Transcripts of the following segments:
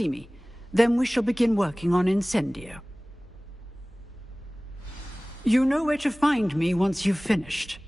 see me. Then we shall begin working on Incendio. You know where to find me once you've finished.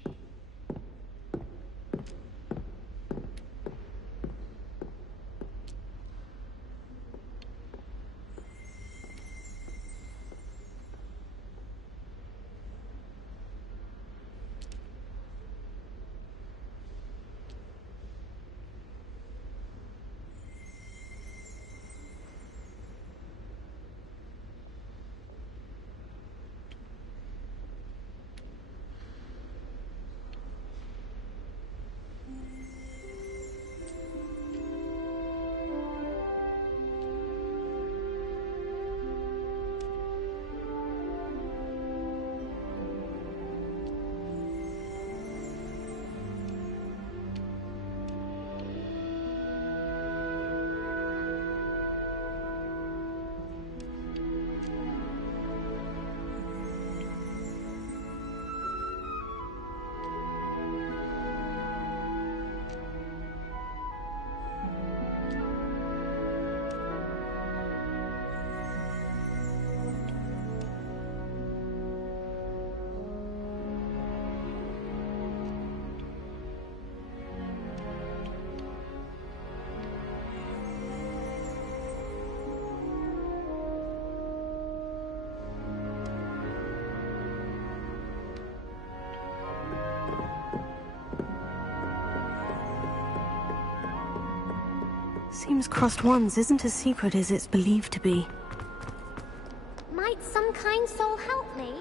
Seems crossed wands isn't as secret as it's believed to be. Might some kind soul help me?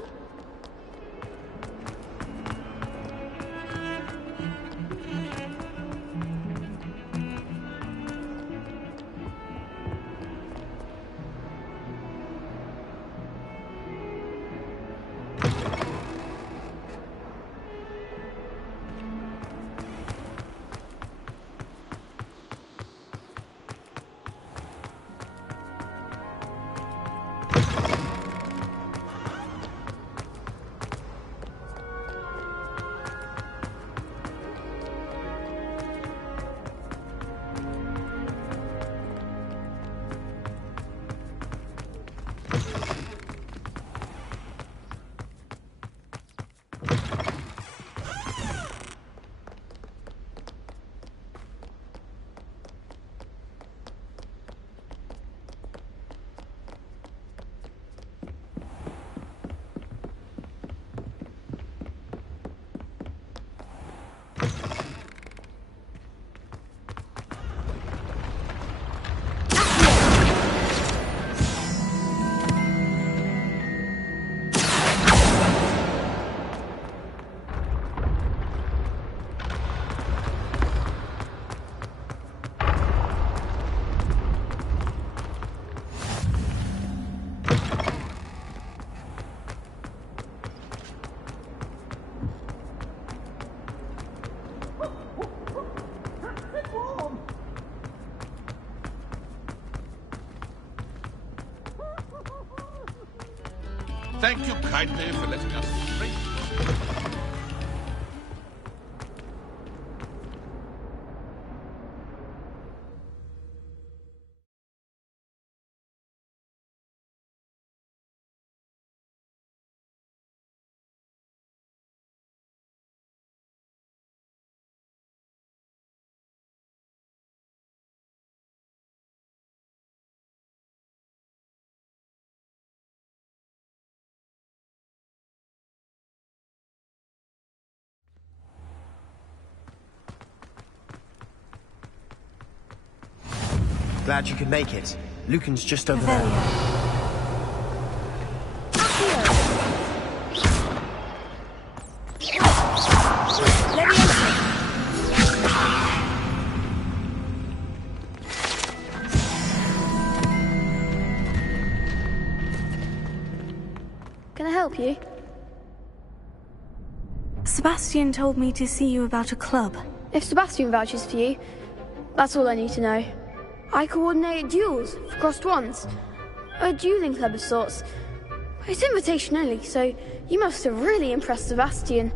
Thank you kindly for letting us straight. Glad you could make it. Lucan's just over there. Let me in. Can I help you? Sebastian told me to see you about a club. If Sebastian vouches for you, that's all I need to know. I coordinate duels for crossed wands. A dueling club of sorts. It's invitation only, so you must have really impressed Sebastian.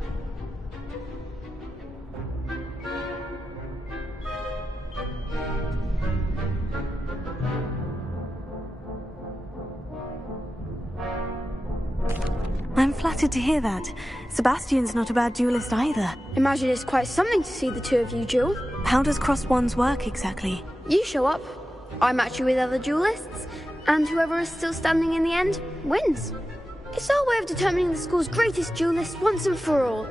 I'm flattered to hear that. Sebastian's not a bad duelist either. Imagine it's quite something to see the two of you duel. How does crossed wands work exactly? You show up, I match you with other duelists, and whoever is still standing in the end wins. It's our way of determining the school's greatest duelist once and for all.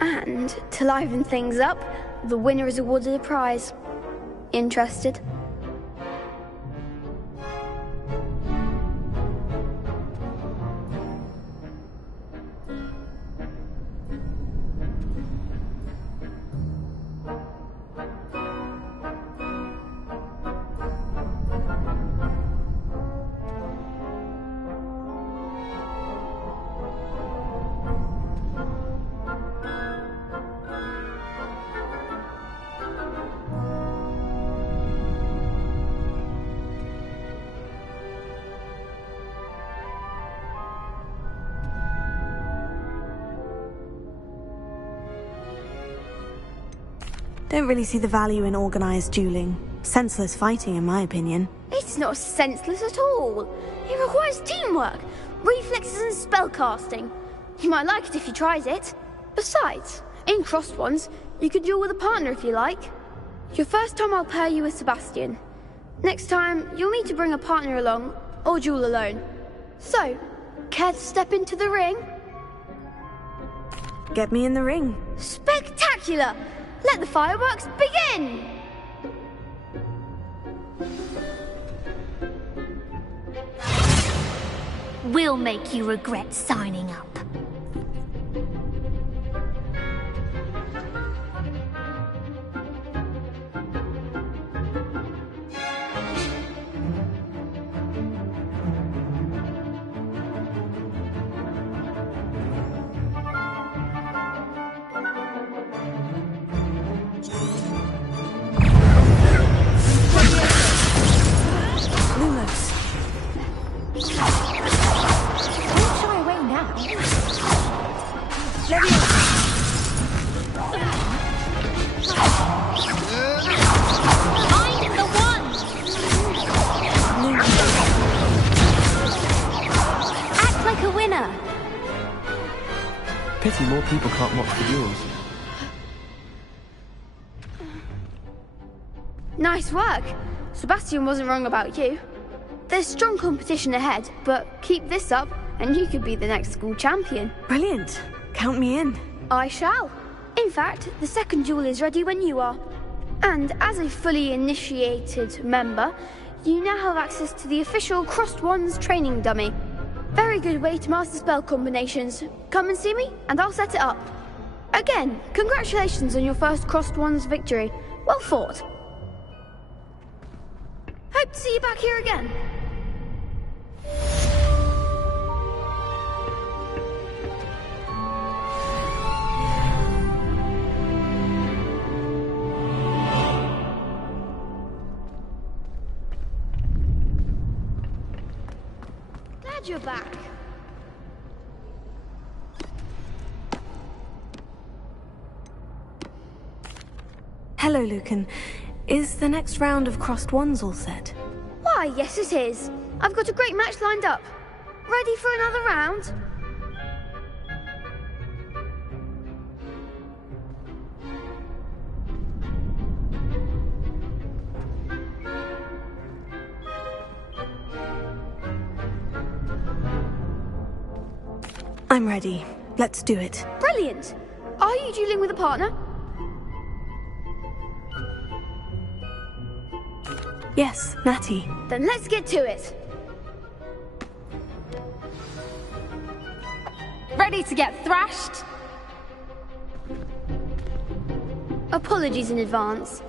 And to liven things up, the winner is awarded a prize. Interested? Don't really see the value in organized dueling. Senseless fighting, in my opinion. It's not senseless at all. It requires teamwork, reflexes and spellcasting. You might like it if you tried it. Besides, in crossed ones, you could duel with a partner if you like. Your first time I'll pair you with Sebastian. Next time, you'll need to bring a partner along, or duel alone. So, care to step into the ring? Get me in the ring. Spectacular! Let the fireworks begin! We'll make you regret signing up. Pity more people can't watch the duels. Nice work. Sebastian wasn't wrong about you. There's strong competition ahead, but keep this up and you could be the next school champion. Brilliant. Count me in. I shall. In fact, the second duel is ready when you are. And as a fully initiated member, you now have access to the official Crossed Wands training dummy. Very good way to master spell combinations. Come and see me, and I'll set it up. Again, congratulations on your first Crossed Wands victory. Well fought. Hope to see you back here again. Glad you're back. Hello, Lucan. Is the next round of Crossed Wands all set? Why, yes it is. I've got a great match lined up. Ready for another round? I'm ready. Let's do it. Brilliant. Are you dueling with a partner? Yes, Natty. Then let's get to it. Ready to get thrashed? Apologies in advance.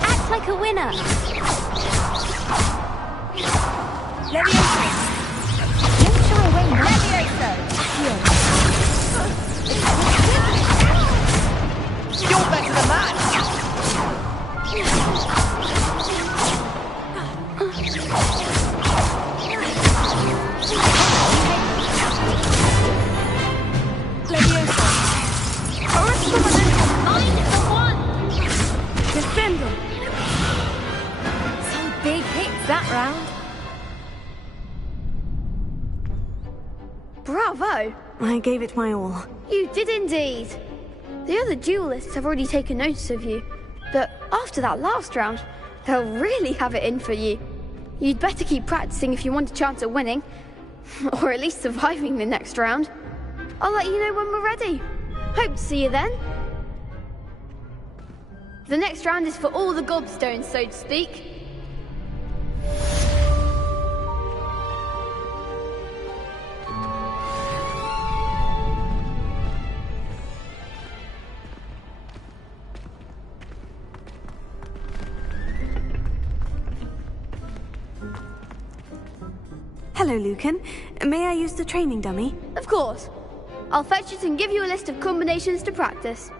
Act like a winner. Leviosa! I gave it my all. You did indeed. The other duelists have already taken notice of you, but after that last round, they'll really have it in for you. You'd better keep practicing if you want a chance at winning, or at least surviving the next round. I'll let you know when we're ready. Hope to see you then. The next round is for all the gobstones, so to speak. Hello, Lucan. May I use the training dummy? Of course. I'll fetch it and give you a list of combinations to practice.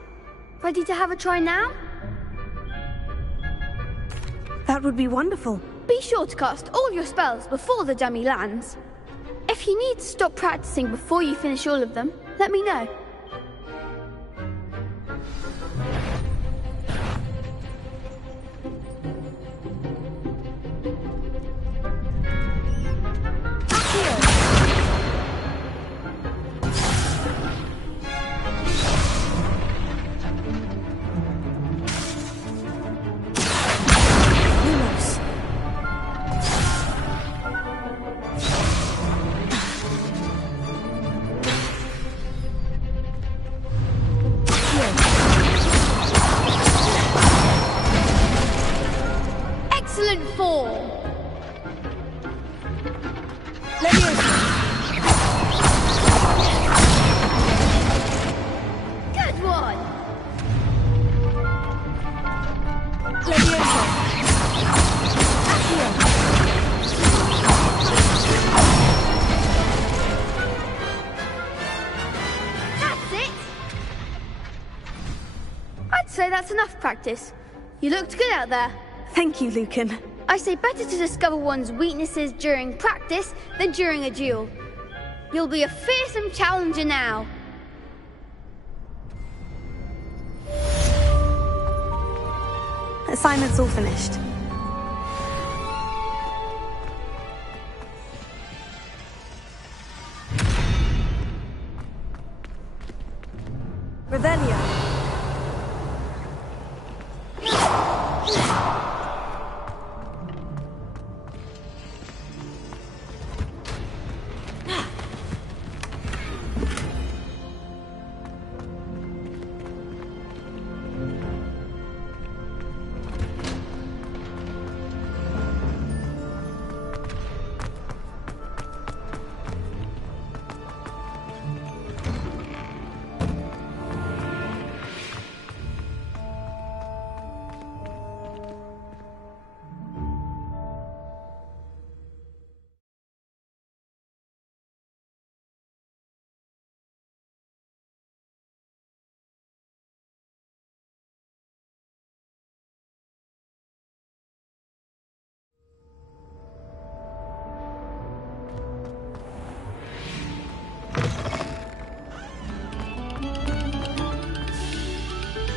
Ready to have a try now? That would be wonderful. Be sure to cast all your spells before the dummy lands. If you need to stop practicing before you finish all of them, let me know. Excellent form! Good one! That's it! I'd say that's enough practice. You looked good out there. Thank you, Lucan. I say better to discover one's weaknesses during practice than during a duel. You'll be a fearsome challenger now. Assignment's all finished. Revelio.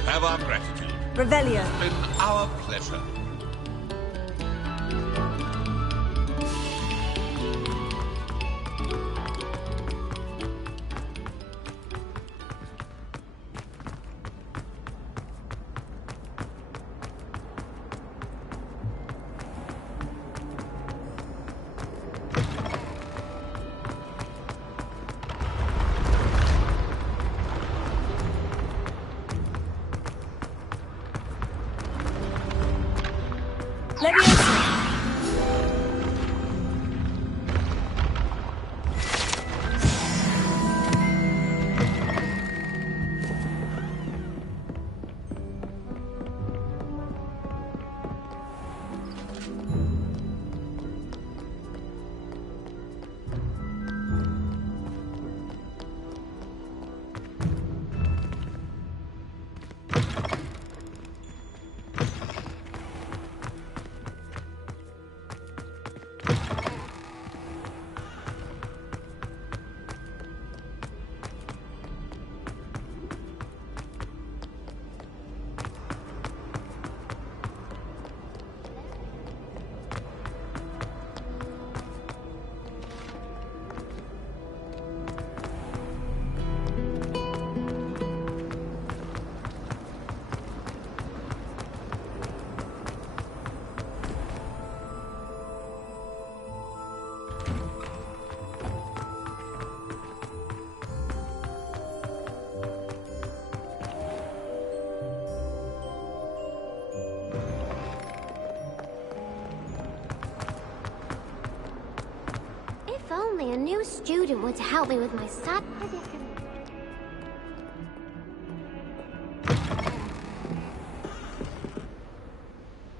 Have our gratitude. Revelio. It's been our pleasure. new student were to help me with my study.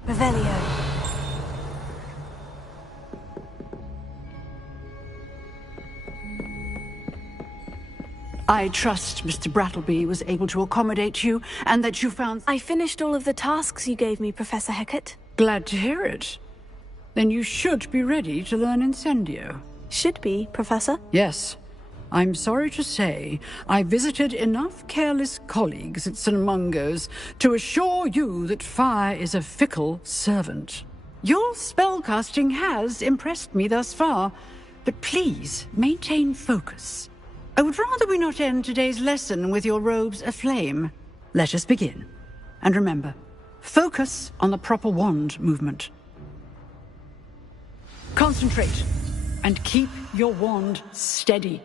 Revelio. I trust Mr. Brattleby was able to accommodate you, and that you found... I finished all of the tasks you gave me, Professor Hecat. Glad to hear it. Then you should be ready to learn Incendio. Should be, Professor. Yes. I'm sorry to say, I visited enough careless colleagues at St. Mungo's to assure you that fire is a fickle servant. Your spellcasting has impressed me thus far, but please maintain focus. I would rather we not end today's lesson with your robes aflame. Let us begin. And remember, focus on the proper wand movement. Concentrate, and keep your wand steady.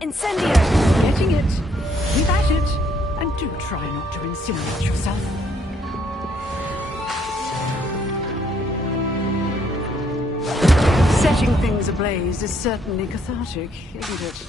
Incendio! Getting it. Keep at it. And do try not to incinerate yourself. Setting things ablaze is certainly cathartic, isn't it?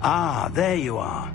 Ah, there you are.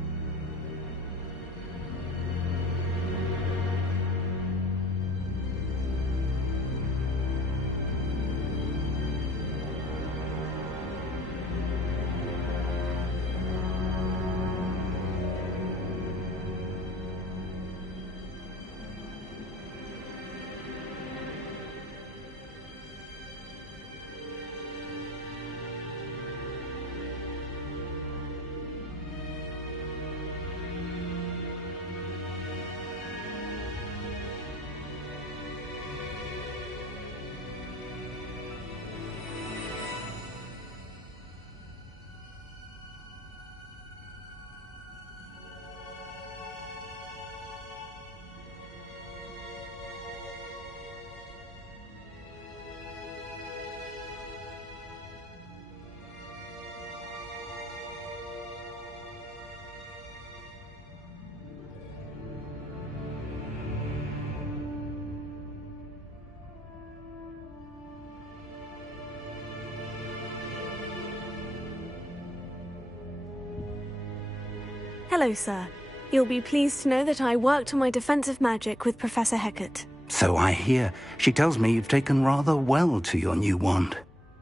Hello, sir. You'll be pleased to know that I worked on my defensive magic with Professor Hecat. So I hear. She tells me you've taken rather well to your new wand.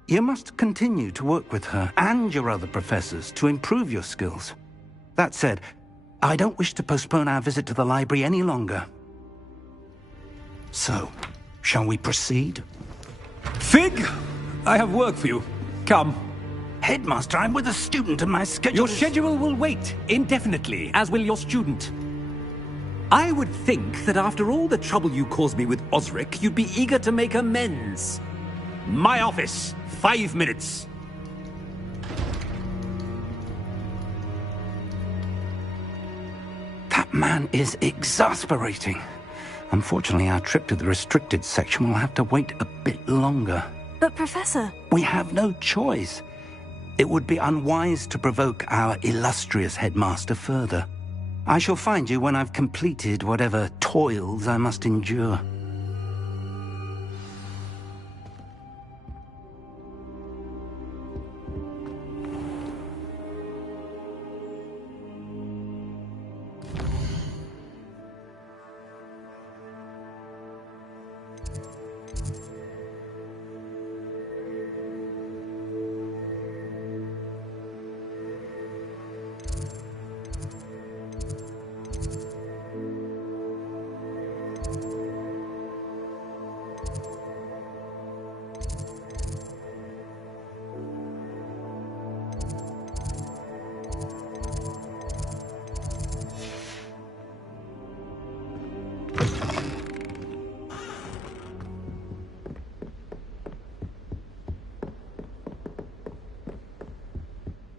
You must continue to work with her and your other professors to improve your skills. That said, I don't wish to postpone our visit to the library any longer. So, shall we proceed? Fig! I have work for you. Come. Headmaster, I'm with a student and my schedule Your schedule will wait indefinitely, as will your student. I would think that after all the trouble you caused me with Osric, you'd be eager to make amends. My office, 5 minutes. That man is exasperating. Unfortunately, our trip to the restricted section will have to wait a bit longer. But, Professor... We have no choice. It would be unwise to provoke our illustrious headmaster further. I shall find you when I've completed whatever toils I must endure.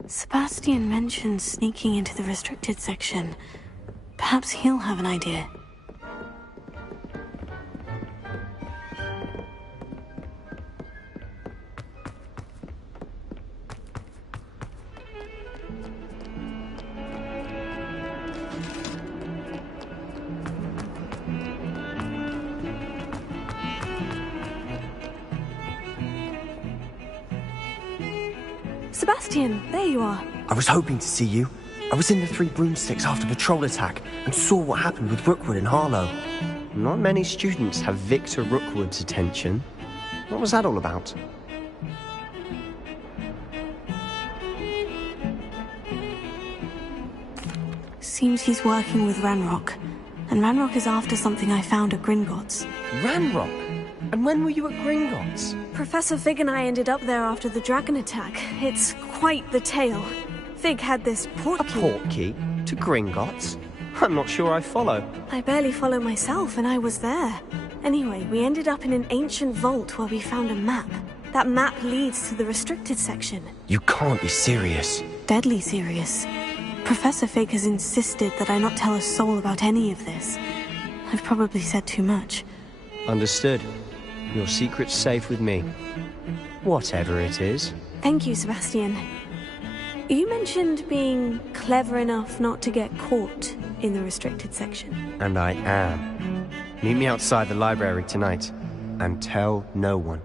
Sebastian mentioned sneaking into the restricted section. Perhaps he'll have an idea. Sebastian, there you are. I was hoping to see you. I was in the Three Broomsticks after patrol attack and saw what happened with Rookwood and Harlow. Not many students have Victor Rookwood's attention. What was that all about? Seems he's working with Ranrock. And Ranrock is after something I found at Gringotts. Ranrock? And when were you at Gringotts? Professor Fig and I ended up there after the dragon attack. It's quite the tale. Fig had this portkey. A portkey? To Gringotts? I'm not sure I follow. I barely follow myself, and I was there. Anyway, we ended up in an ancient vault where we found a map. That map leads to the restricted section. You can't be serious. Deadly serious. Professor Fig has insisted that I not tell a soul about any of this. I've probably said too much. Understood. Your secret's safe with me. Whatever it is. Thank you, Sebastian. You mentioned being clever enough not to get caught in the restricted section. And I am. Meet me outside the library tonight, and tell no one.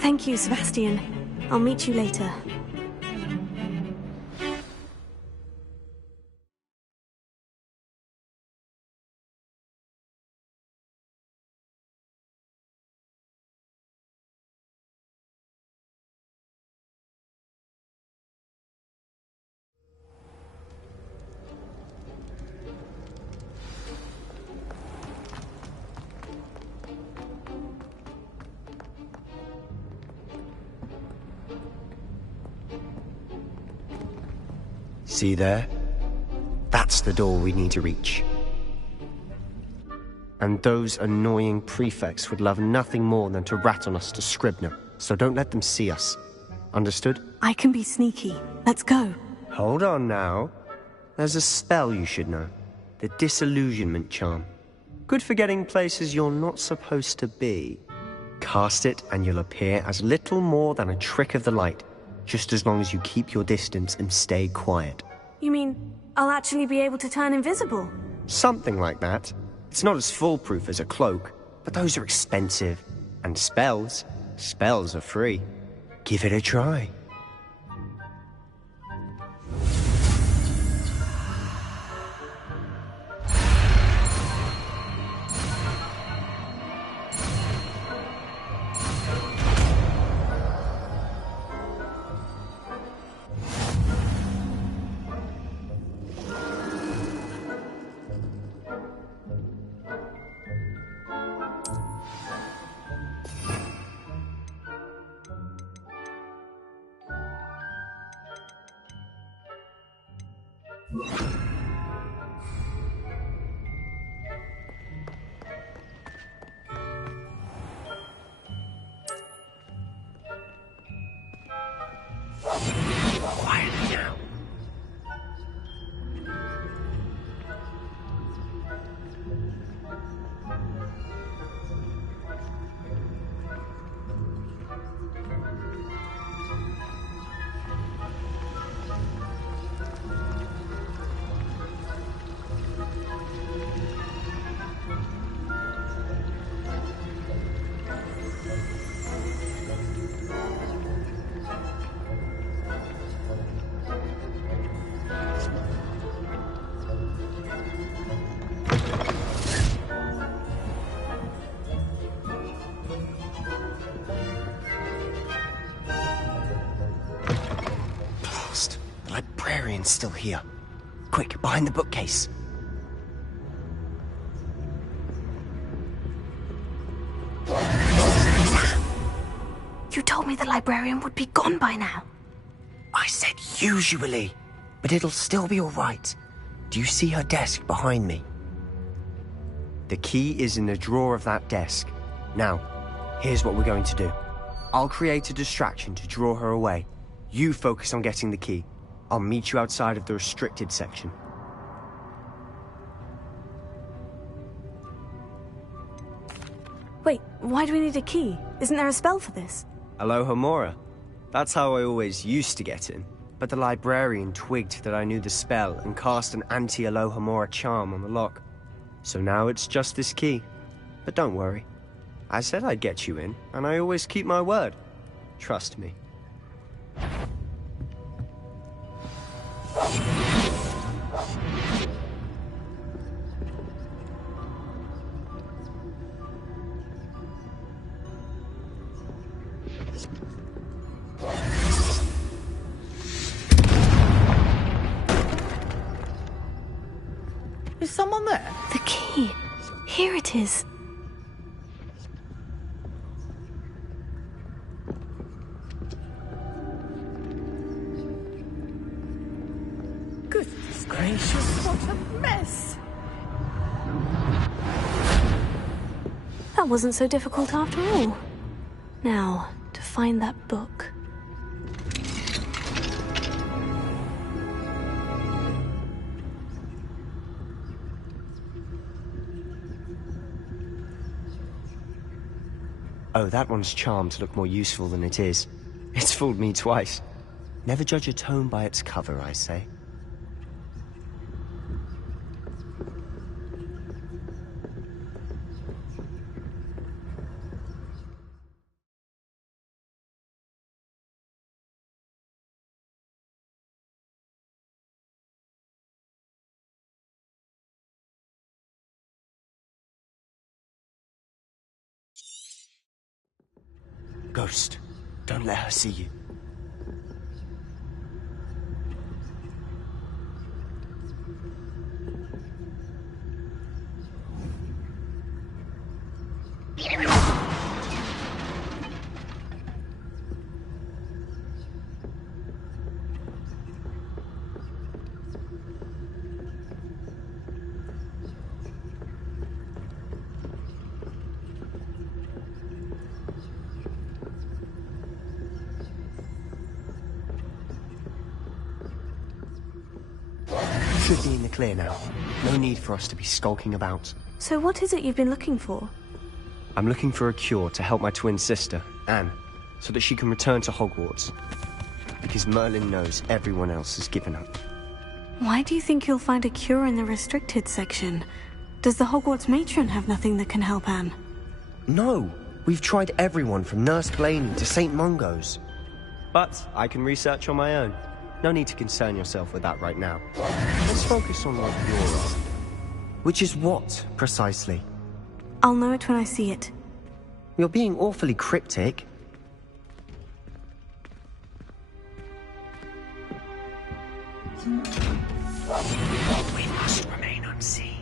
Thank you, Sebastian. I'll meet you later. See there? That's the door we need to reach. And those annoying prefects would love nothing more than to rat on us to Scribner, so don't let them see us. Understood? I can be sneaky. Let's go. Hold on now. There's a spell you should know. The Disillusionment Charm. Good for getting places you're not supposed to be. Cast it and you'll appear as little more than a trick of the light, just as long as you keep your distance and stay quiet. You mean I'll actually be able to turn invisible? Something like that. It's not as foolproof as a cloak, but those are expensive. And spells are free. Give it a try. Still here. Quick, behind the bookcase. You told me the librarian would be gone by now. I said usually, but it'll still be all right. Do you see her desk behind me? The key is in the drawer of that desk. Now, here's what we're going to do. I'll create a distraction to draw her away. You focus on getting the key. I'll meet you outside of the restricted section. Wait, why do we need a key? Isn't there a spell for this? Alohomora. That's how I always used to get in. But the librarian twigged that I knew the spell and cast an anti-Alohomora charm on the lock. So now it's just this key. But don't worry. I said I'd get you in, and I always keep my word. Trust me. Is someone there? The key. Here it is. Goodness gracious, what a mess! That wasn't so difficult after all. Now, to find that book. Oh, that one's charmed to look more useful than it is. It's fooled me twice. Never judge a tome by its cover, I say. Ghost, don't let her see you. should be in the clear now. No need for us to be skulking about. So what is it you've been looking for? I'm looking for a cure to help my twin sister, Anne, so that she can return to Hogwarts. Because Merlin knows everyone else has given up. Why do you think you'll find a cure in the restricted section? Does the Hogwarts matron have nothing that can help Anne? No! We've tried everyone from Nurse Blaney to St. Mungo's. But I can research on my own. No need to concern yourself with that right now. Let's focus on what you're on. Which is what, precisely? I'll know it when I see it. You're being awfully cryptic. We must remain unseen.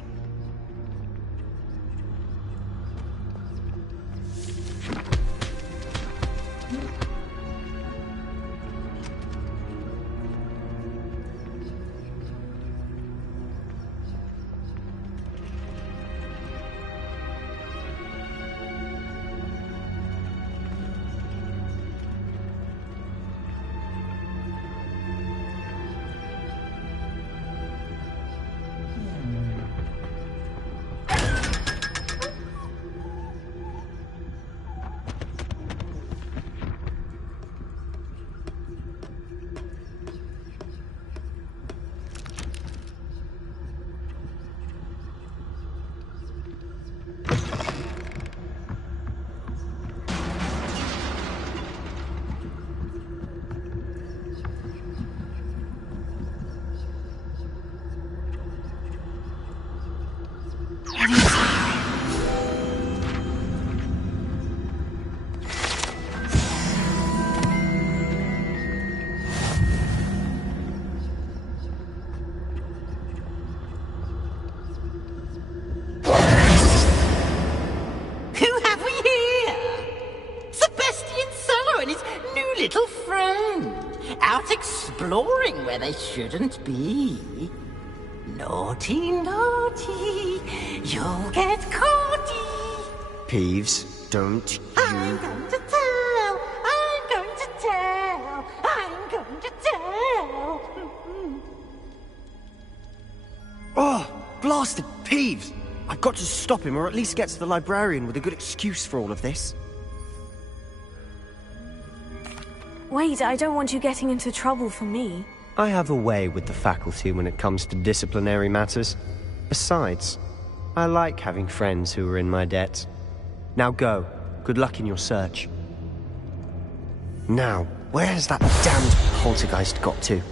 Exploring where they shouldn't be. Naughty, naughty, you'll get caughty. Peeves, don't you... I'm going to tell, I'm going to tell, I'm going to tell. Oh, blasted Peeves! I've got to stop him, or at least get to the librarian with a good excuse for all of this. Wait, I don't want you getting into trouble for me. I have a way with the faculty when it comes to disciplinary matters. Besides, I like having friends who are in my debt. Now go. Good luck in your search. Now, where has that damned poltergeist got to?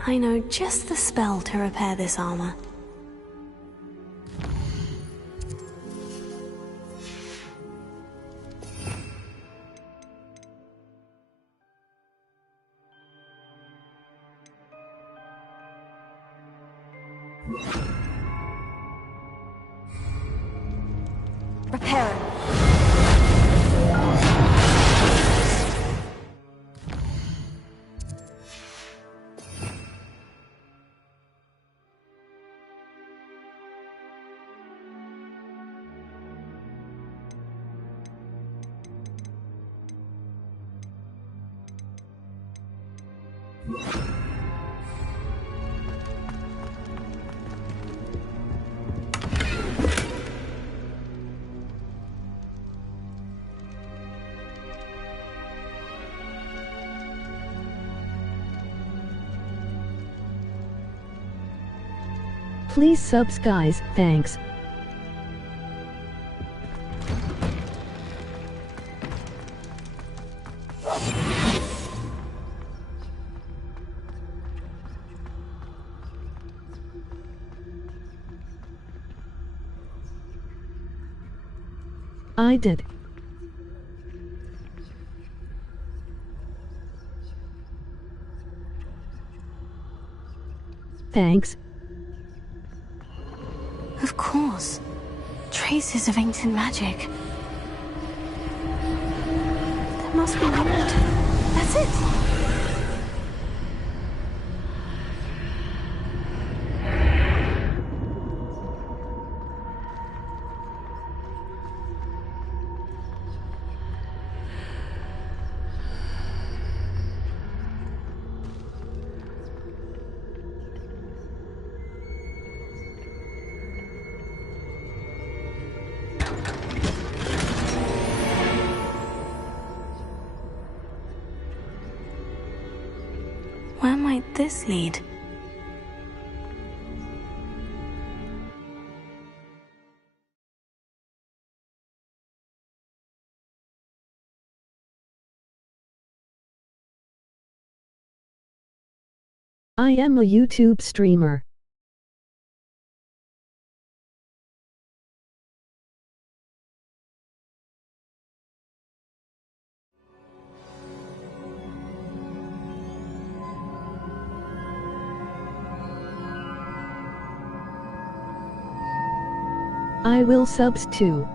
I know just the spell to repair this armor. Repair it. Please subscribe, thanks. I did. Thanks. Of course. Traces of ancient magic. That must be it. That's it. Where might this lead? I am a YouTube streamer. I will subs too.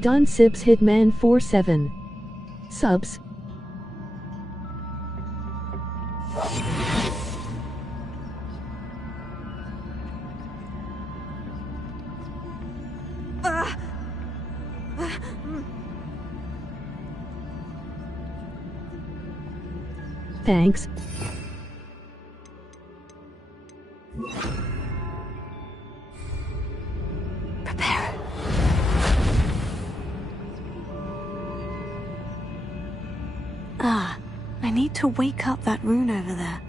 Don Sibs Hitman 47 subs. Thanks. Prepare. I need to wake up that rune over there.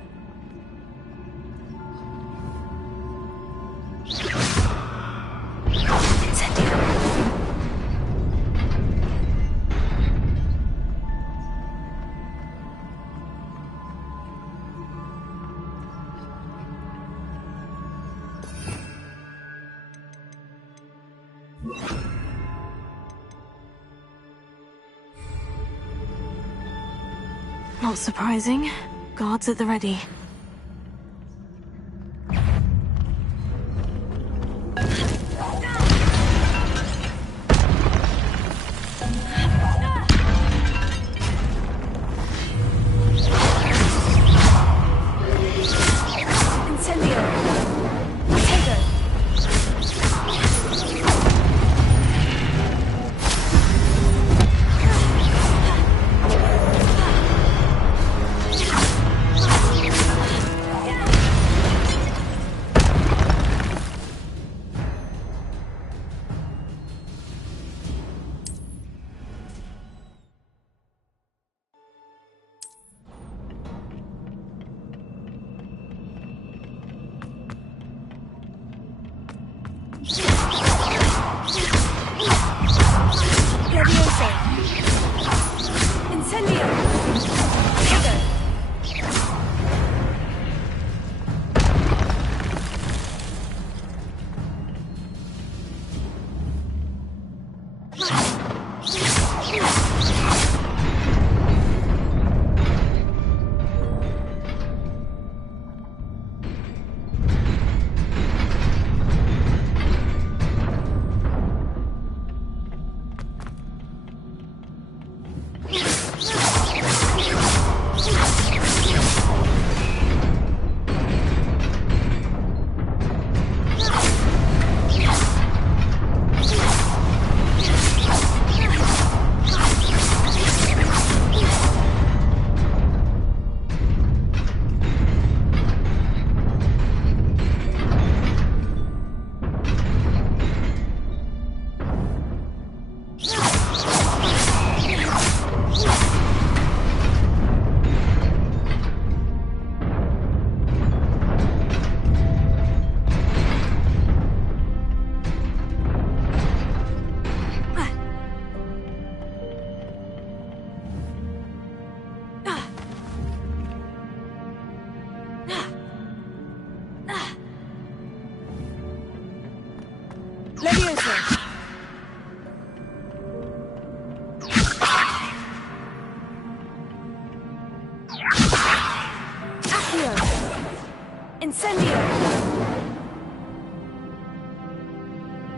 Not surprising. Guards at the ready.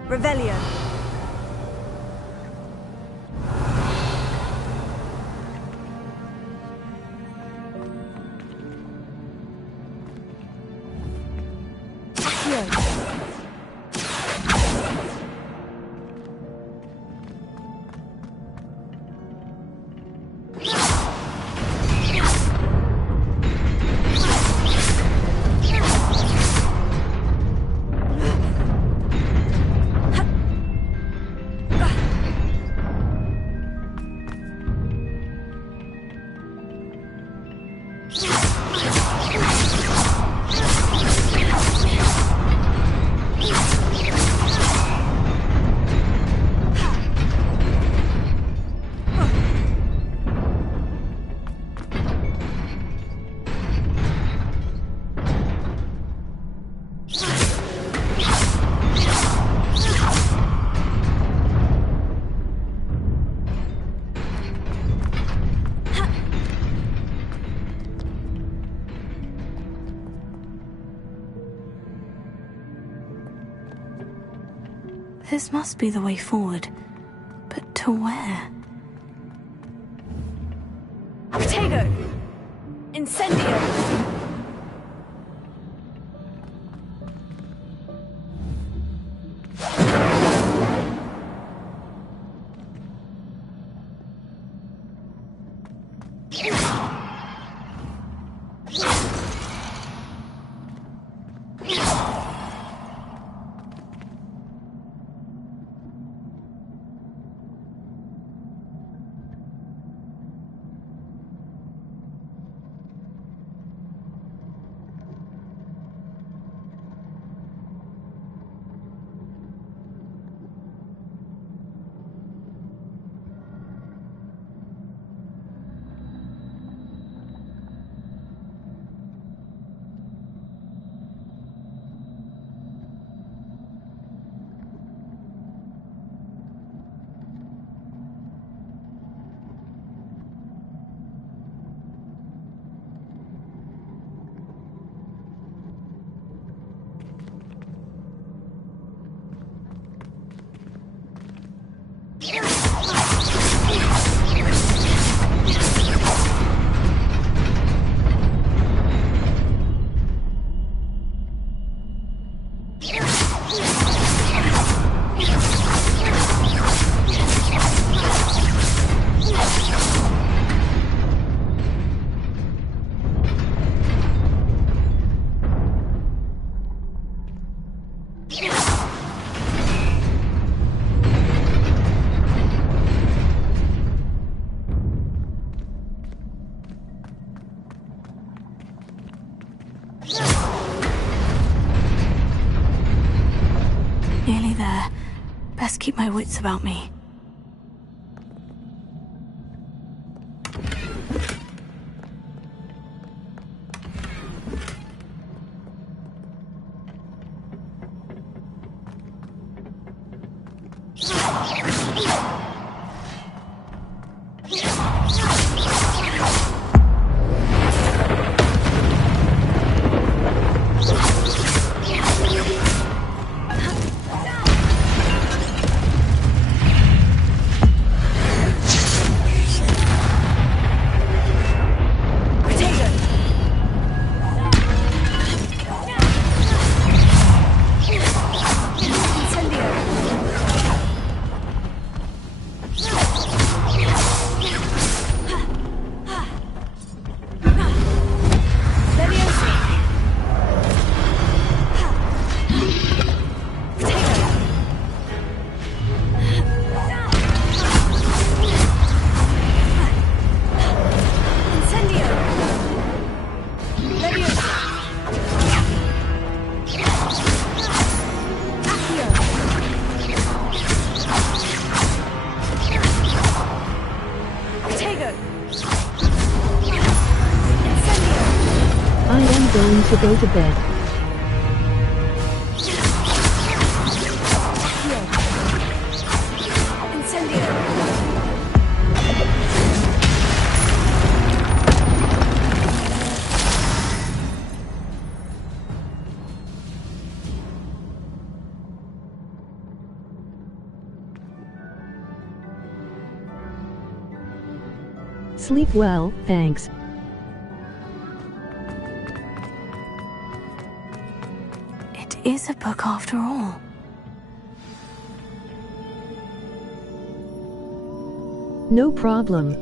Revelio. This must be the way forward. But to where? Protego! Incendio! Nearly there. Best keep my wits about me. Going to go to bed. Sleep well, thanks. It is a book after all. No problem.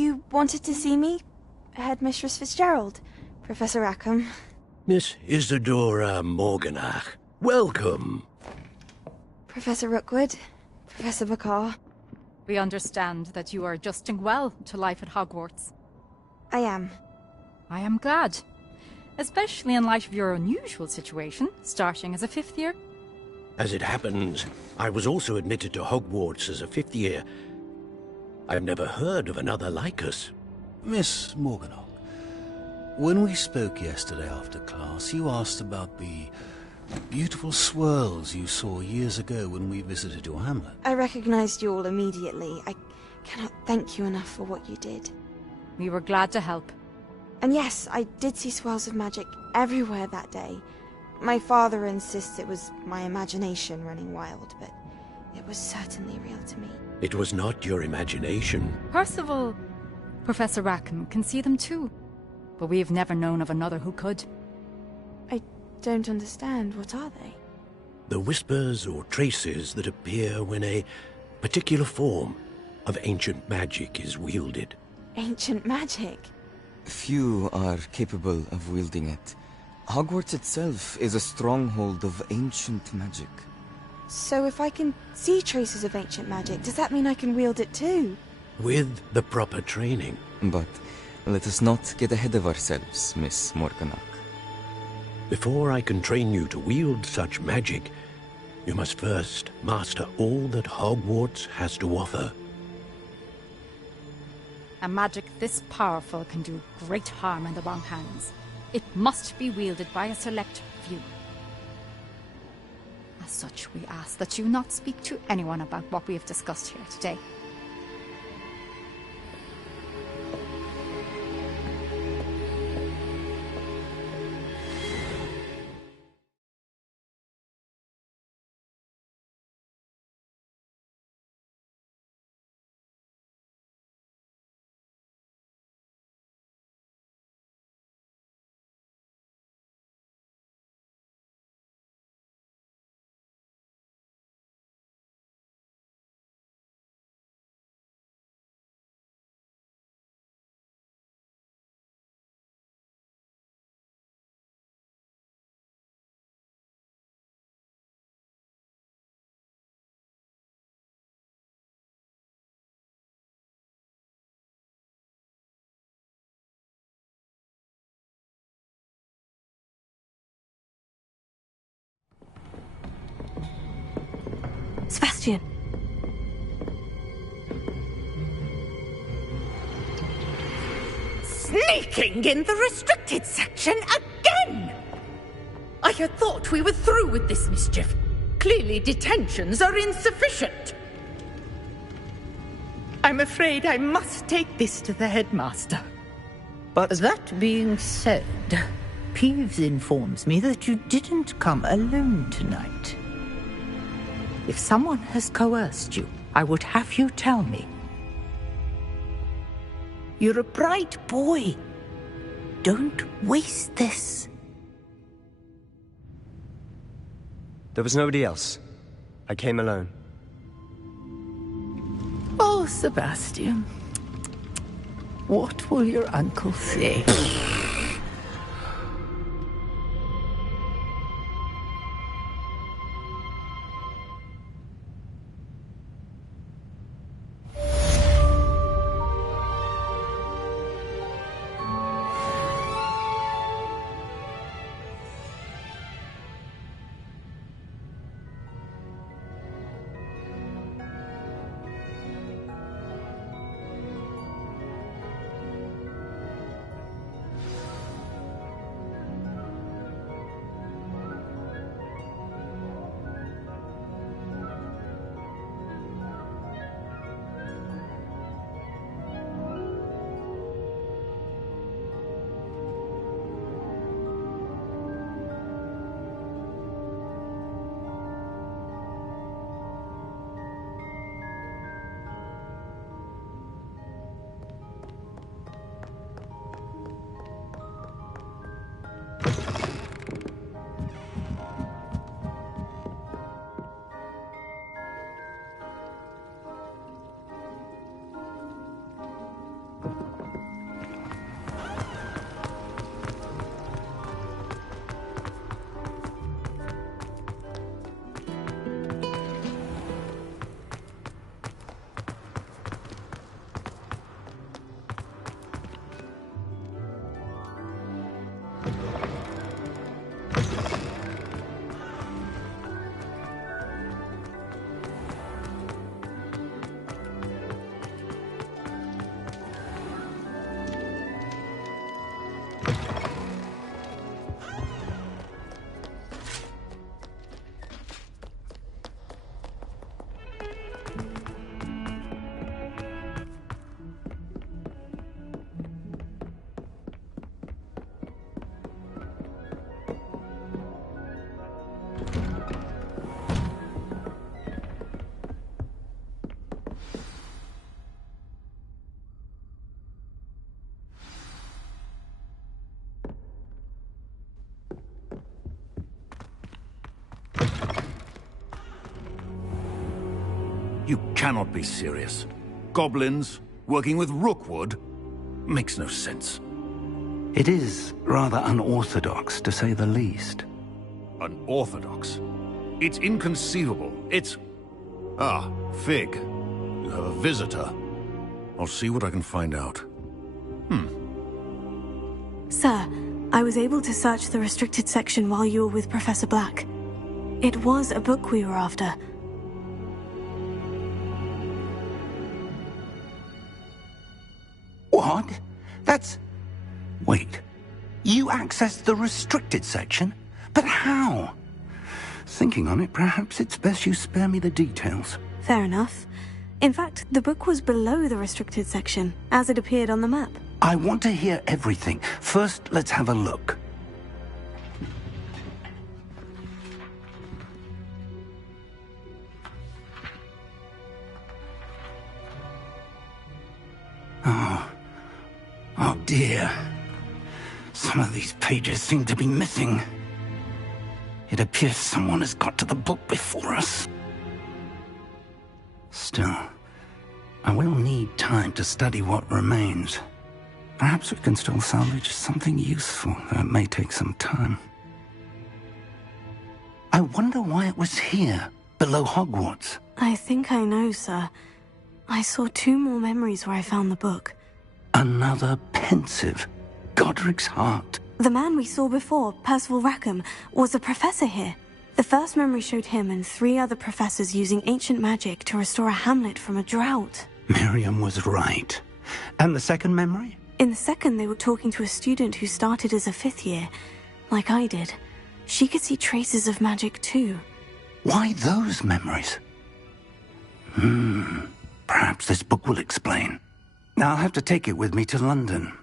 You wanted to see me? Headmistress Fitzgerald, Professor Rackham. Miss Isadora Morganach, welcome. Professor Rookwood, Professor Bakar. We understand that you are adjusting well to life at Hogwarts. I am. I am glad. Especially in light of your unusual situation, starting as a 5th year. As it happens, I was also admitted to Hogwarts as a 5th year. I've never heard of another like us. Miss Morganach, when we spoke yesterday after class, you asked about the beautiful swirls you saw years ago when we visited your hamlet. I recognized you all immediately. I cannot thank you enough for what you did. We were glad to help. And yes, I did see swirls of magic everywhere that day. My father insists it was my imagination running wild, but it was certainly real to me. It was not your imagination. Percival, Professor Rackham can see them too. But we've never known of another who could. I don't understand. What are they? The whispers or traces that appear when a particular form of ancient magic is wielded. Ancient magic? Few are capable of wielding it. Hogwarts itself is a stronghold of ancient magic. So if I can see traces of ancient magic, does that mean I can wield it too? With the proper training. But let us not get ahead of ourselves, Miss Morganach. Before I can train you to wield such magic, you must first master all that Hogwarts has to offer. A magic this powerful can do great harm in the wrong hands. It must be wielded by a select few. As such, we ask that you not speak to anyone about what we have discussed here today. Sebastian! Sneaking in the restricted section again! I had thought we were through with this mischief. Clearly detentions are insufficient. I'm afraid I must take this to the headmaster. But that being said, Peeves informs me that you didn't come alone tonight. If someone has coerced you, I would have you tell me. You're a bright boy. Don't waste this. There was nobody else. I came alone. Oh, Sebastian. What will your uncle say? You cannot be serious. Goblins working with Rookwood? Makes no sense. It is rather unorthodox, to say the least. Unorthodox? It's inconceivable. It's... Ah, Fig. You have a visitor. I'll see what I can find out. Sir, I was able to search the restricted section while you were with Professor Black. It was a book we were after. What? That's... Wait. You accessed the restricted section? But how? Thinking on it, perhaps it's best you spare me the details. Fair enough. In fact, the book was below the restricted section, as it appeared on the map. I want to hear everything. First, let's have a look. Oh dear. Some of these pages seem to be missing. It appears someone has got to the book before us. Still, I will need time to study what remains. Perhaps we can still salvage something useful, though it may take some time. I wonder why it was here, below Hogwarts. I think I know, sir. I saw 2 more memories where I found the book. Another pensive. Godric's heart. The man we saw before, Percival Rackham, was a professor here. The first memory showed him and 3 other professors using ancient magic to restore a hamlet from a drought. Miriam was right. And the second memory? In the second, they were talking to a student who started as a 5th year, like I did. She could see traces of magic too. Why those memories? Perhaps this book will explain. I'll have to take it with me to London.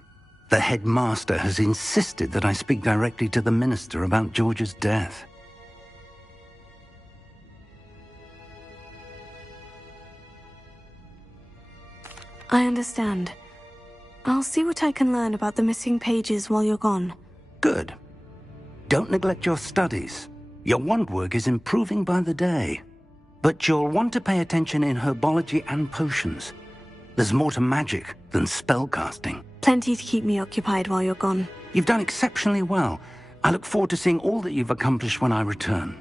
The headmaster has insisted that I speak directly to the minister about George's death. I understand. I'll see what I can learn about the missing pages while you're gone. Good. Don't neglect your studies. Your wand work is improving by the day. But you'll want to pay attention in herbology and potions. There's more to magic than spellcasting. Plenty to keep me occupied while you're gone. You've done exceptionally well. I look forward to seeing all that you've accomplished when I return.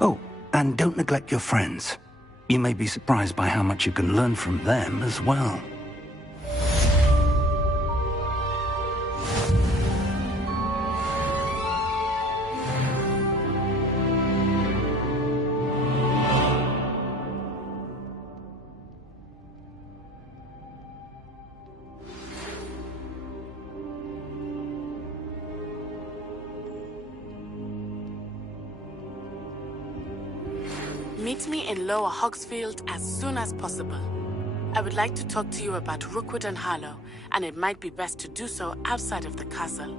Oh, and don't neglect your friends. You may be surprised by how much you can learn from them as well. Meet me in Lower Hogsfield as soon as possible. I would like to talk to you about Rookwood and Harlow, and it might be best to do so outside of the castle.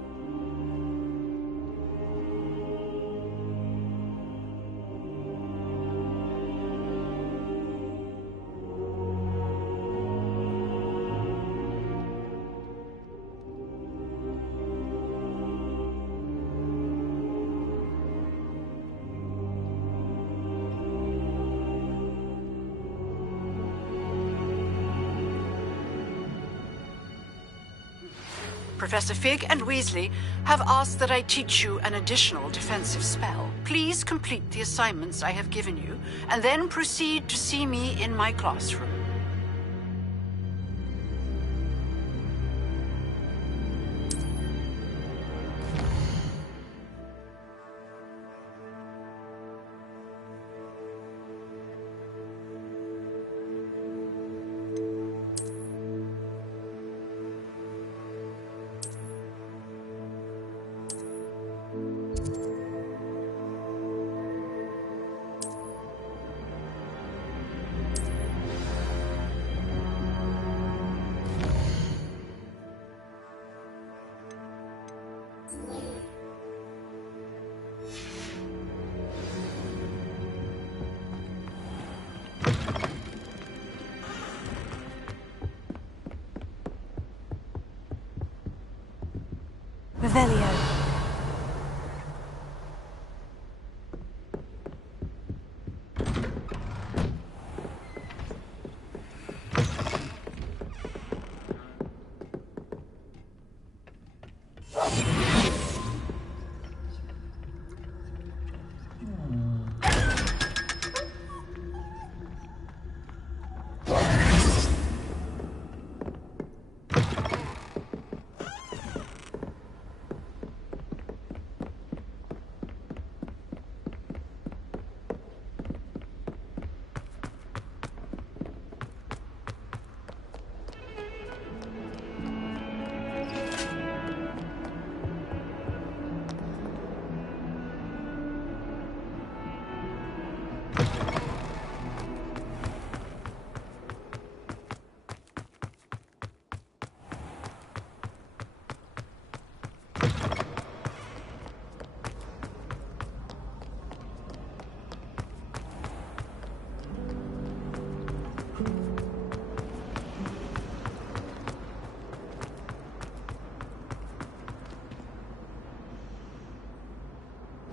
Professor Fig and Weasley have asked that I teach you an additional defensive spell. Please complete the assignments I have given you, and then proceed to see me in my classroom. Revelio.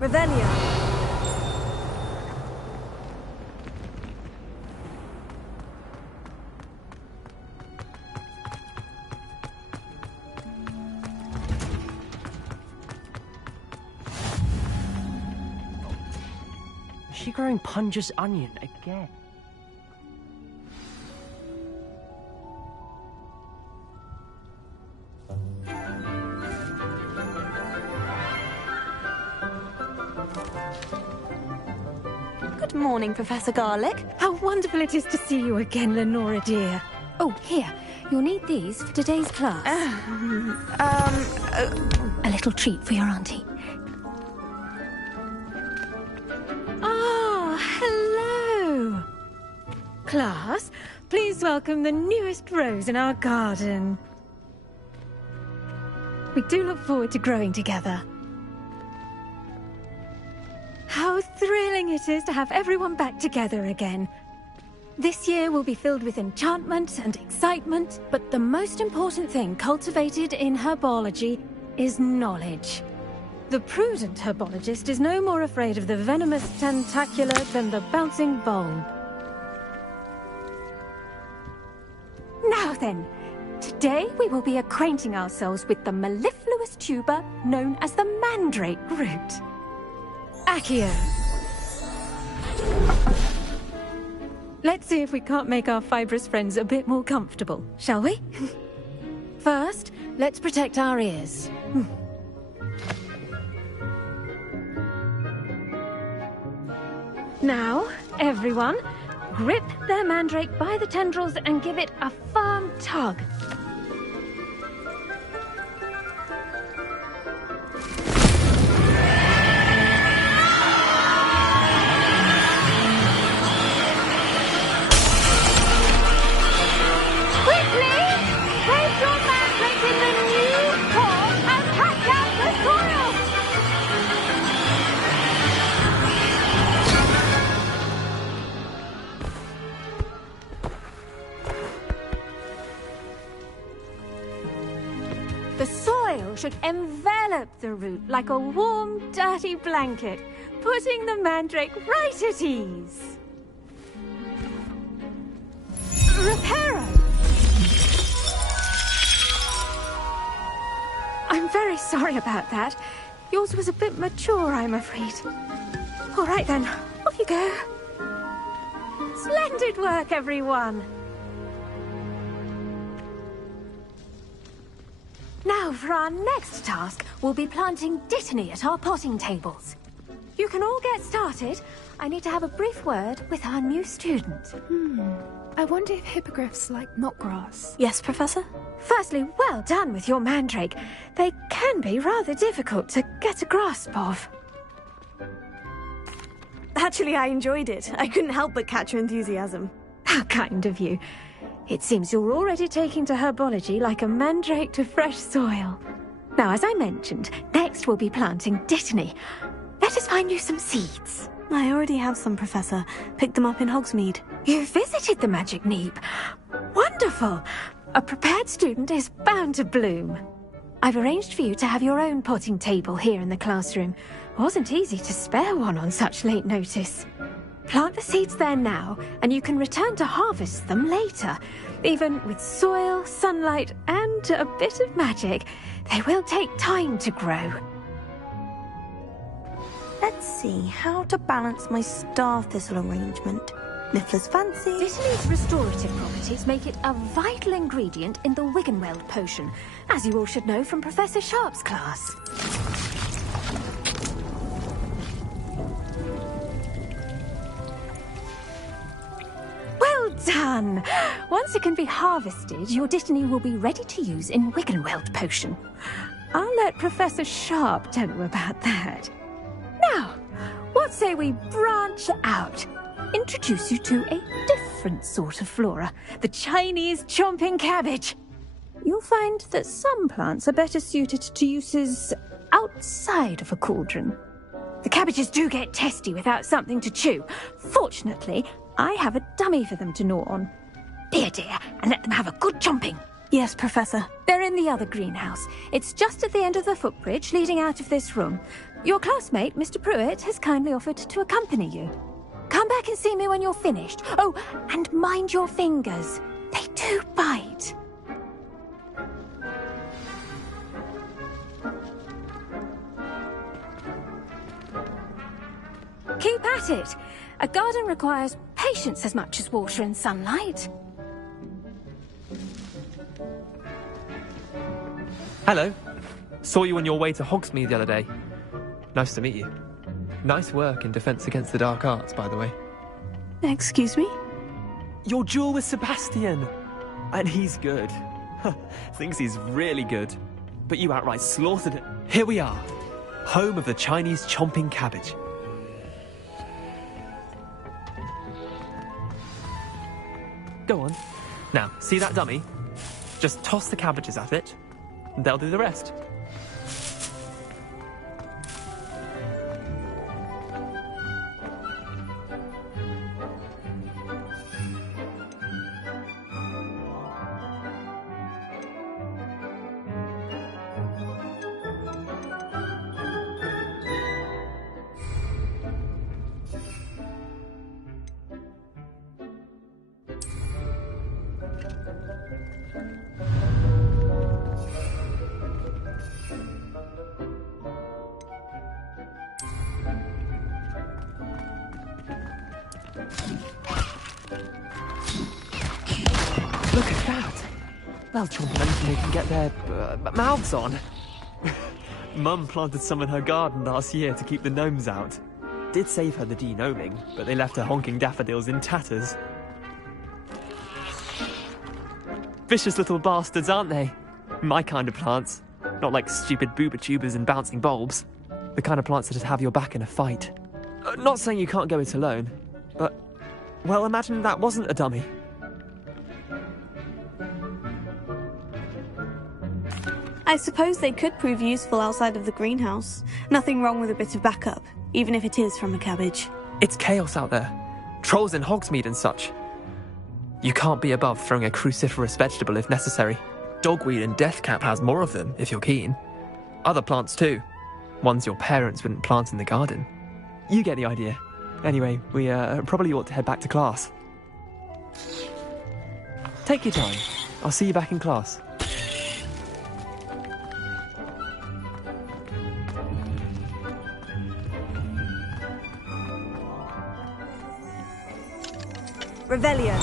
Revelio. Is she growing Punja's onion again? Good morning, Professor Garlick. How wonderful it is to see you again, Lenora dear. Oh, here. You'll need these for today's class. A little treat for your auntie. Ah, hello. Class, please welcome the newest rose in our garden. We do look forward to growing together. How thrilling it is to have everyone back together again. This year will be filled with enchantment and excitement, but the most important thing cultivated in herbology is knowledge. The prudent herbologist is no more afraid of the venomous tentacula than the bouncing bulb. Now then, today we will be acquainting ourselves with the mellifluous tuber known as the mandrake root. Accio. Let's see if we can't make our fibrous friends a bit more comfortable, shall we? First, let's protect our ears. Now, everyone, grip their mandrake by the tendrils and give it a firm tug. The soil should envelop the root like a warm, dirty blanket, putting the mandrake right at ease. Reparo! I'm very sorry about that. Yours was a bit mature, I'm afraid. All right then, off you go. Splendid work, everyone. Now, for our next task, we'll be planting dittany at our potting tables. You can all get started. I need to have a brief word with our new student. I wonder if hippogriffs like knotgrass. Yes, Professor? Firstly, well done with your mandrake. They can be rather difficult to get a grasp of. Actually, I enjoyed it. I couldn't help but catch your enthusiasm. How kind of you. It seems you're already taking to herbology like a mandrake to fresh soil. Now, as I mentioned, next we'll be planting dittany. Let us find you some seeds. I already have some, Professor. Picked them up in Hogsmeade. You visited the Magic Neep. Wonderful! A prepared student is bound to bloom. I've arranged for you to have your own potting table here in the classroom. Wasn't easy to spare one on such late notice. Plant the seeds there now, and you can return to harvest them later. Even with soil, sunlight, and a bit of magic, they will take time to grow. Let's see how to balance my star thistle arrangement. Niffler's fancy. Dittany's restorative properties make it a vital ingredient in the Wiggenweld potion, as you all should know from Professor Sharp's class. Well done! Once it can be harvested, your Dittany will be ready to use in Wiggenweld potion. I'll let Professor Sharp tell you about that. Now, what say we branch out? Introduce you to a different sort of flora, the Chinese chomping cabbage. You'll find that some plants are better suited to uses outside of a cauldron. The cabbages do get testy without something to chew. Fortunately, I have a dummy for them to gnaw on. Be a dear and let them have a good chomping. Yes, Professor. They're in the other greenhouse. It's just at the end of the footbridge leading out of this room. Your classmate, Mr. Pruitt, has kindly offered to accompany you. Come back and see me when you're finished. Oh, and mind your fingers. They do bite. Keep at it. A garden requires patience as much as water and sunlight. Hello. Saw you on your way to Hogsmeade the other day. Nice to meet you. Nice work in Defense Against the Dark Arts, by the way. Excuse me? Your duel with Sebastian! And he's good. Thinks he's really good. But you outright slaughtered it. Here we are. Home of the Chinese chomping cabbage. Go on. Now, see that dummy? Just toss the cabbages at it, and they'll do the rest. Look at that! They'll chomp anything they can get their mouths on. Mum planted some in her garden last year to keep the gnomes out. Did save her the de-gnoming, but they left her honking daffodils in tatters. Vicious little bastards, aren't they? My kind of plants. Not like stupid booba tubers and bouncing bulbs. The kind of plants that just have your back in a fight. Not saying you can't go it alone, but... well, imagine that wasn't a dummy. I suppose they could prove useful outside of the greenhouse. Nothing wrong with a bit of backup, even if it is from a cabbage. It's chaos out there. Trolls in Hogsmeade and such. You can't be above throwing a cruciferous vegetable if necessary. Dogweed and deathcap has more of them, if you're keen. Other plants too. Ones your parents wouldn't plant in the garden. You get the idea. Anyway, we probably ought to head back to class. Take your time. I'll see you back in class. Revelio.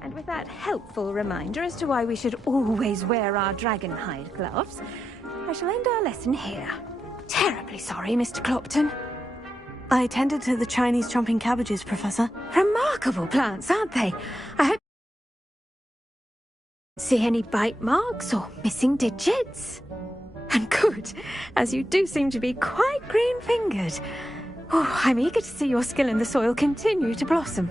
And with that helpful reminder as to why we should always wear our dragonhide gloves, I shall end our lesson here. Terribly sorry, Mr. Clopton. I attended to the Chinese chomping cabbages, Professor. Remarkable plants, aren't they? I hope... see any bite marks or missing digits? And good, as you do seem to be quite green-fingered. Oh, I'm eager to see your skill in the soil continue to blossom.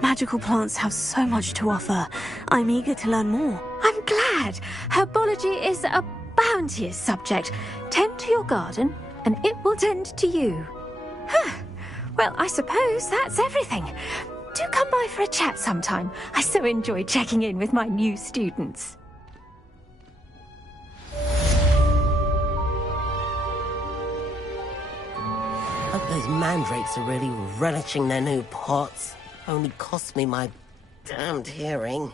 Magical plants have so much to offer. I'm eager to learn more. I'm glad. Herbology is a bounteous subject. Tend to your garden, and it will tend to you. Well, I suppose that's everything. Do come by for a chat sometime. I so enjoy checking in with my new students. Hope those mandrakes are really relishing their new pots. Only cost me my damned hearing.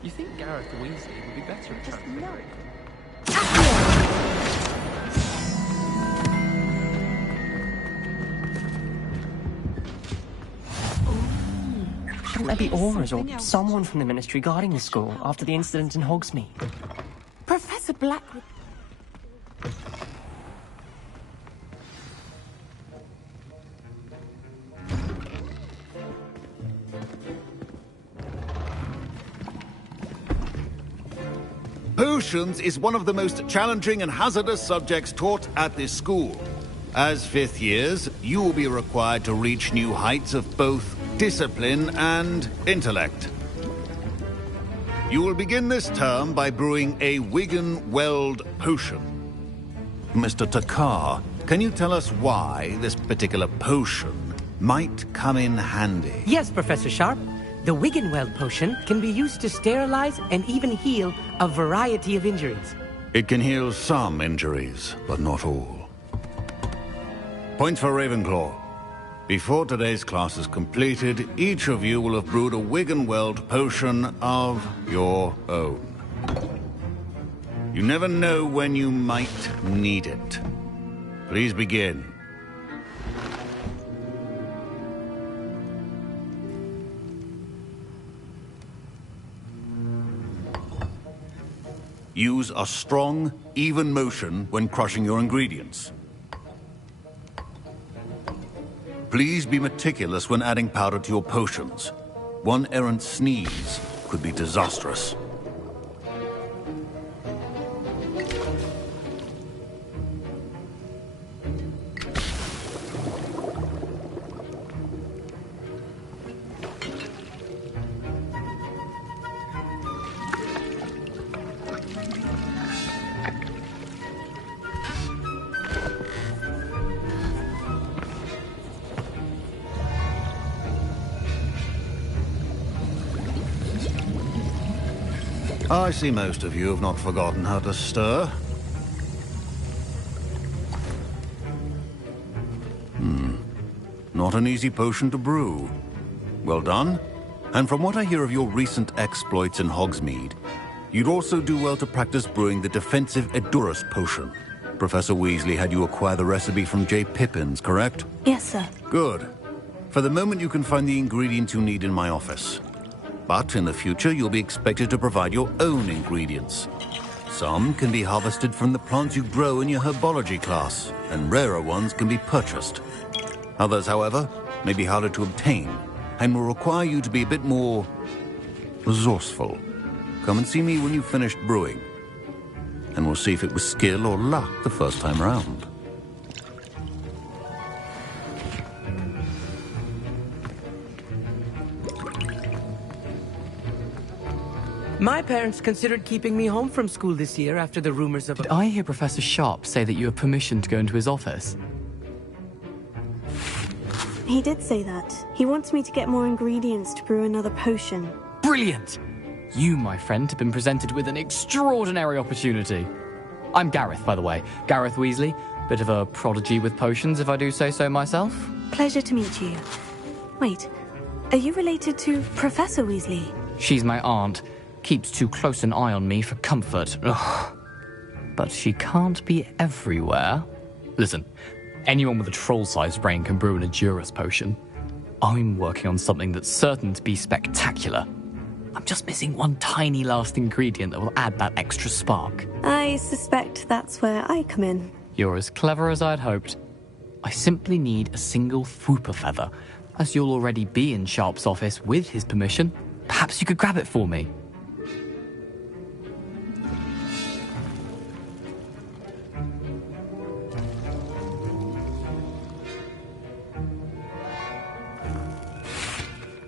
You think Gareth Weasley would be better at Just transfiguring? Shouldn't there be Aurors or someone from the Ministry guarding the school after the incident in Hogsmeade? Professor Blackwood... Potions is one of the most challenging and hazardous subjects taught at this school. As fifth years, you will be required to reach new heights of both discipline and intellect. You will begin this term by brewing a Wigan-Weld potion. Mr. Takar, can you tell us why this particular potion might come in handy? Yes, Professor Sharp. The Wigan-Weld potion can be used to sterilize and even heal a variety of injuries. It can heal some injuries, but not all. Point for Ravenclaw. Before today's class is completed, each of you will have brewed a Wigan-Weld potion of your own. You never know when you might need it. Please begin. Use a strong, even motion when crushing your ingredients. Please be meticulous when adding powder to your potions. One errant sneeze could be disastrous. I see most of you have not forgotten how to stir. Not an easy potion to brew. Well done. And from what I hear of your recent exploits in Hogsmeade, you'd also do well to practice brewing the defensive Edurus potion. Professor Weasley had you acquire the recipe from J. Pippins, correct? Yes, sir. Good. For the moment, you can find the ingredients you need in my office. But in the future, you'll be expected to provide your own ingredients. Some can be harvested from the plants you grow in your herbology class, and rarer ones can be purchased. Others, however, may be harder to obtain, and will require you to be a bit more resourceful. Come and see me when you've finished brewing, and we'll see if it was skill or luck the first time round. My parents considered keeping me home from school this year after the rumors of... Did I hear Professor Sharp say that you have permission to go into his office? He did say that. He wants me to get more ingredients to brew another potion. Brilliant! You, my friend, have been presented with an extraordinary opportunity. I'm Gareth, by the way. Gareth Weasley. Bit of a prodigy with potions, if I do say so myself. Pleasure to meet you. Wait, are you related to Professor Weasley? She's my aunt. Keeps too close an eye on me for comfort. Ugh. But she can't be everywhere. Listen, anyone with a troll-sized brain can brew an Edurus potion. I'm working on something that's certain to be spectacular. I'm just missing one tiny last ingredient that will add that extra spark. I suspect that's where I come in. You're as clever as I'd hoped. I simply need a single Fwooper feather. As you'll already be in Sharp's office with his permission, perhaps you could grab it for me.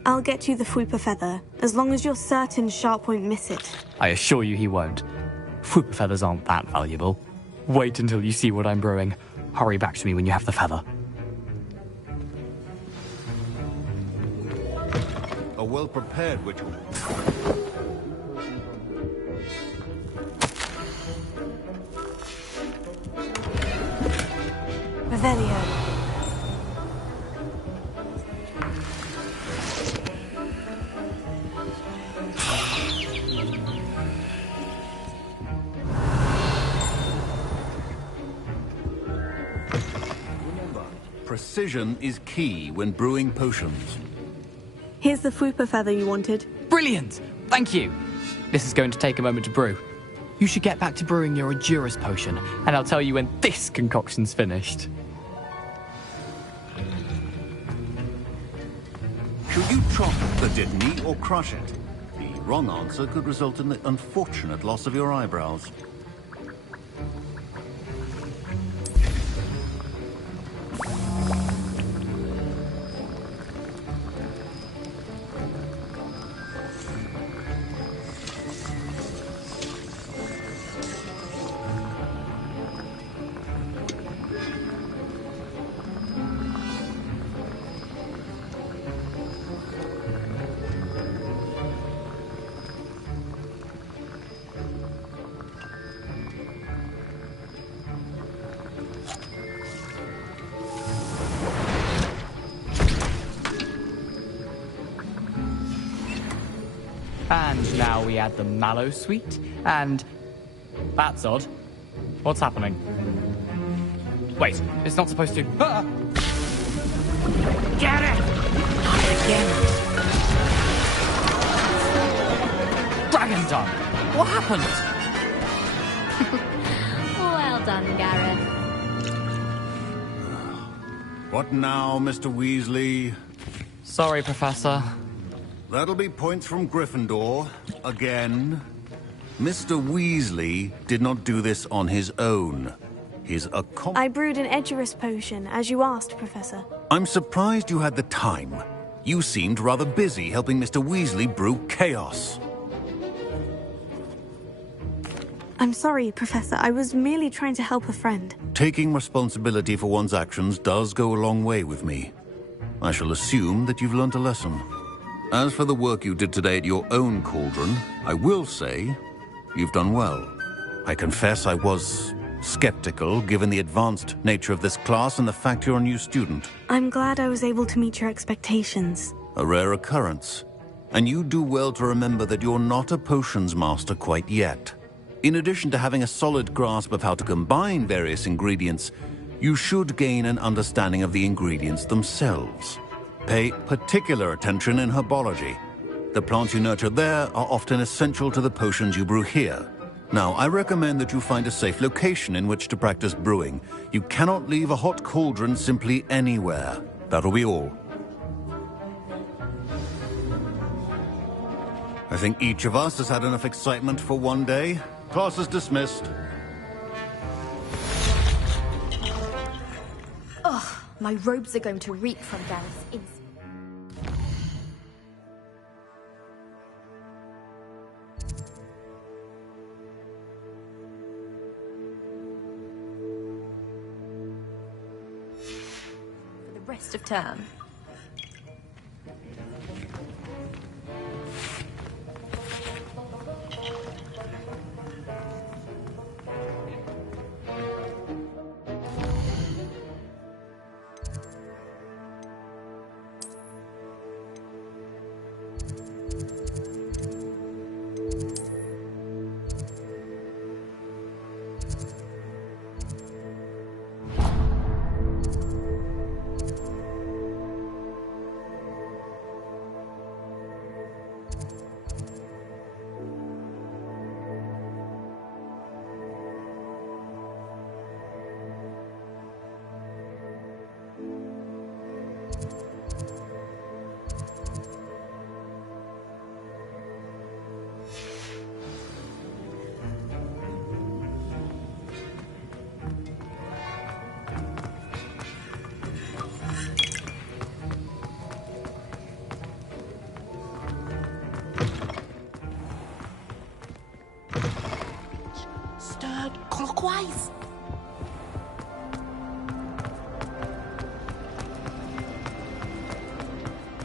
I'll get you the Fwooper feather, as long as you're certain Sharp won't miss it. I assure you he won't. Fwooper feathers aren't that valuable. Wait until you see what I'm brewing. Hurry back to me when you have the feather. A well-prepared ritual. Revelio. Precision is key when brewing potions. Here's the Fwooper feather you wanted. Brilliant! Thank you! This is going to take a moment to brew. You should get back to brewing your Edurus potion, and I'll tell you when this concoction's finished. Should you chop the Dittany or crush it? The wrong answer could result in the unfortunate loss of your eyebrows. And now we add the mallow sweet, and... That's odd. What's happening? Wait, it's not supposed to... Ah! Get it! Not again. Dragon tongue! What happened? Well done, Gareth. What now, Mr. Weasley? Sorry, Professor. That'll be points from Gryffindor. Again. Mr. Weasley did not do this on his own. I brewed an Edgerus potion, as you asked, Professor. I'm surprised you had the time. You seemed rather busy helping Mr. Weasley brew chaos. I'm sorry, Professor. I was merely trying to help a friend. Taking responsibility for one's actions does go a long way with me. I shall assume that you've learnt a lesson. As for the work you did today at your own cauldron, I will say you've done well. I confess I was skeptical, given the advanced nature of this class and the fact you're a new student. I'm glad I was able to meet your expectations. A rare occurrence. And you do well to remember that you're not a potions master quite yet. In addition to having a solid grasp of how to combine various ingredients, you should gain an understanding of the ingredients themselves. Pay particular attention in herbology. The plants you nurture there are often essential to the potions you brew here. Now, I recommend that you find a safe location in which to practice brewing. You cannot leave a hot cauldron simply anywhere. That'll be all. I think each of us has had enough excitement for one day. Class is dismissed. Ugh, my robes are going to reek from Gareth's incense. For the rest of term. Stirred clockwise.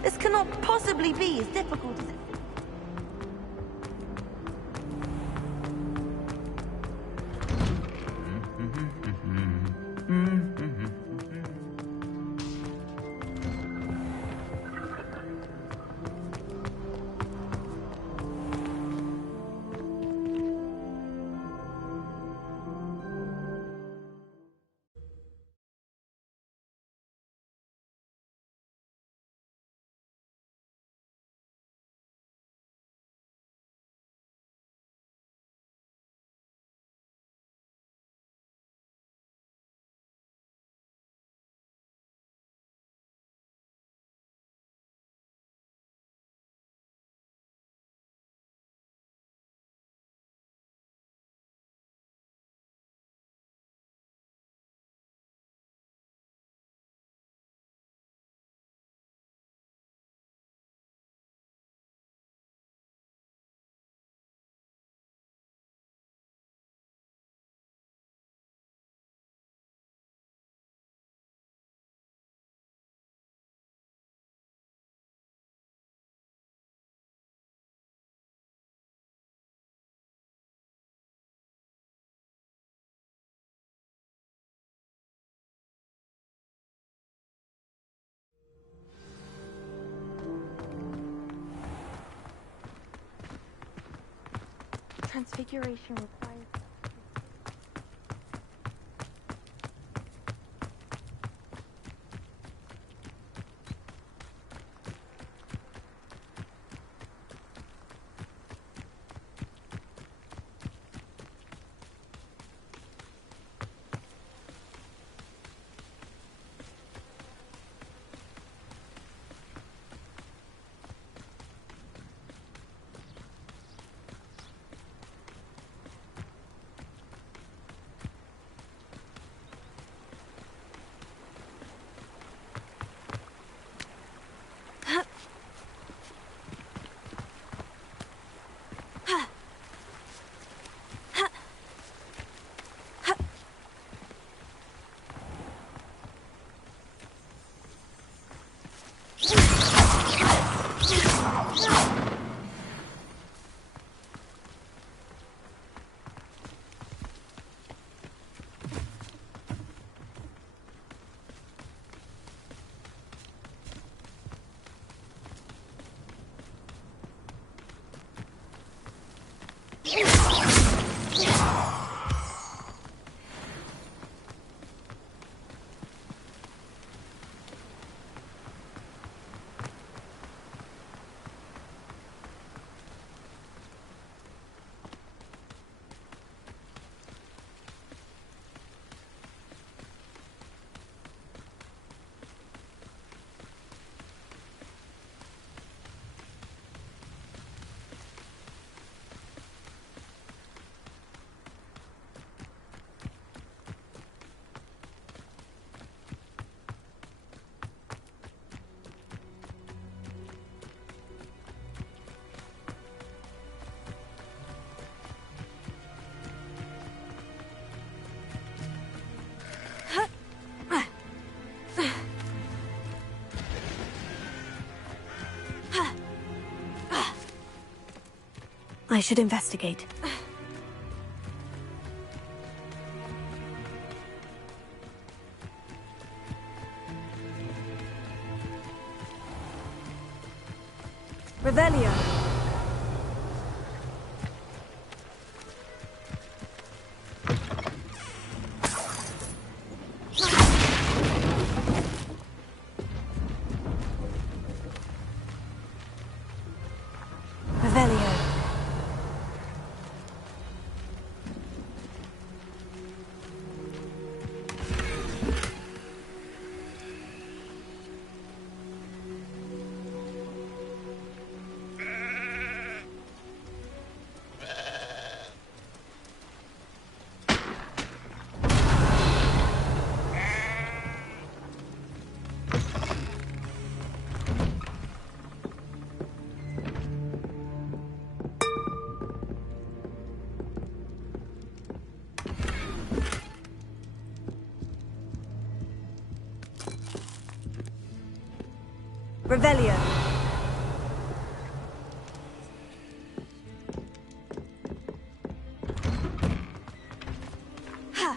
This cannot possibly be as difficult as it... Transfiguration requires... I should investigate. Revelio. Revelio. Revelio. Ha.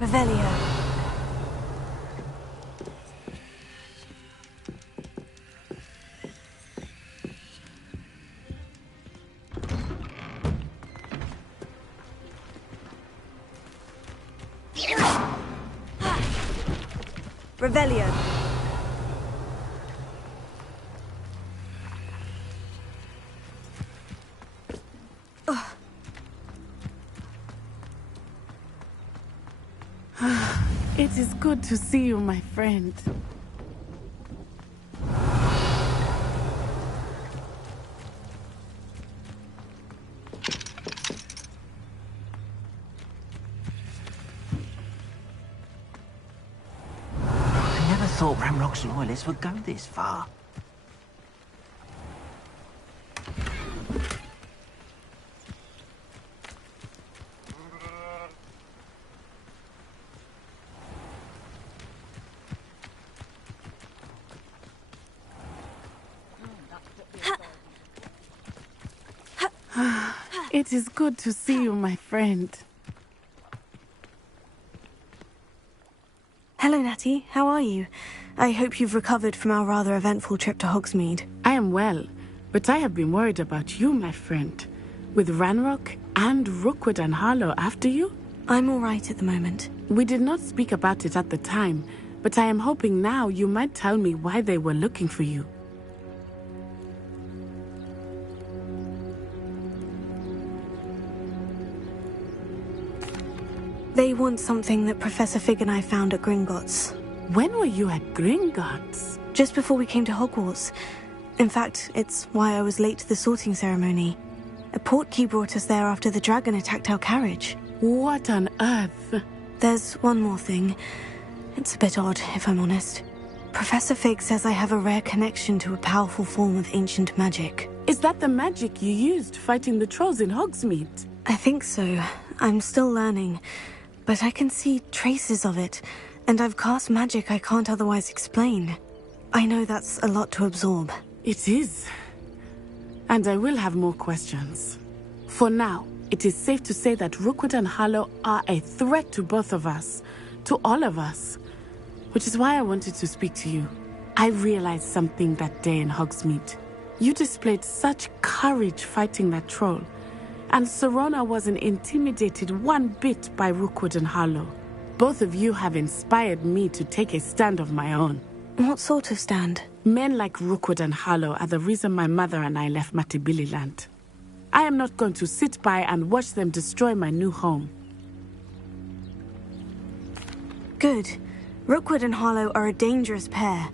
Revelio. Revelio. It is good to see you, my friend. I never thought Ramrock's loyalists would go this far. It is good to see you, my friend. Hello, Natty. How are you? I hope you've recovered from our rather eventful trip to Hogsmeade. I am well, but I have been worried about you, my friend. With Ranrock and Rookwood and Harlow after you? I'm all right at the moment. We did not speak about it at the time, but I am hoping now you might tell me why they were looking for you. They want something that Professor Fig and I found at Gringotts. When were you at Gringotts? Just before we came to Hogwarts. In fact, it's why I was late to the sorting ceremony. A portkey brought us there after the dragon attacked our carriage. What on earth? There's one more thing. It's a bit odd, if I'm honest. Professor Fig says I have a rare connection to a powerful form of ancient magic. Is that the magic you used fighting the trolls in Hogsmeade? I think so. I'm still learning. But I can see traces of it, and I've cast magic I can't otherwise explain. I know that's a lot to absorb. It is. And I will have more questions. For now, it is safe to say that Rookwood and Harlow are a threat to both of us. To all of us. Which is why I wanted to speak to you. I realized something that day in Hogsmeade. You displayed such courage fighting that troll. And Serona wasn't intimidated one bit by Rookwood and Harlow. Both of you have inspired me to take a stand of my own. What sort of stand? Men like Rookwood and Harlow are the reason my mother and I left Matibili land. I am not going to sit by and watch them destroy my new home. Good. Rookwood and Harlow are a dangerous pair,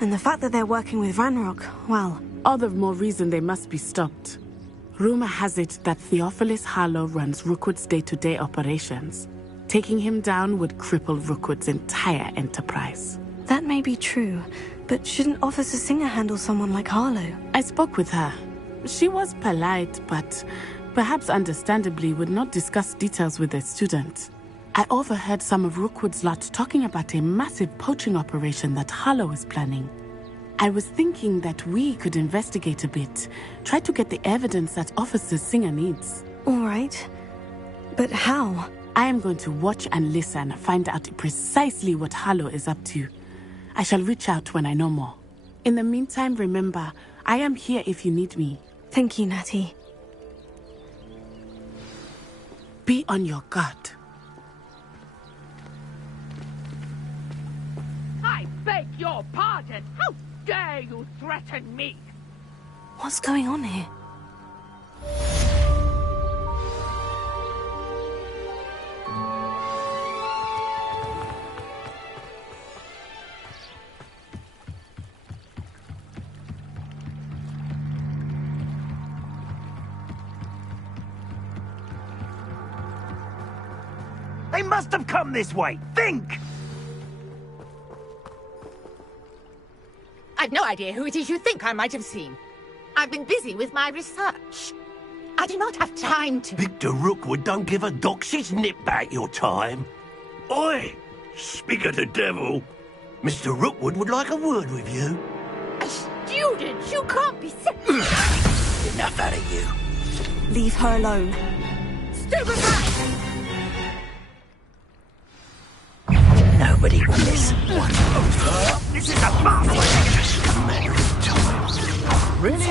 and the fact that they're working with Ranrock, well... All the more reason they must be stopped. Rumor has it that Theophilus Harlow runs Rookwood's day-to-day operations. Taking him down would cripple Rookwood's entire enterprise. That may be true, but shouldn't Officer Singer handle someone like Harlow? I spoke with her. She was polite, but perhaps understandably would not discuss details with a student. I overheard some of Rookwood's lot talking about a massive poaching operation that Harlow is planning. I was thinking that we could investigate a bit, try to get the evidence that Officer Singer needs. All right. But how? I am going to watch and listen, find out precisely what Harlow is up to. I shall reach out when I know more. In the meantime, remember, I am here if you need me. Thank you, Natty. Be on your guard. I beg your pardon. How dare you threaten me? What's going on here? They must have come this way. Think! I've no idea who it is you think I might have seen. I've been busy with my research. I do not have time to... Victor Rookwood don't give a doxy's nip back your time. Oi! Speak of the devil. Mr. Rookwood would like a word with you. A student? You can't be... Enough out of you. Leave her alone. Stupefy! Nobody will listen. What? This is a farce. Just a matter of time. Really?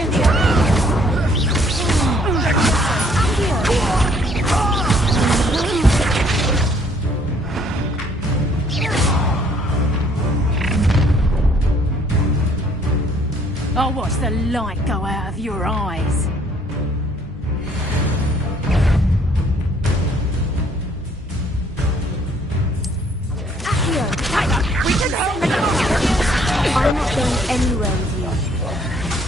I'll watch the light go out of your eyes. I'm not going anywhere with you.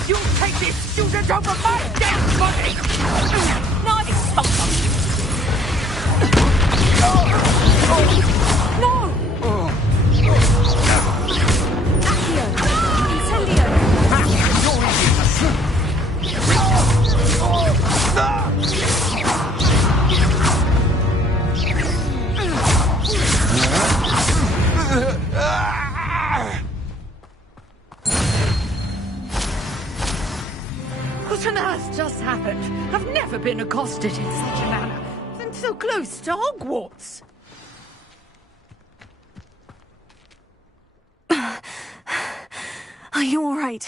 You take this student over my damn body! Nice sponsor! No! What on earth just happened? I've never been accosted in such a manner. And so close to Hogwarts. Are you all right?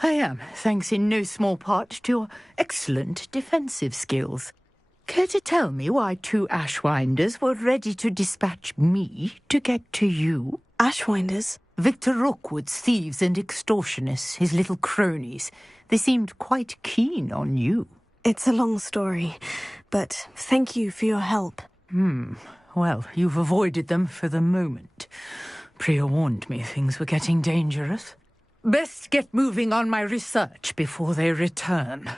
I am, thanks in no small part to your excellent defensive skills. Care to tell me why two Ashwinders were ready to dispatch me to get to you? Ashwinders? Victor Rookwood's thieves and extortionists, his little cronies. They seemed quite keen on you. It's a long story, but thank you for your help. Well, you've avoided them for the moment. Priya warned me things were getting dangerous. Best get moving on my research before they return.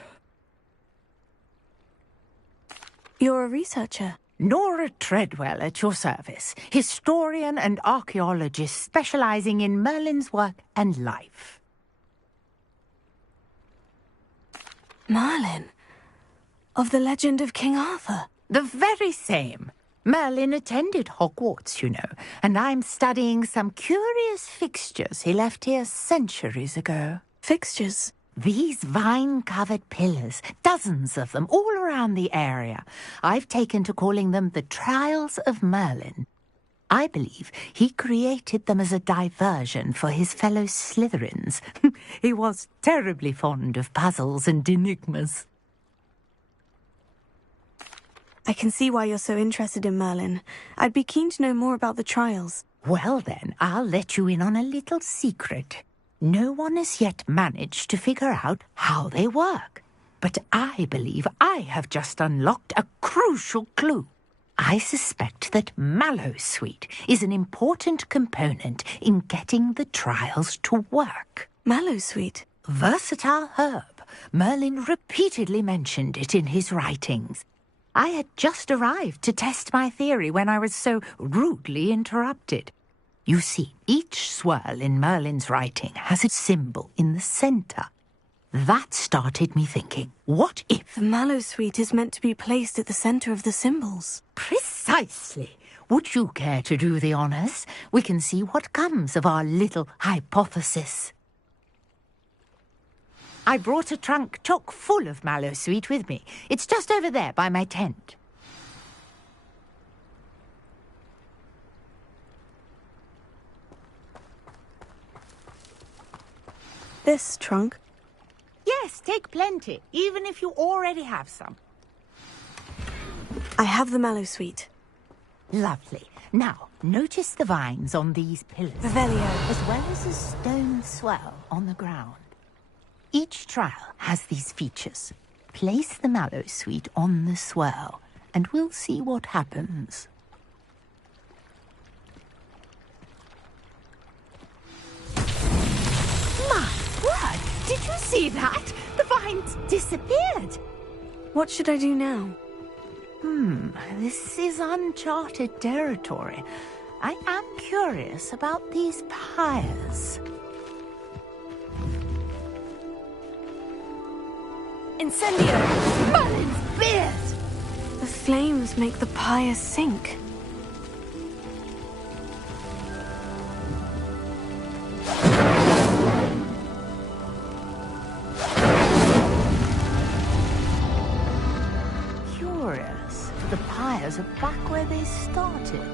You're a researcher? Nora Treadwell at your service, historian and archaeologist specializing in Merlin's work and life. Merlin? Of the legend of King Arthur? The very same. Merlin attended Hogwarts, you know, and I'm studying some curious fixtures he left here centuries ago. Fixtures? These vine-covered pillars, dozens of them, all around the area. I've taken to calling them the Trials of Merlin. I believe he created them as a diversion for his fellow Slytherins. He was terribly fond of puzzles and enigmas. I can see why you're so interested in Merlin. I'd be keen to know more about the trials. Well then, I'll let you in on a little secret. No one has yet managed to figure out how they work. But I believe I have just unlocked a crucial clue. I suspect that Mallowsweet is an important component in getting the trials to work. Mallowsweet? Versatile herb. Merlin repeatedly mentioned it in his writings. I had just arrived to test my theory when I was so rudely interrupted. You see, each swirl in Merlin's writing has a symbol in the centre. That started me thinking, what if... The Mallowsweet is meant to be placed at the centre of the symbols. Precisely. Would you care to do the honours? We can see what comes of our little hypothesis. I brought a trunk chock full of Mallowsweet with me. It's just over there by my tent. This trunk? Yes, take plenty, even if you already have some. I have the Mallowsweet. Lovely. Now, notice the vines on these pillars. Revelio. As well as a stone swell on the ground. Each trial has these features. Place the Mallowsweet on the swirl, and we'll see what happens. My word! Did you see that? The vines disappeared. What should I do now? This is uncharted territory. I am curious about these pyres. Incendio! Merlin's beard! The flames make the pyre sink. Curious. The pyres are back where they started.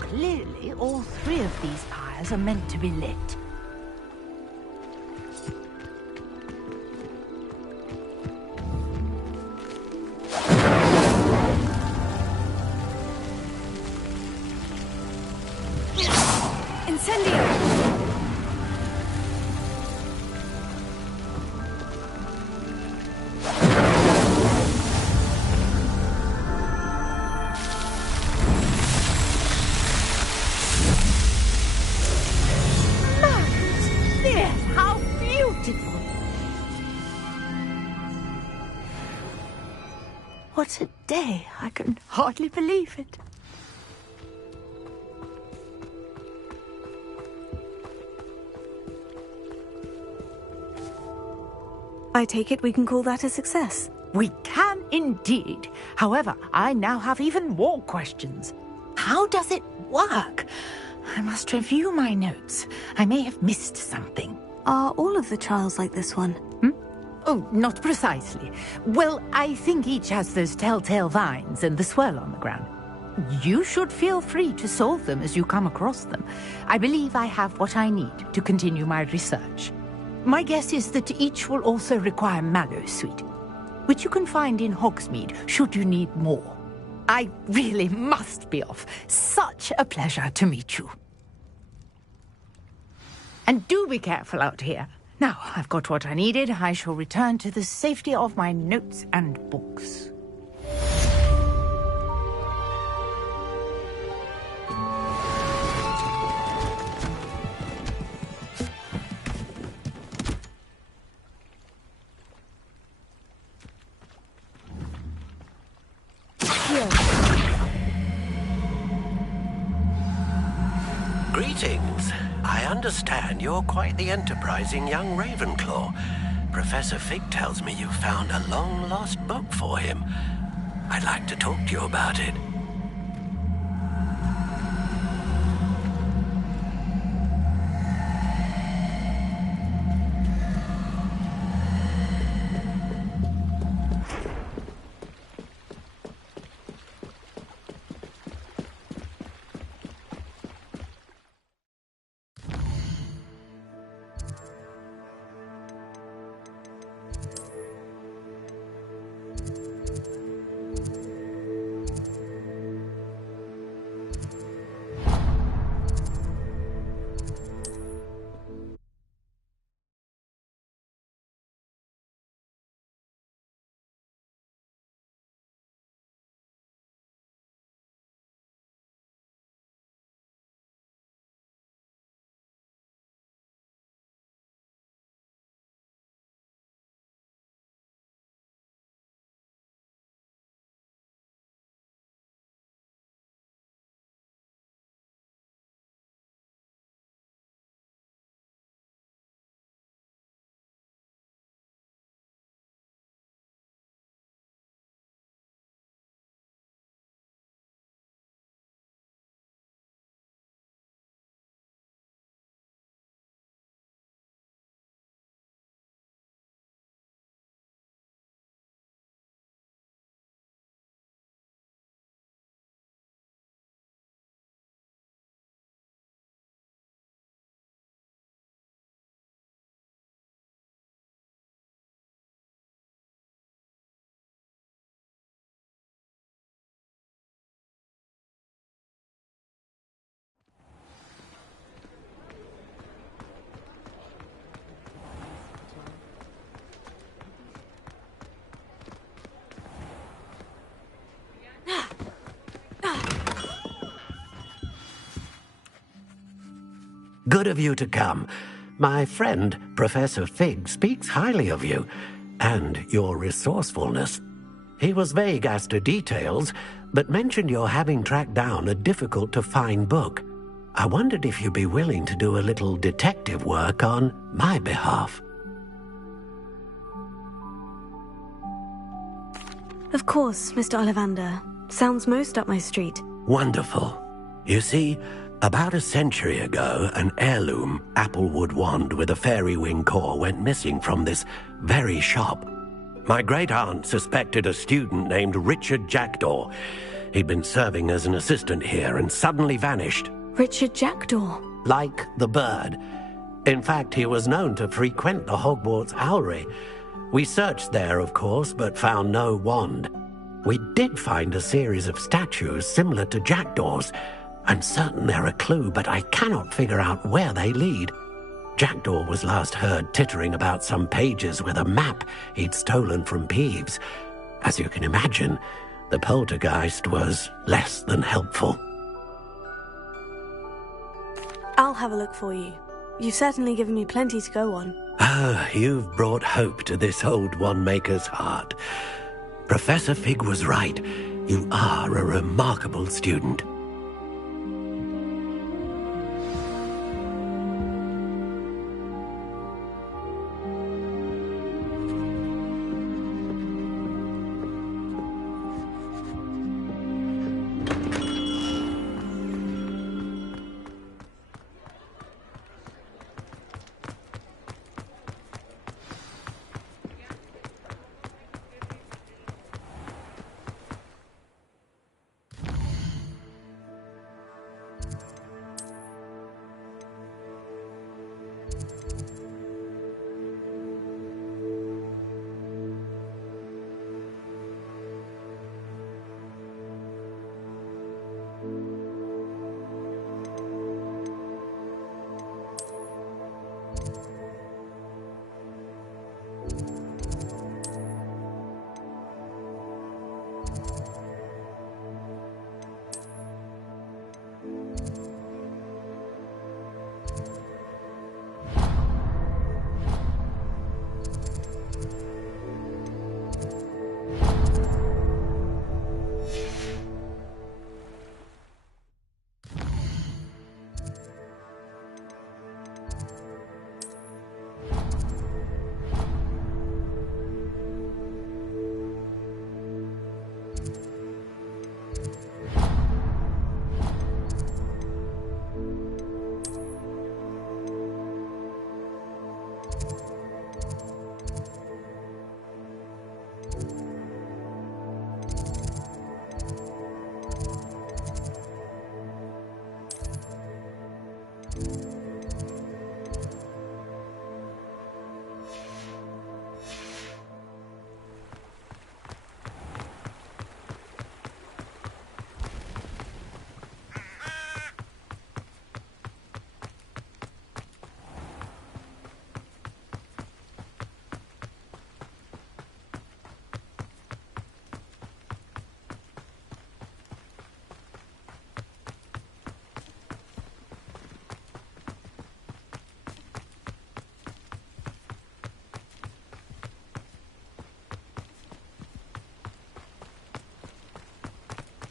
Clearly, all three of these pyres are meant to be lit. What a day! I can hardly believe it. I take it we can call that a success. We can indeed. However, I now have even more questions. How does it work? I must review my notes. I may have missed something. Are all of the trials like this one? Oh, not precisely. Well, I think each has those telltale vines and the swirl on the ground. You should feel free to solve them as you come across them. I believe I have what I need to continue my research. My guess is that each will also require Mallowsweet, which you can find in Hogsmeade should you need more. I really must be off. Such a pleasure to meet you. And do be careful out here. Now, I've got what I needed. I shall return to the safety of my notes and books. understand you're quite the enterprising young Ravenclaw. Professor Fig tells me you found a long-lost book for him. I'd like to talk to you about it. Good of you to come. My friend, Professor Fig, speaks highly of you, and your resourcefulness. He was vague as to details, but mentioned your having tracked down a difficult-to-find book. I wondered if you'd be willing to do a little detective work on my behalf. Of course, Mr. Ollivander. Sounds most up my street. Wonderful. You see, about a century ago, an heirloom applewood wand with a fairy wing core went missing from this very shop. My great-aunt suspected a student named Richard Jackdaw. He'd been serving as an assistant here and suddenly vanished. Richard Jackdaw? Like the bird. In fact, he was known to frequent the Hogwarts Owlery. We searched there, of course, but found no wand. We did find a series of statues similar to Jackdaw's. I'm certain they're a clue, but I cannot figure out where they lead. Jackdaw was last heard tittering about some pages with a map he'd stolen from Peeves. As you can imagine, the poltergeist was less than helpful. I'll have a look for you. You've certainly given me plenty to go on. Ah, you've brought hope to this old one-maker's heart. Professor Fig was right. You are a remarkable student.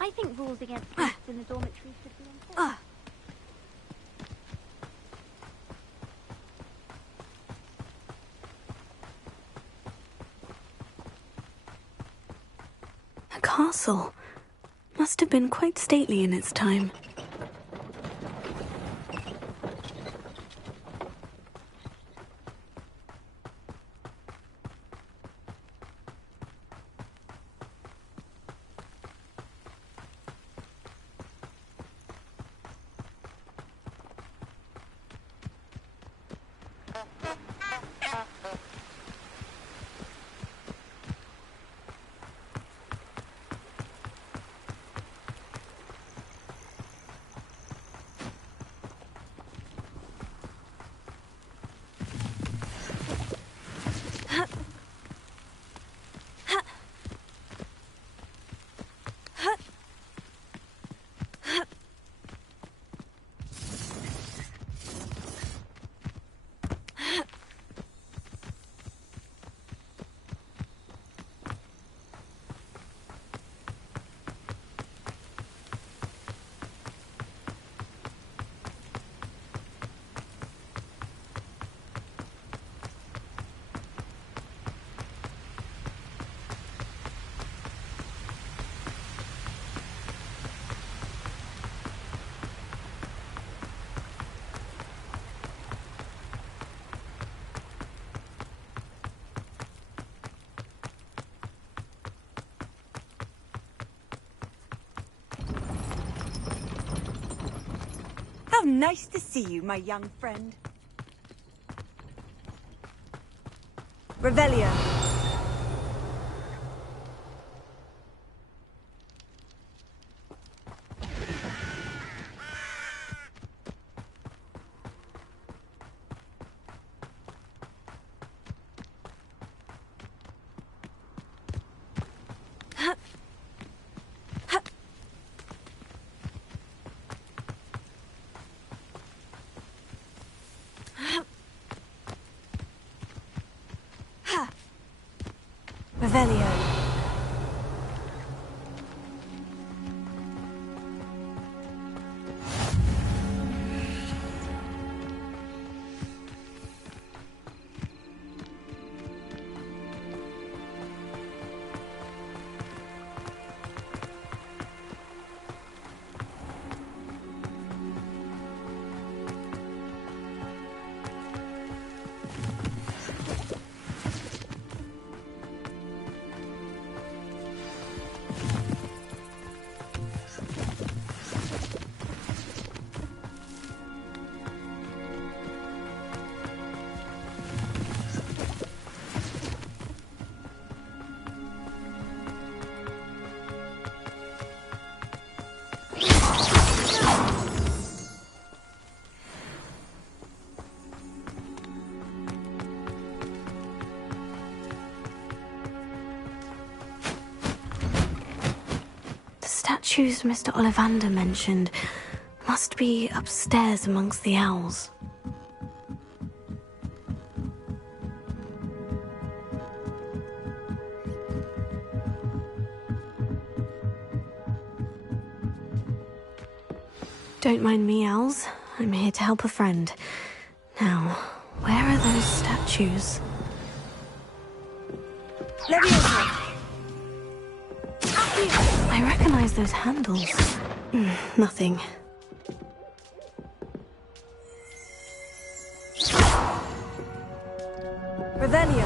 I think rules against priests in the dormitory should be enforced. A castle. Must have been quite stately in its time. How nice to see you, my young friend. Revelio. Revelio. Statues Mr. Ollivander mentioned must be upstairs amongst the owls. Don't mind me, owls. I'm here to help a friend. Now, where are those statues? I recognize those handles. Nothing. Revelio.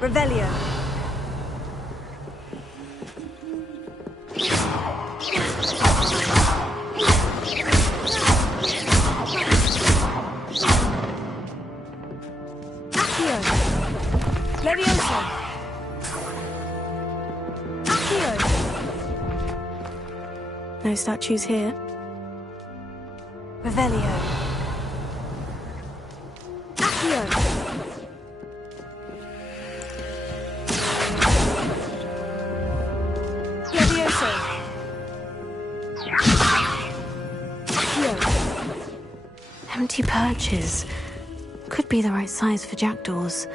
Revelio. No statues here. Revelio. Accio. Levioso. empty perches. Could be the right size for jackdaws.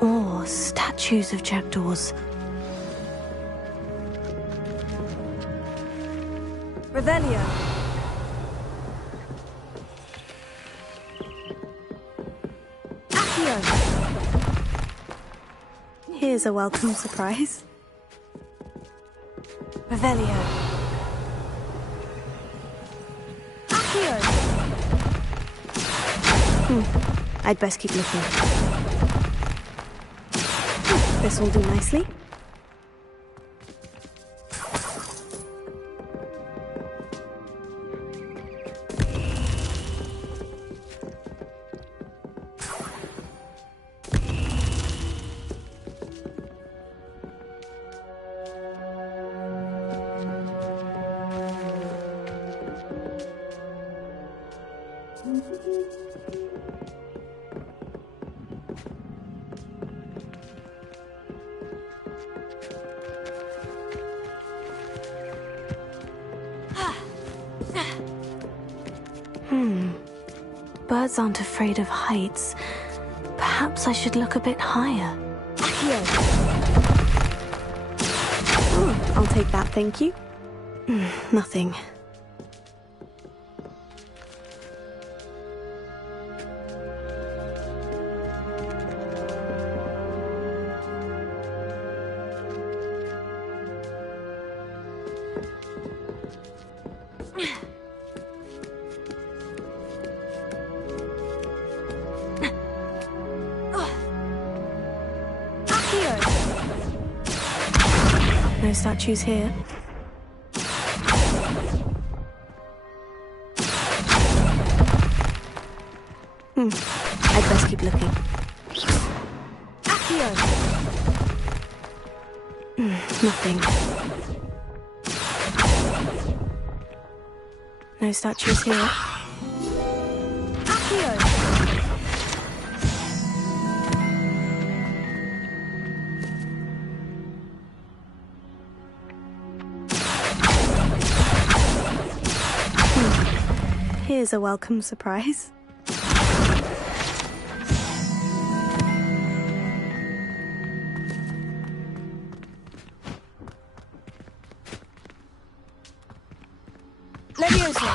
Or statues of jackdaws. Revelio. Here's a welcome surprise. Revelio. I'd best keep looking. This will do nicely. Birds aren't afraid of heights. Perhaps I should look a bit higher. I'll take that, thank you. Nothing. No statues here. I'd best keep looking. Nothing. No statues here. Here's a welcome surprise. Leviosa.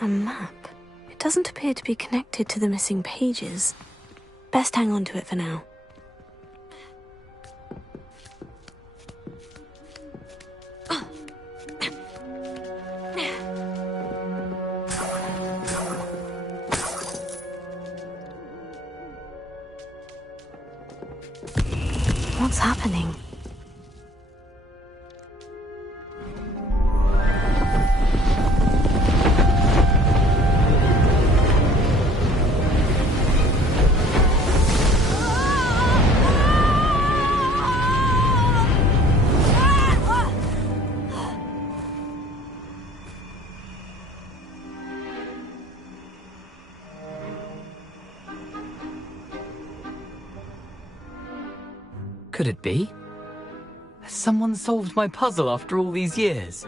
A map. It doesn't appear to be connected to the missing pages. Best hang on to it for now. What's happening? Could it be? Has someone solved my puzzle after all these years?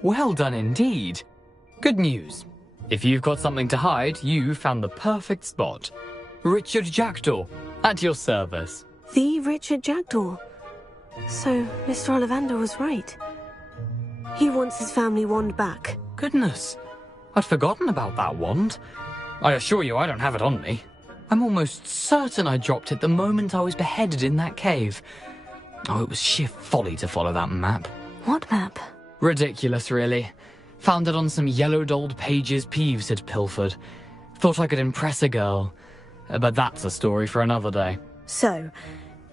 Well done indeed. Good news. If you've got something to hide, you found the perfect spot. Richard Jackdaw, at your service. The Richard Jackdaw. So, Mr. Ollivander was right. He wants his family wand back. Goodness, I'd forgotten about that wand. I assure you I don't have it on me. I'm almost certain I dropped it the moment I was beheaded in that cave. Oh, it was sheer folly to follow that map. What map? Ridiculous, really. Found it on some yellowed old pages Peeves had pilfered. Thought I could impress a girl. But that's a story for another day. So,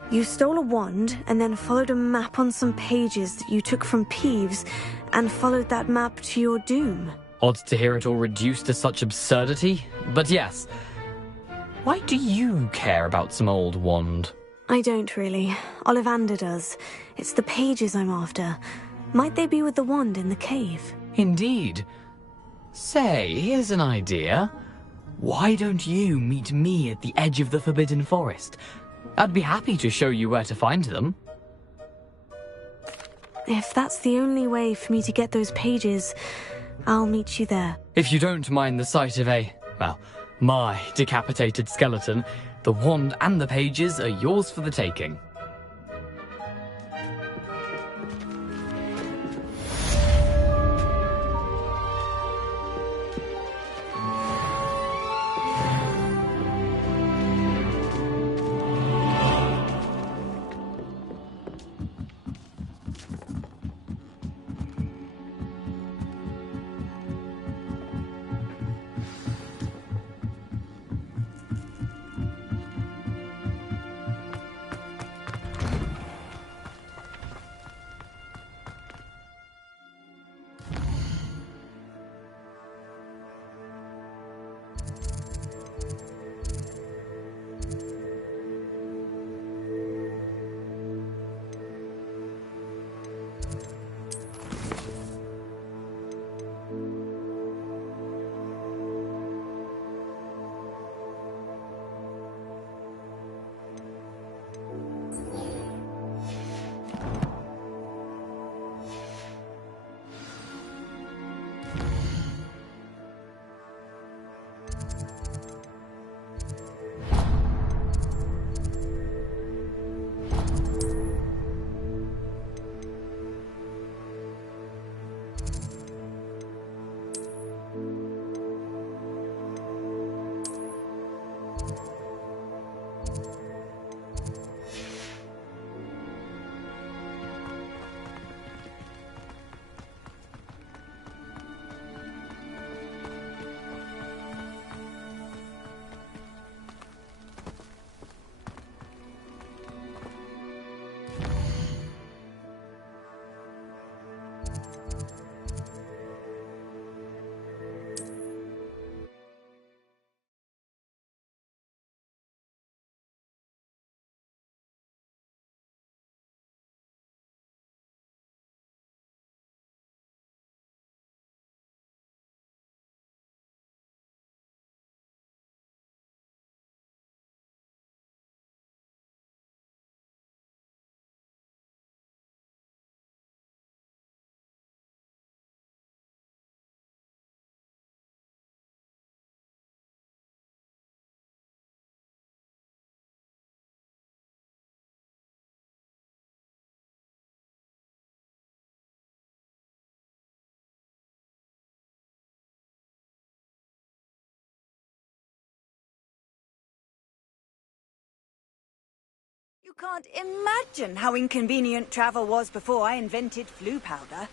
you stole a wand and then followed a map on some pages that you took from Peeves and followed that map to your doom. Odd to hear it all reduced to such absurdity, but yes. Why do you care about some old wand? I don't really. Ollivander does. It's the pages I'm after. Might they be with the wand in the cave? Indeed. Say, here's an idea. Why don't you meet me at the edge of the Forbidden Forest? I'd be happy to show you where to find them. If that's the only way for me to get those pages, I'll meet you there. If you don't mind the sight of my decapitated skeleton, the wand and the pages are yours for the taking. You can't imagine how inconvenient travel was before I invented flu powder.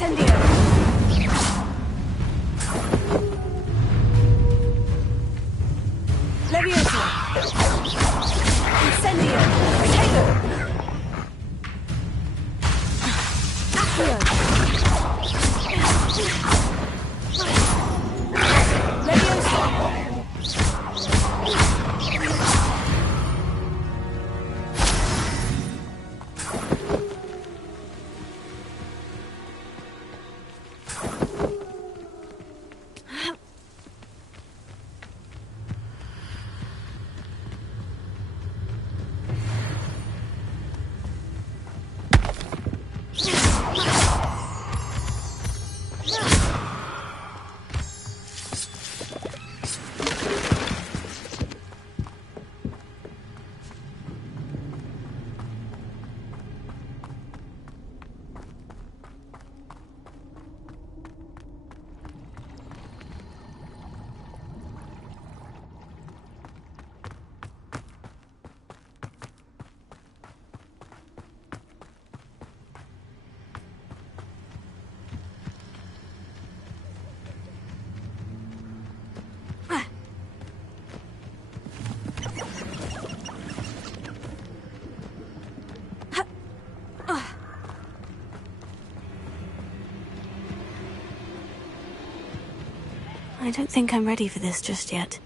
Incendio! Leviosa! Incendio! Potato! Accio! Leviosa! I don't think I'm ready for this just yet.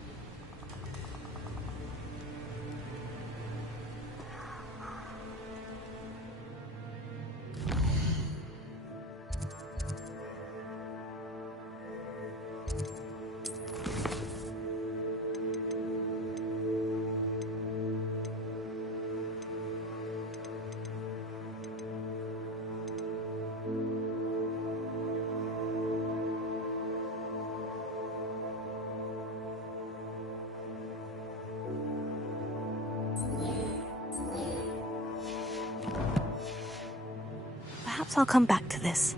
Perhaps I'll come back to this.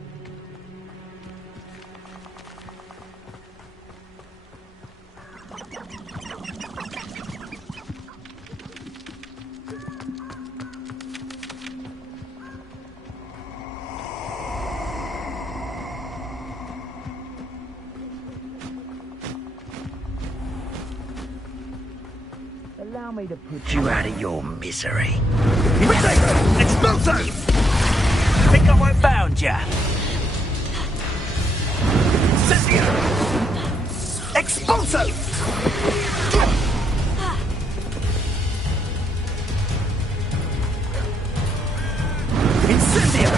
Allow me to put you out of your misery. Exploso! Think I won't bound ya? Incendio! Expulso! Incendio!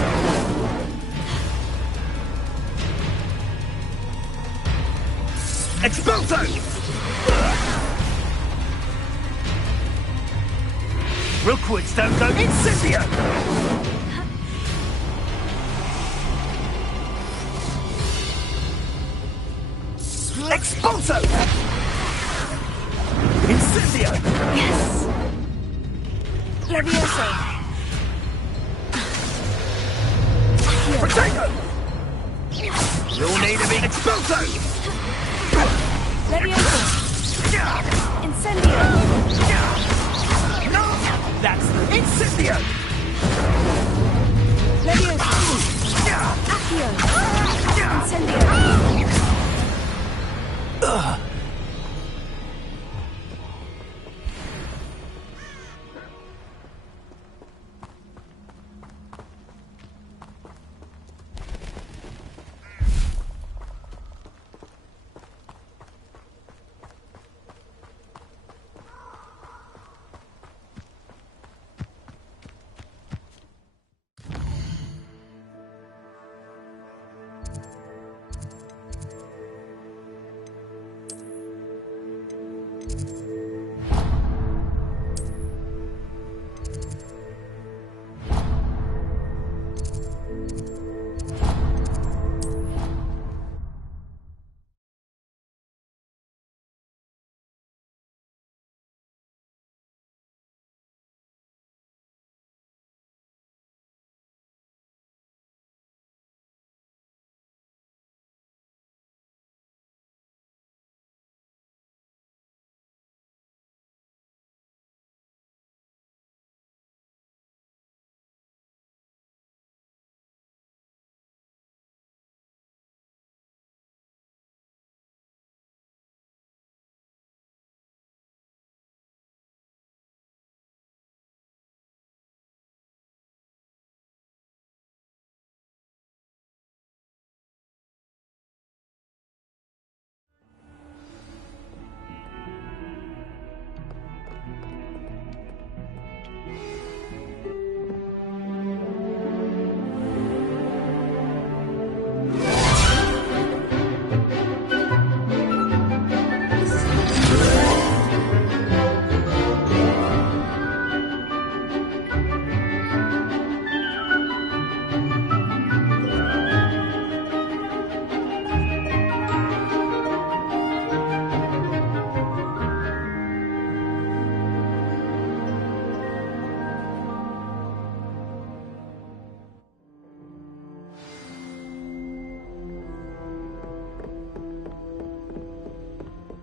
Expulso! Rookwoods don't go Incendio! Expulso! Incendio! Yes! Levioso! Potato! You'll need to be Expulso! Levioso! Incendio! No! That's the Incendio! Levioso! Accio! Incendio!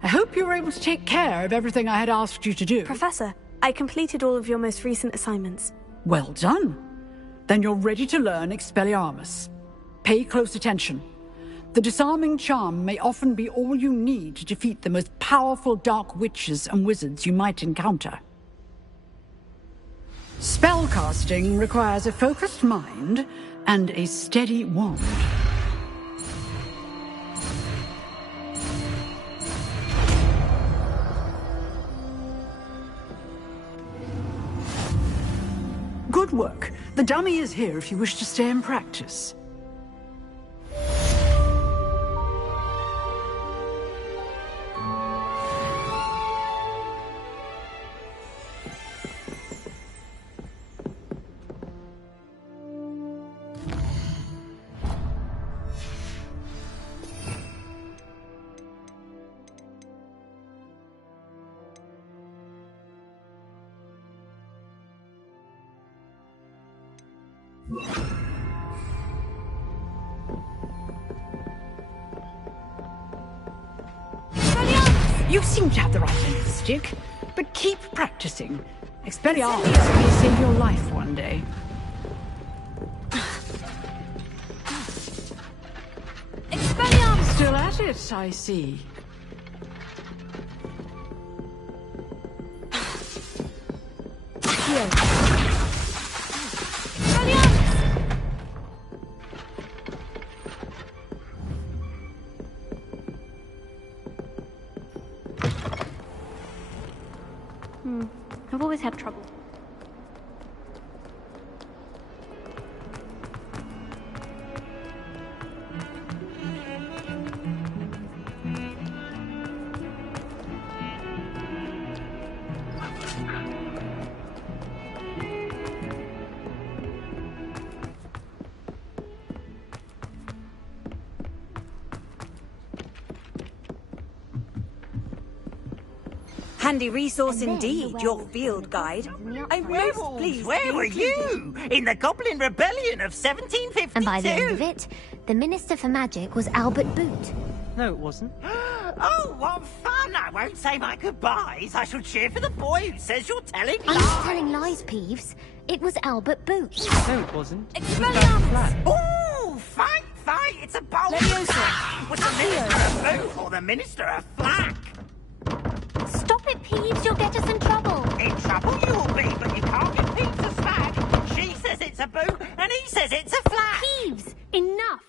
I hope you were able to take care of everything I had asked you to do. Professor, I completed all of your most recent assignments. Well done. Then you're ready to learn Expelliarmus. Pay close attention. The disarming charm may often be all you need to defeat the most powerful dark witches and wizards you might encounter. Spellcasting requires a focused mind and a steady wand. Good work. The dummy is here if you wish to stay and practice. You seem to have the right end of the stick, but keep practicing. Expelliarmus may save your life one day. Expelliarmus! Still at it, I see. Here. I've always had trouble. Handy resource indeed, your field guide. I'm most pleased. Where were you? In the Goblin Rebellion of 1752? And by the end of it, the Minister for Magic was Albert Boot. No, it wasn't. Oh, what fun! I won't say my goodbyes. I shall cheer for the boy who says you're telling I'm lies. not telling lies, Peeves. It was Albert Boot. No, it wasn't. Oh, fight! It's a bold attack! Was the Minister a boot or the Minister a flack? Stop it, Peeves. You'll get us in trouble. In trouble you will be, but you can't give Peeves a smack. She says it's a boot, and he says it's a flack. Peeves, enough.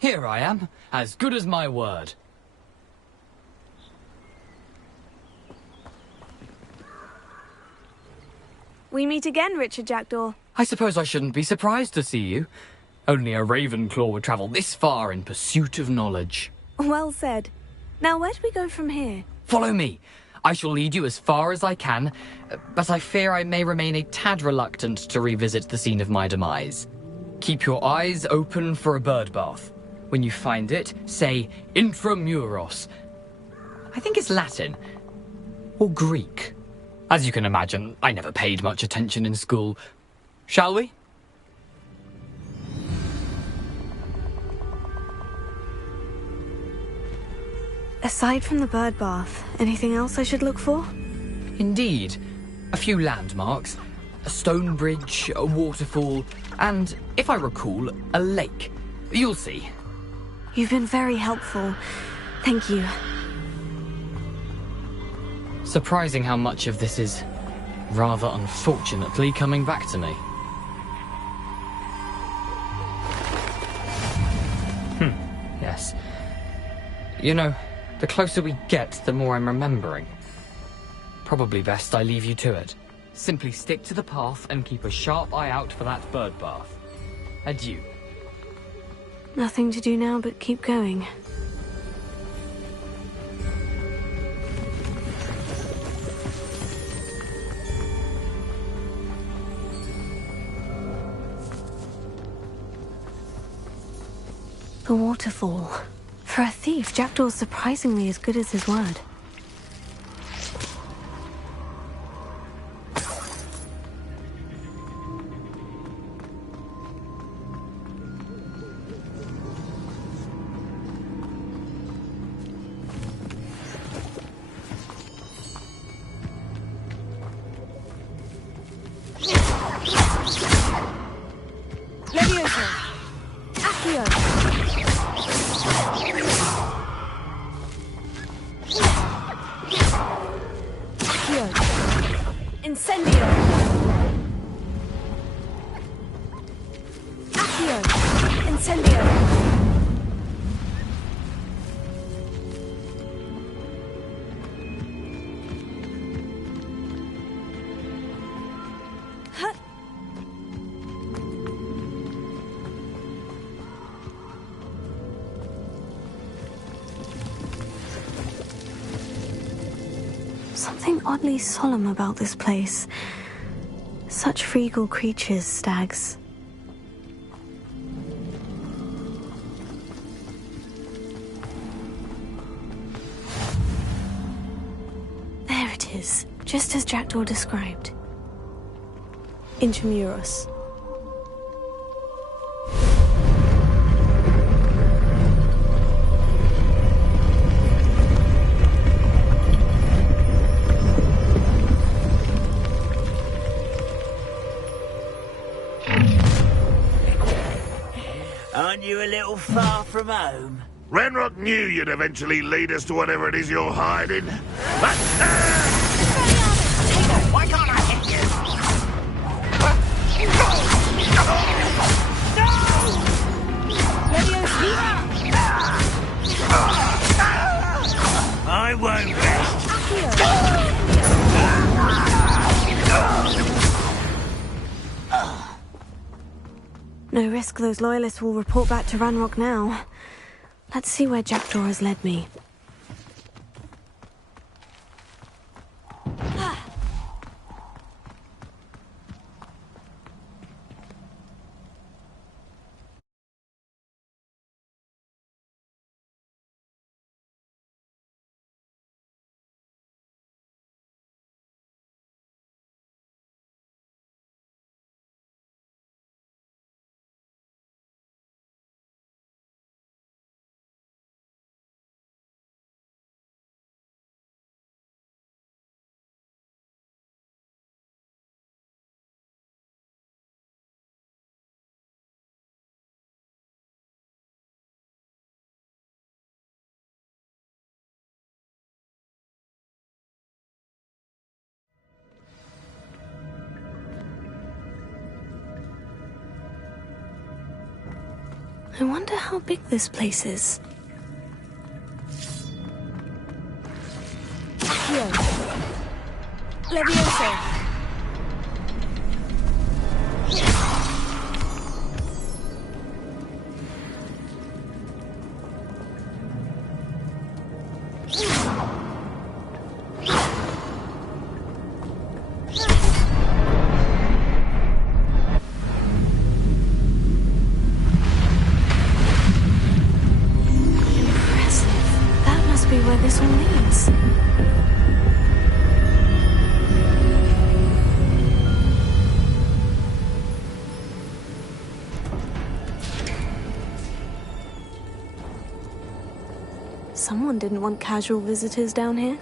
Here I am, as good as my word. We meet again, Richard Jackdaw. I suppose I shouldn't be surprised to see you. Only a Ravenclaw would travel this far in pursuit of knowledge. Well said. Now, where do we go from here? Follow me. I shall lead you as far as I can, but I fear I may remain a tad reluctant to revisit the scene of my demise. Keep your eyes open for a bird bath. When you find it, say intramuros. I think it's Latin. Or Greek. As you can imagine, I never paid much attention in school. Shall we? Aside from the bird bath, anything else I should look for? Indeed. A few landmarks. A stone bridge, a waterfall, and, if I recall, a lake. You'll see. You've been very helpful. Thank you. Surprising how much of this is, rather unfortunately, coming back to me. Yes. You know, the closer we get, the more I'm remembering. Probably best I leave you to it. Simply stick to the path and keep a sharp eye out for that bird bath. Adieu. Nothing to do now but keep going. The waterfall. For a thief, Jackdaw's surprisingly as good as his word. Leviosa! Accio! Incendio! Accio! Incendio! Something oddly solemn about this place. Such regal creatures, stags. There it is, just as Jackdaw described. Intramuros. Aren't you a little far from home? Ranrock knew you'd eventually lead us to whatever it is you're hiding. But, Why can't I hit you? I won't rest. No risk those loyalists will report back to Ranrock now. Let's see where Jackdaw has led me. I wonder how big this place is. Accio! Leviosa! this all means. Someone didn't want casual visitors down here.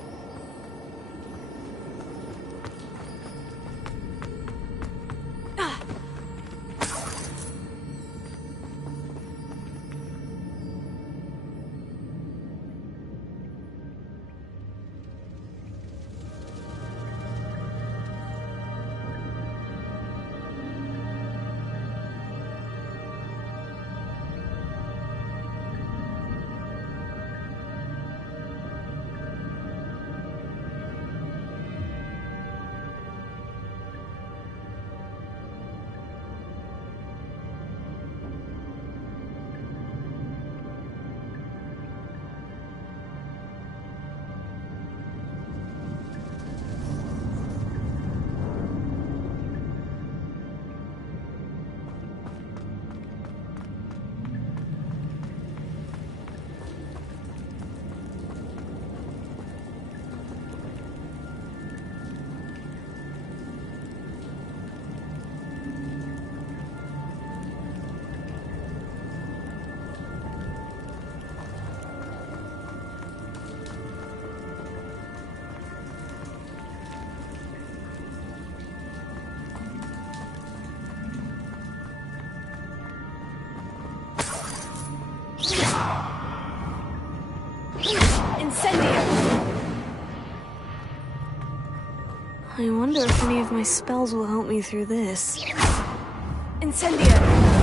I wonder if any of my spells will help me through this. Incendio!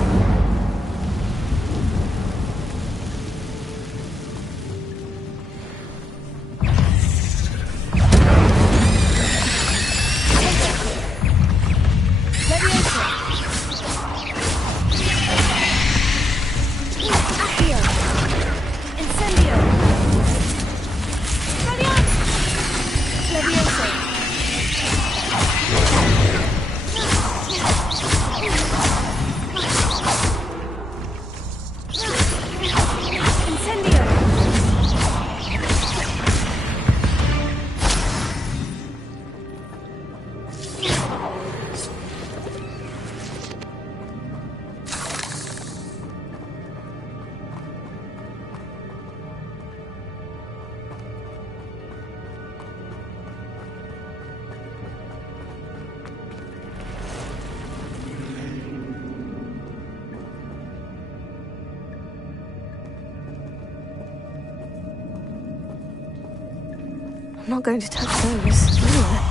I'm not going to touch those. Anyway.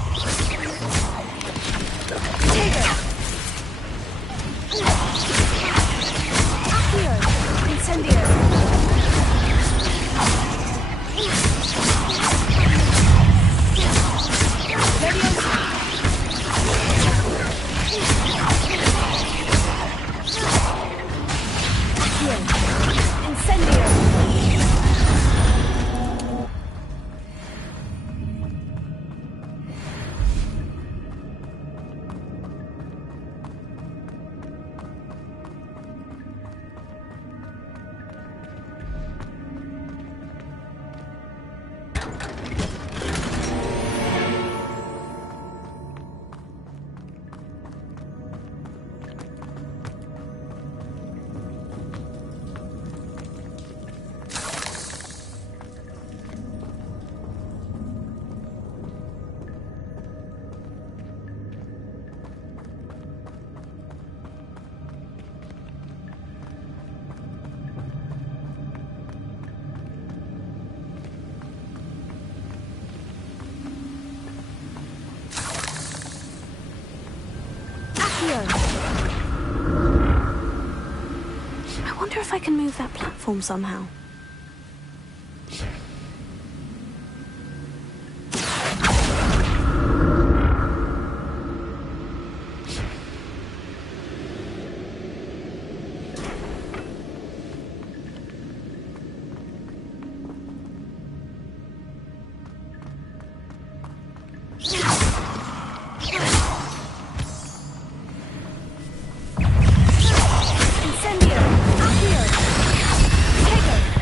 I wonder if I can move that platform somehow. Incendio! Accio! Tego!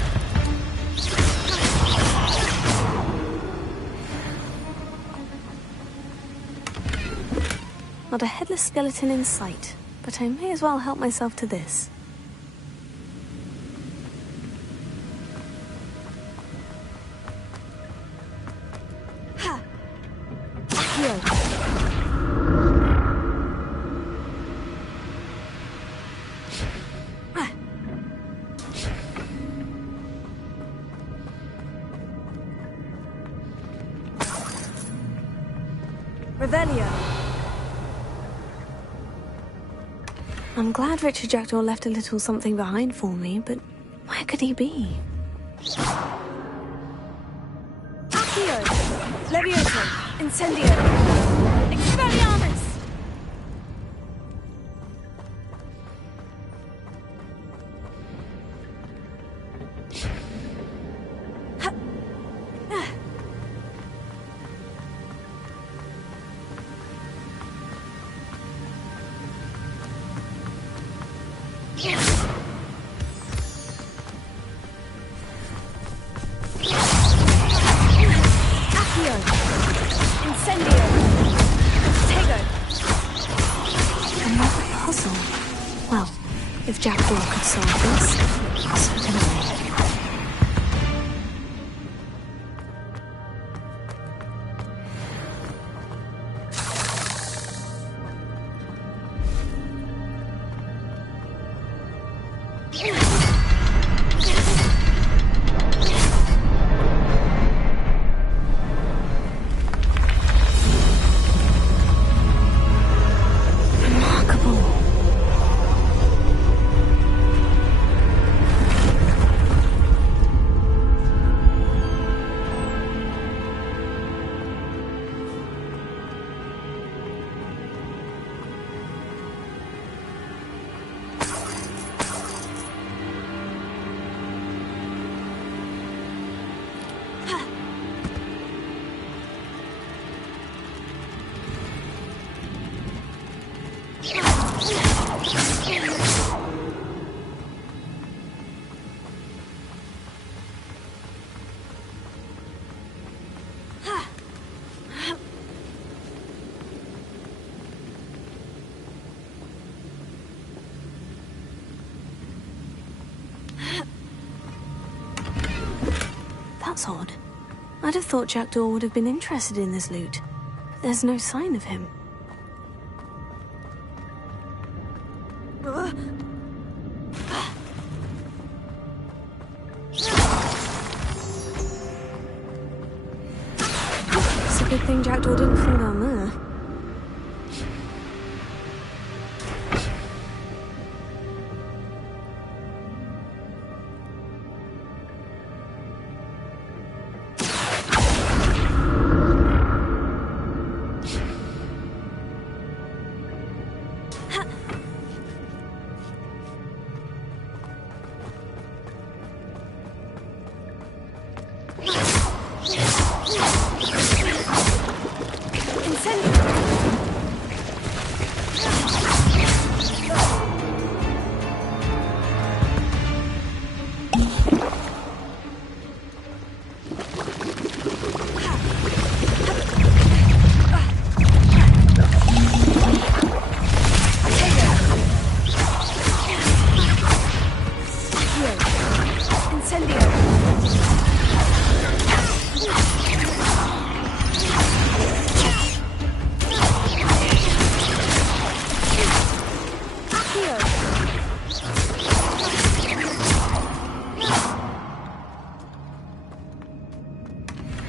Not a headless skeleton in sight, but I may as well help myself to this. Ha! Accio! Revelio. I'm glad Richard Jackdaw left a little something behind for me, but where could he be? Accio! Levioso! Incendio! Expelliarmus! If Jackdaw could solve this, so can I. That's odd. I'd have thought Jackdaw would have been interested in this loot. But there's no sign of him. It's a good thing Jackdaw didn't fall down there.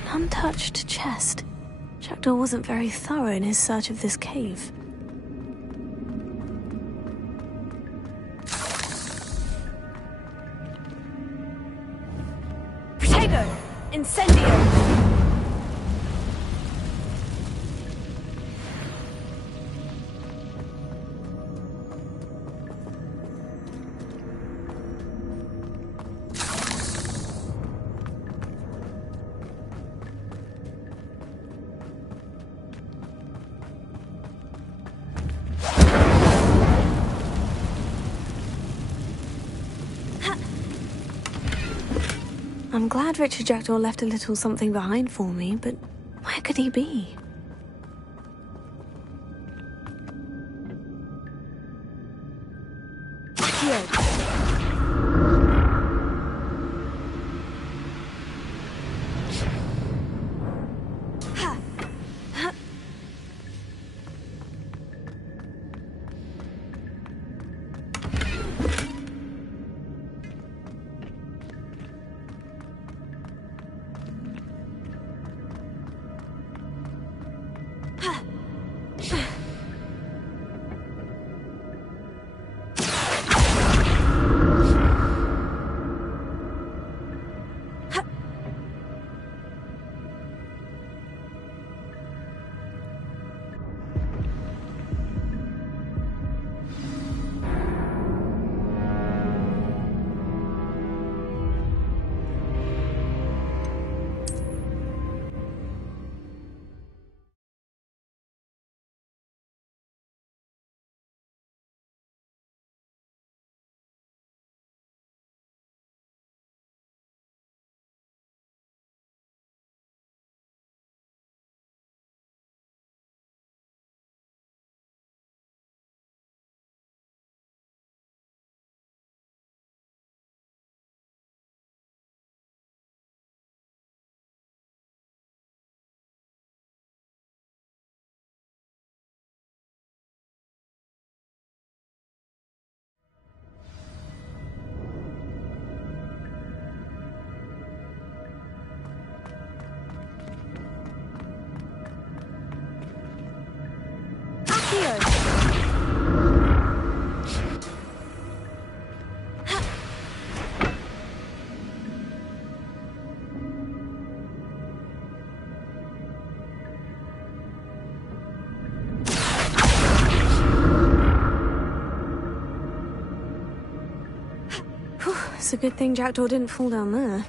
Untouched chest. Jackdaw wasn't very thorough in his search of this cave. Protego! Incendio! I'm glad Richard Jackdaw left a little something behind for me, but where could he be? it's a good thing Jackdaw didn't fall down there.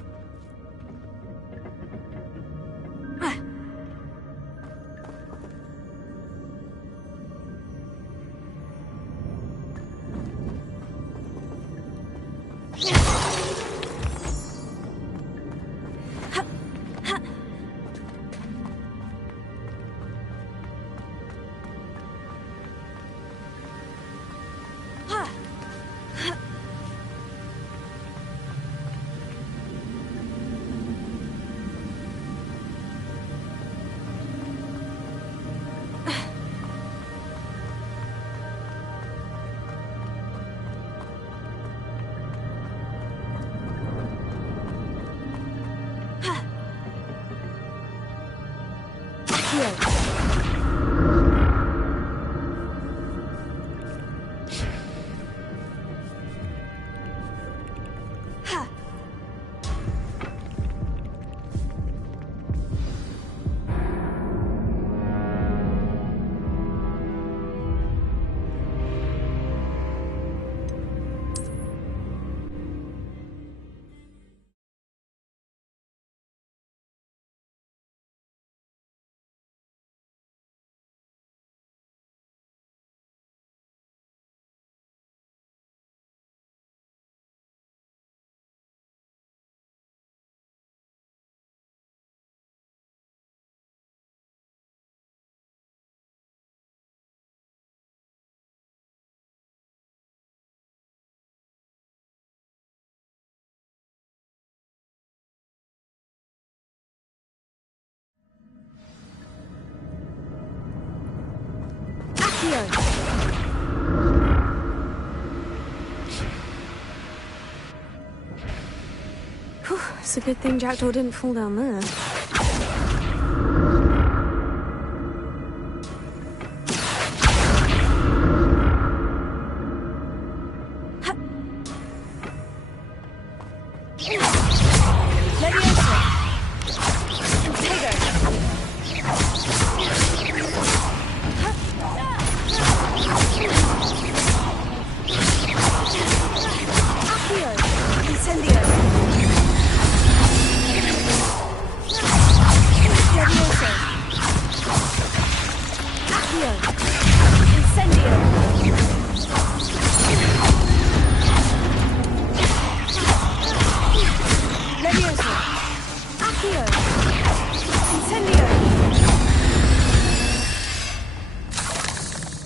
Whew, it's a good thing Jackdaw didn't fall down there.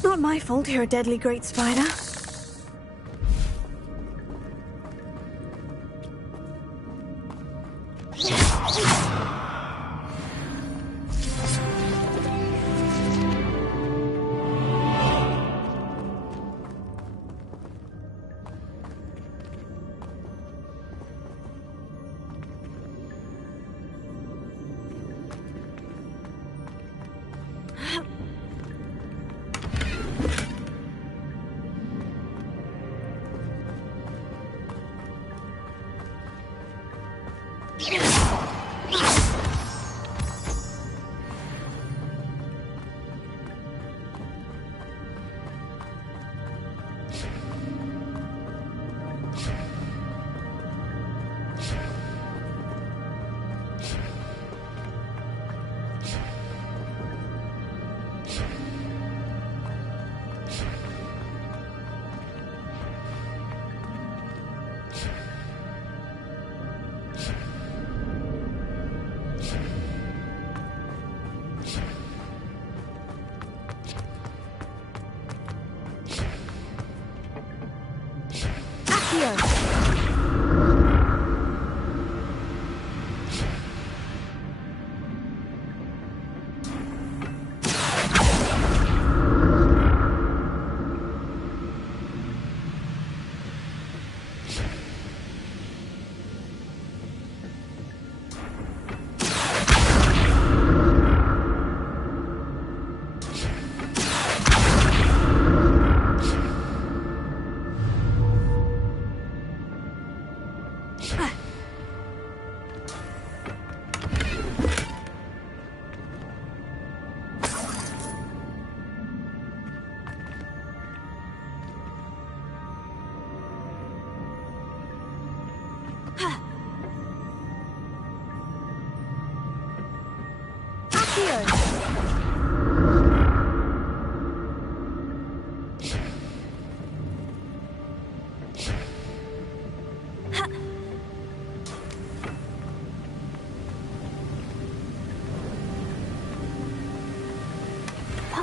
Not my fault you're a deadly great spider.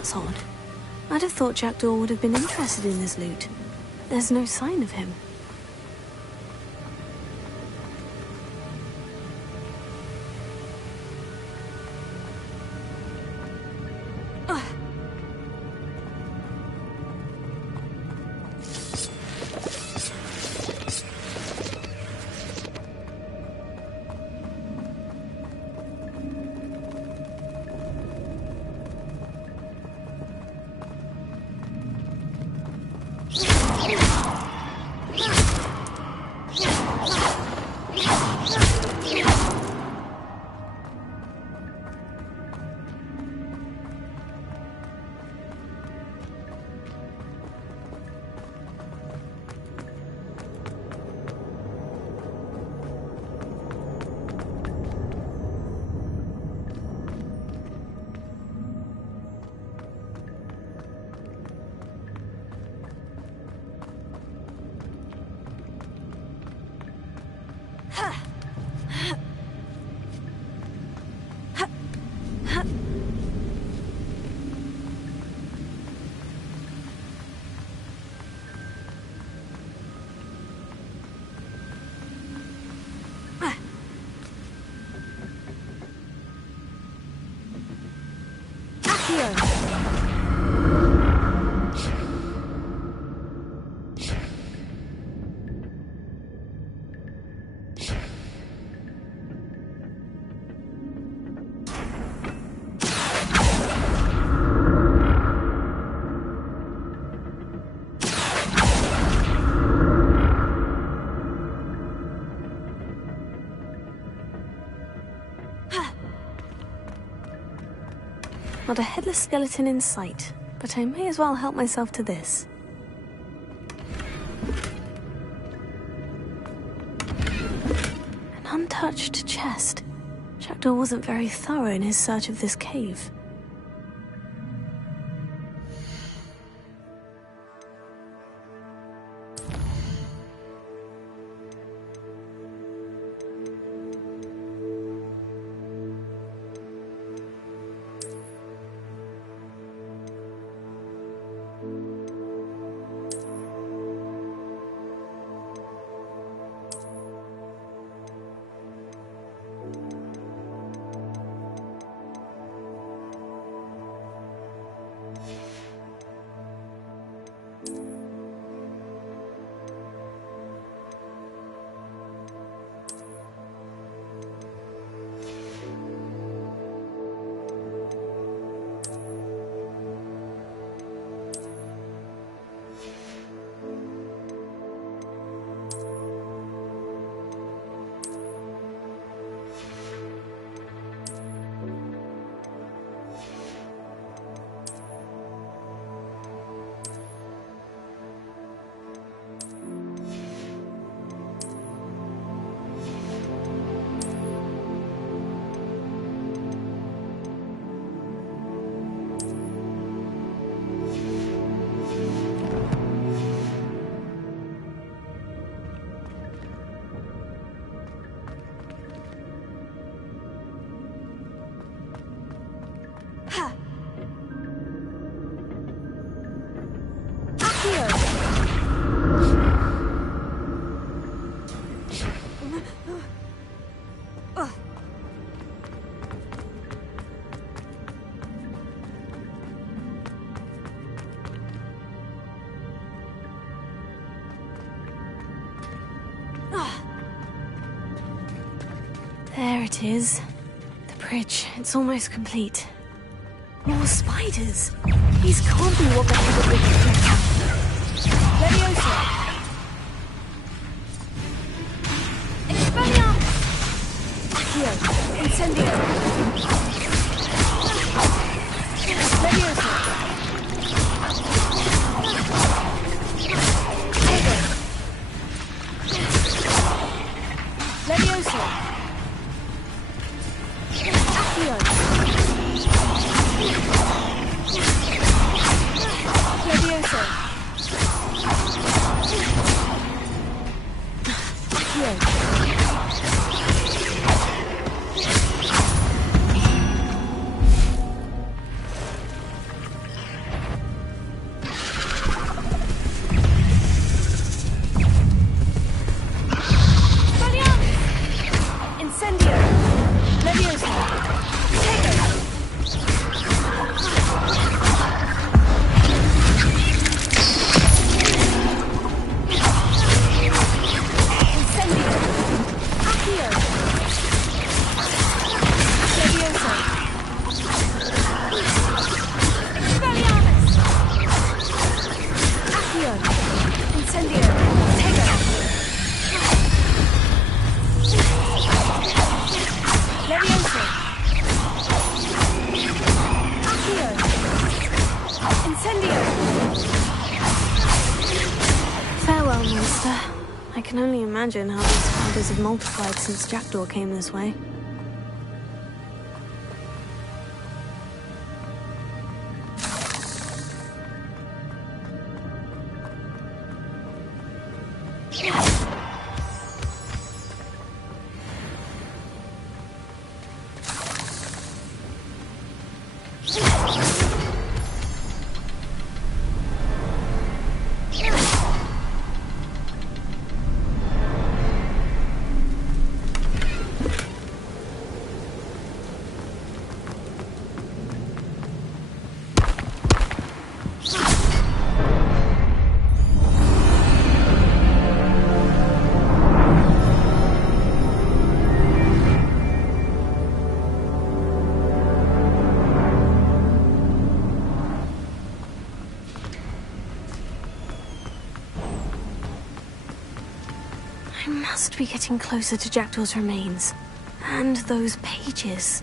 That's odd. I'd have thought Jackdaw would have been interested in this loot. There's no sign of him. Not a headless skeleton in sight, but I may as well help myself to this. An untouched chest. Jackdaw wasn't very thorough in his search of this cave. There it is. The bridge. It's almost complete. More spiders. These can't be what the hell are Leviosa! Expelliarmus! Accio! Incendio! Leviosa! Leviosa! Accio! Leviosa! Accio! imagine how these spiders have multiplied since Jackdaw came this way. I must be getting closer to Jackdaw's remains. And those pages.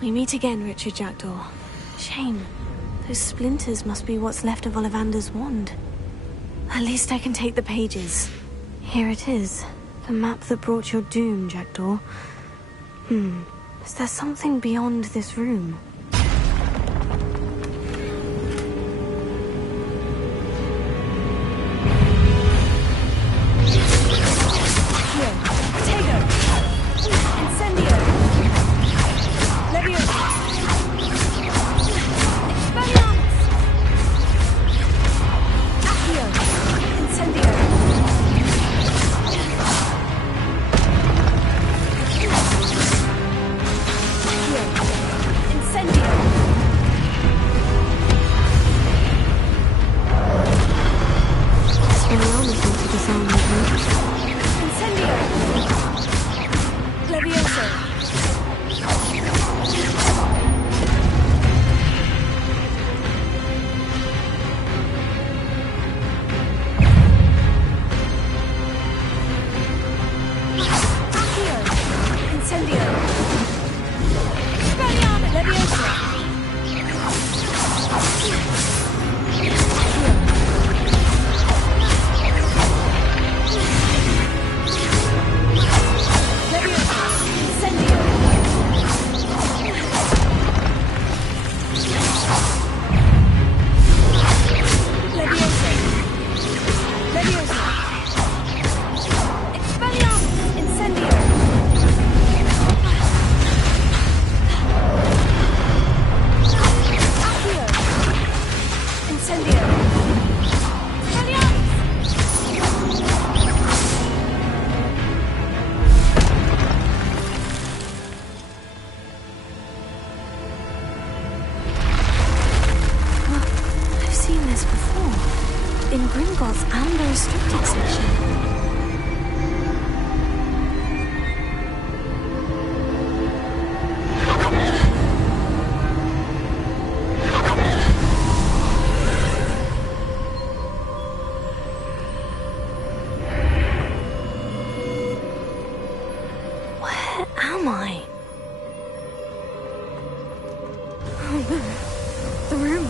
We meet again, Richard Jackdaw. Shame. Those splinters must be what's left of Ollivander's wand. At least I can take the pages. Here it is. The map that brought your doom, Jackdaw. Is there something beyond this room?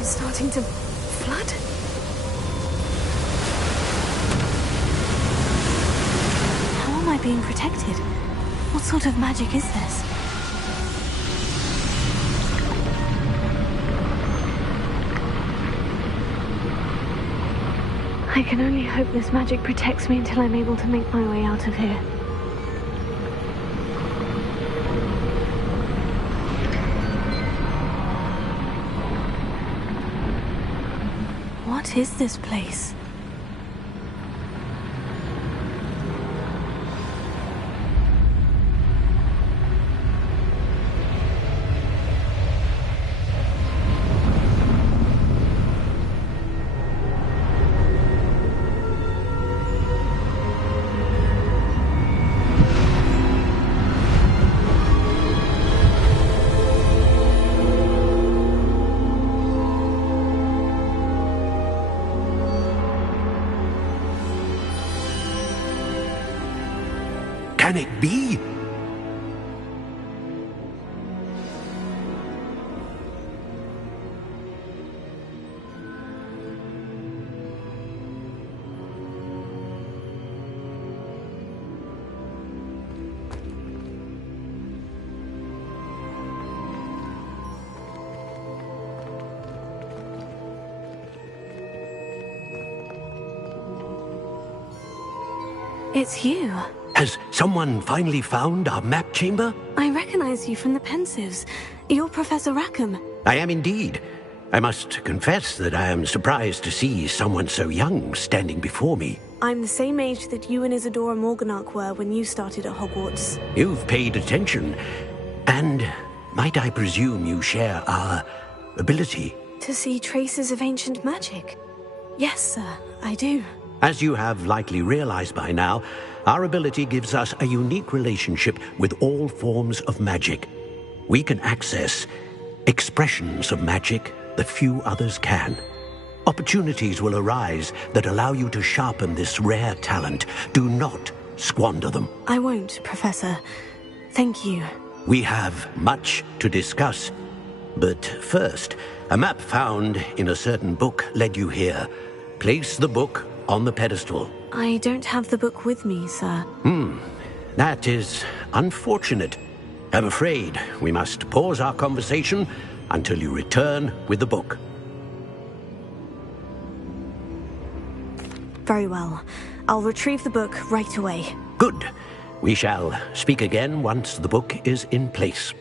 Starting to flood? How am I being protected? What sort of magic is this? I can only hope this magic protects me until I'm able to make my way out of here. What is this place? Can it be? It's you. Has someone finally found our map chamber? I recognize you from the Pensives. You're Professor Rackham. I am indeed. I must confess that I am surprised to see someone so young standing before me. I'm the same age that you and Isadora Morganach were when you started at Hogwarts. You've paid attention. And might I presume you share our ability? To see traces of ancient magic? Yes, sir, I do. As you have likely realized by now, our ability gives us a unique relationship with all forms of magic. We can access expressions of magic that few others can. Opportunities will arise that allow you to sharpen this rare talent. Do not squander them. I won't, Professor. Thank you. We have much to discuss. But first, a map found in a certain book led you here. Place the book on the pedestal. I don't have the book with me, sir. That is unfortunate. I'm afraid we must pause our conversation until you return with the book. Very well. I'll retrieve the book right away. Good. We shall speak again once the book is in place.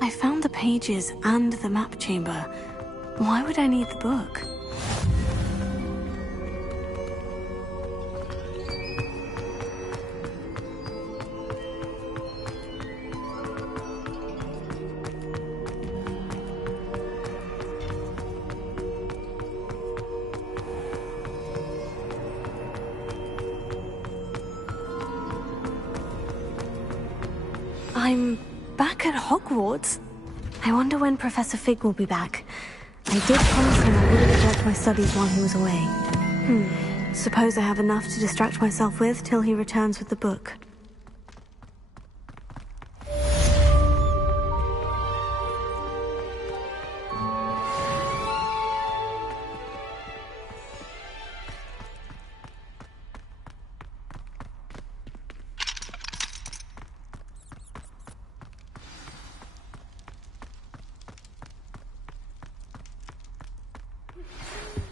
I found the pages and the map chamber. Why would I need the book? I'm back at Hogwarts. I wonder when Professor Fig will be back. I did promise him I wouldn't neglect my studies while he was away. Suppose I have enough to distract myself with till he returns with the book.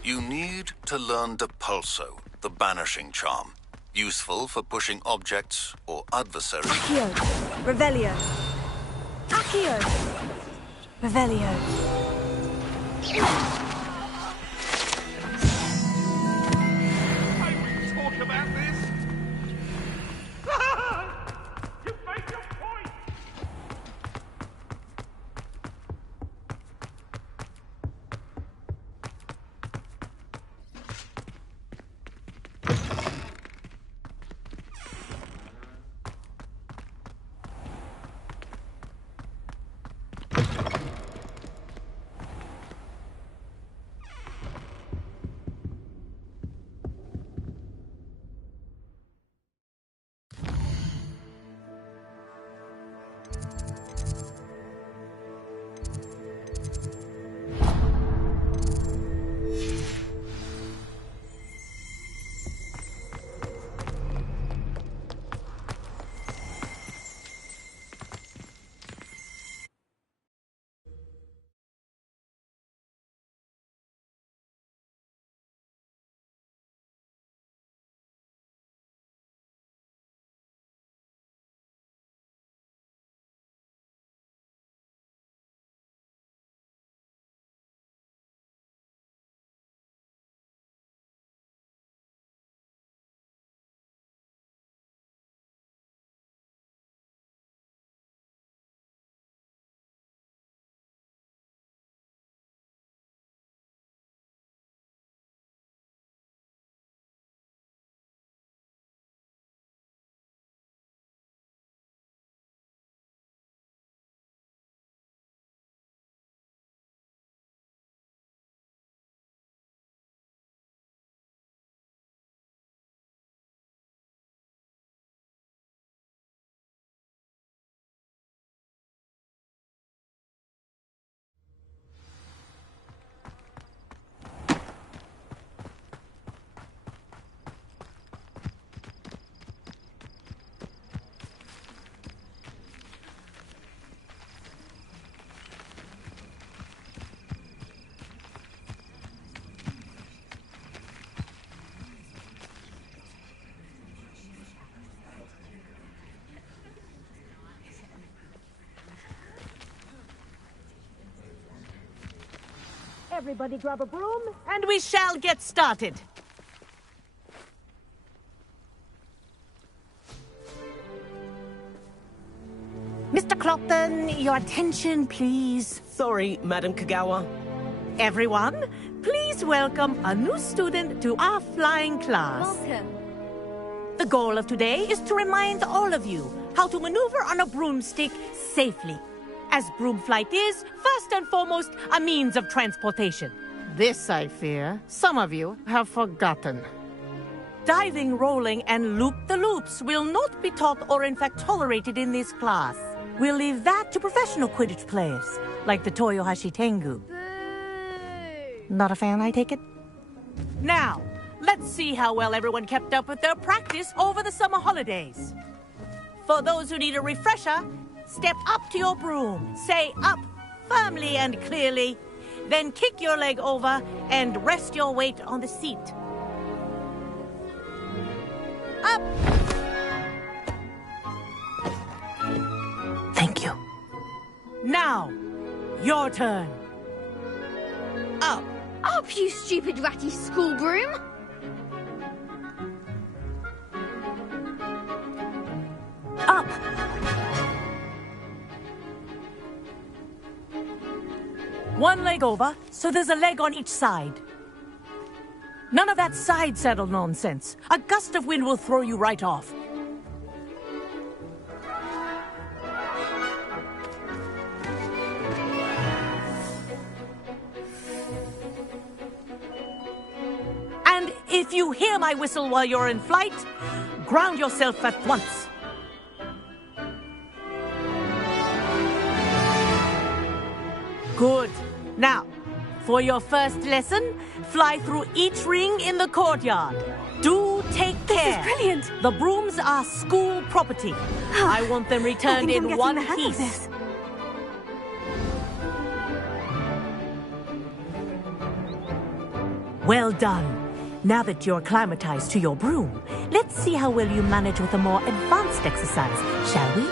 You need to learn Depulso, the banishing charm. Useful for pushing objects or adversaries. Accio! Revelio! Accio! Revelio. Talk about this? You make your point! Everybody grab a broom, and we shall get started. Mr. Clopton, your attention, please. Sorry, Madam Kagawa. Everyone, please welcome a new student to our flying class. Welcome. The goal of today is to remind all of you how to maneuver on a broomstick safely, as broom flight is, first and foremost, a means of transportation. This, I fear, some of you have forgotten. Diving, rolling, and loop-the-loops will not be taught or in fact tolerated in this class. We'll leave that to professional Quidditch players, like the Toyohashi Tengu. Not a fan, I take it? Now, let's see how well everyone kept up with their practice over the summer holidays. For those who need a refresher, step up to your broom, say up firmly and clearly, then kick your leg over and rest your weight on the seat. Up! Thank you. Now, your turn. Up. Up, you stupid ratty school broom! Up. One leg over, so there's a leg on each side. None of that side saddle nonsense. A gust of wind will throw you right off. If you hear my whistle while you're in flight, ground yourself at once. Good. Now, for your first lesson, fly through each ring in the courtyard. Do take care. This is brilliant. The brooms are school property. I want them returned in one piece. Well done. Now that you're acclimatized to your broom, let's see how well you manage with a more advanced exercise, shall we?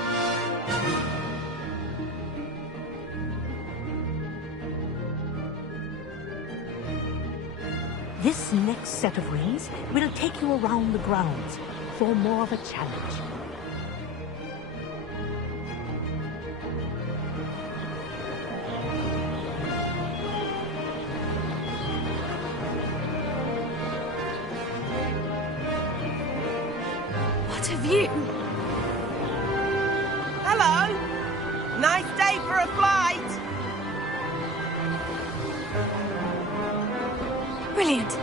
This next set of rings will take you around the grounds for more of a challenge. What a view! Hello! Nice day for a flight! Brilliant.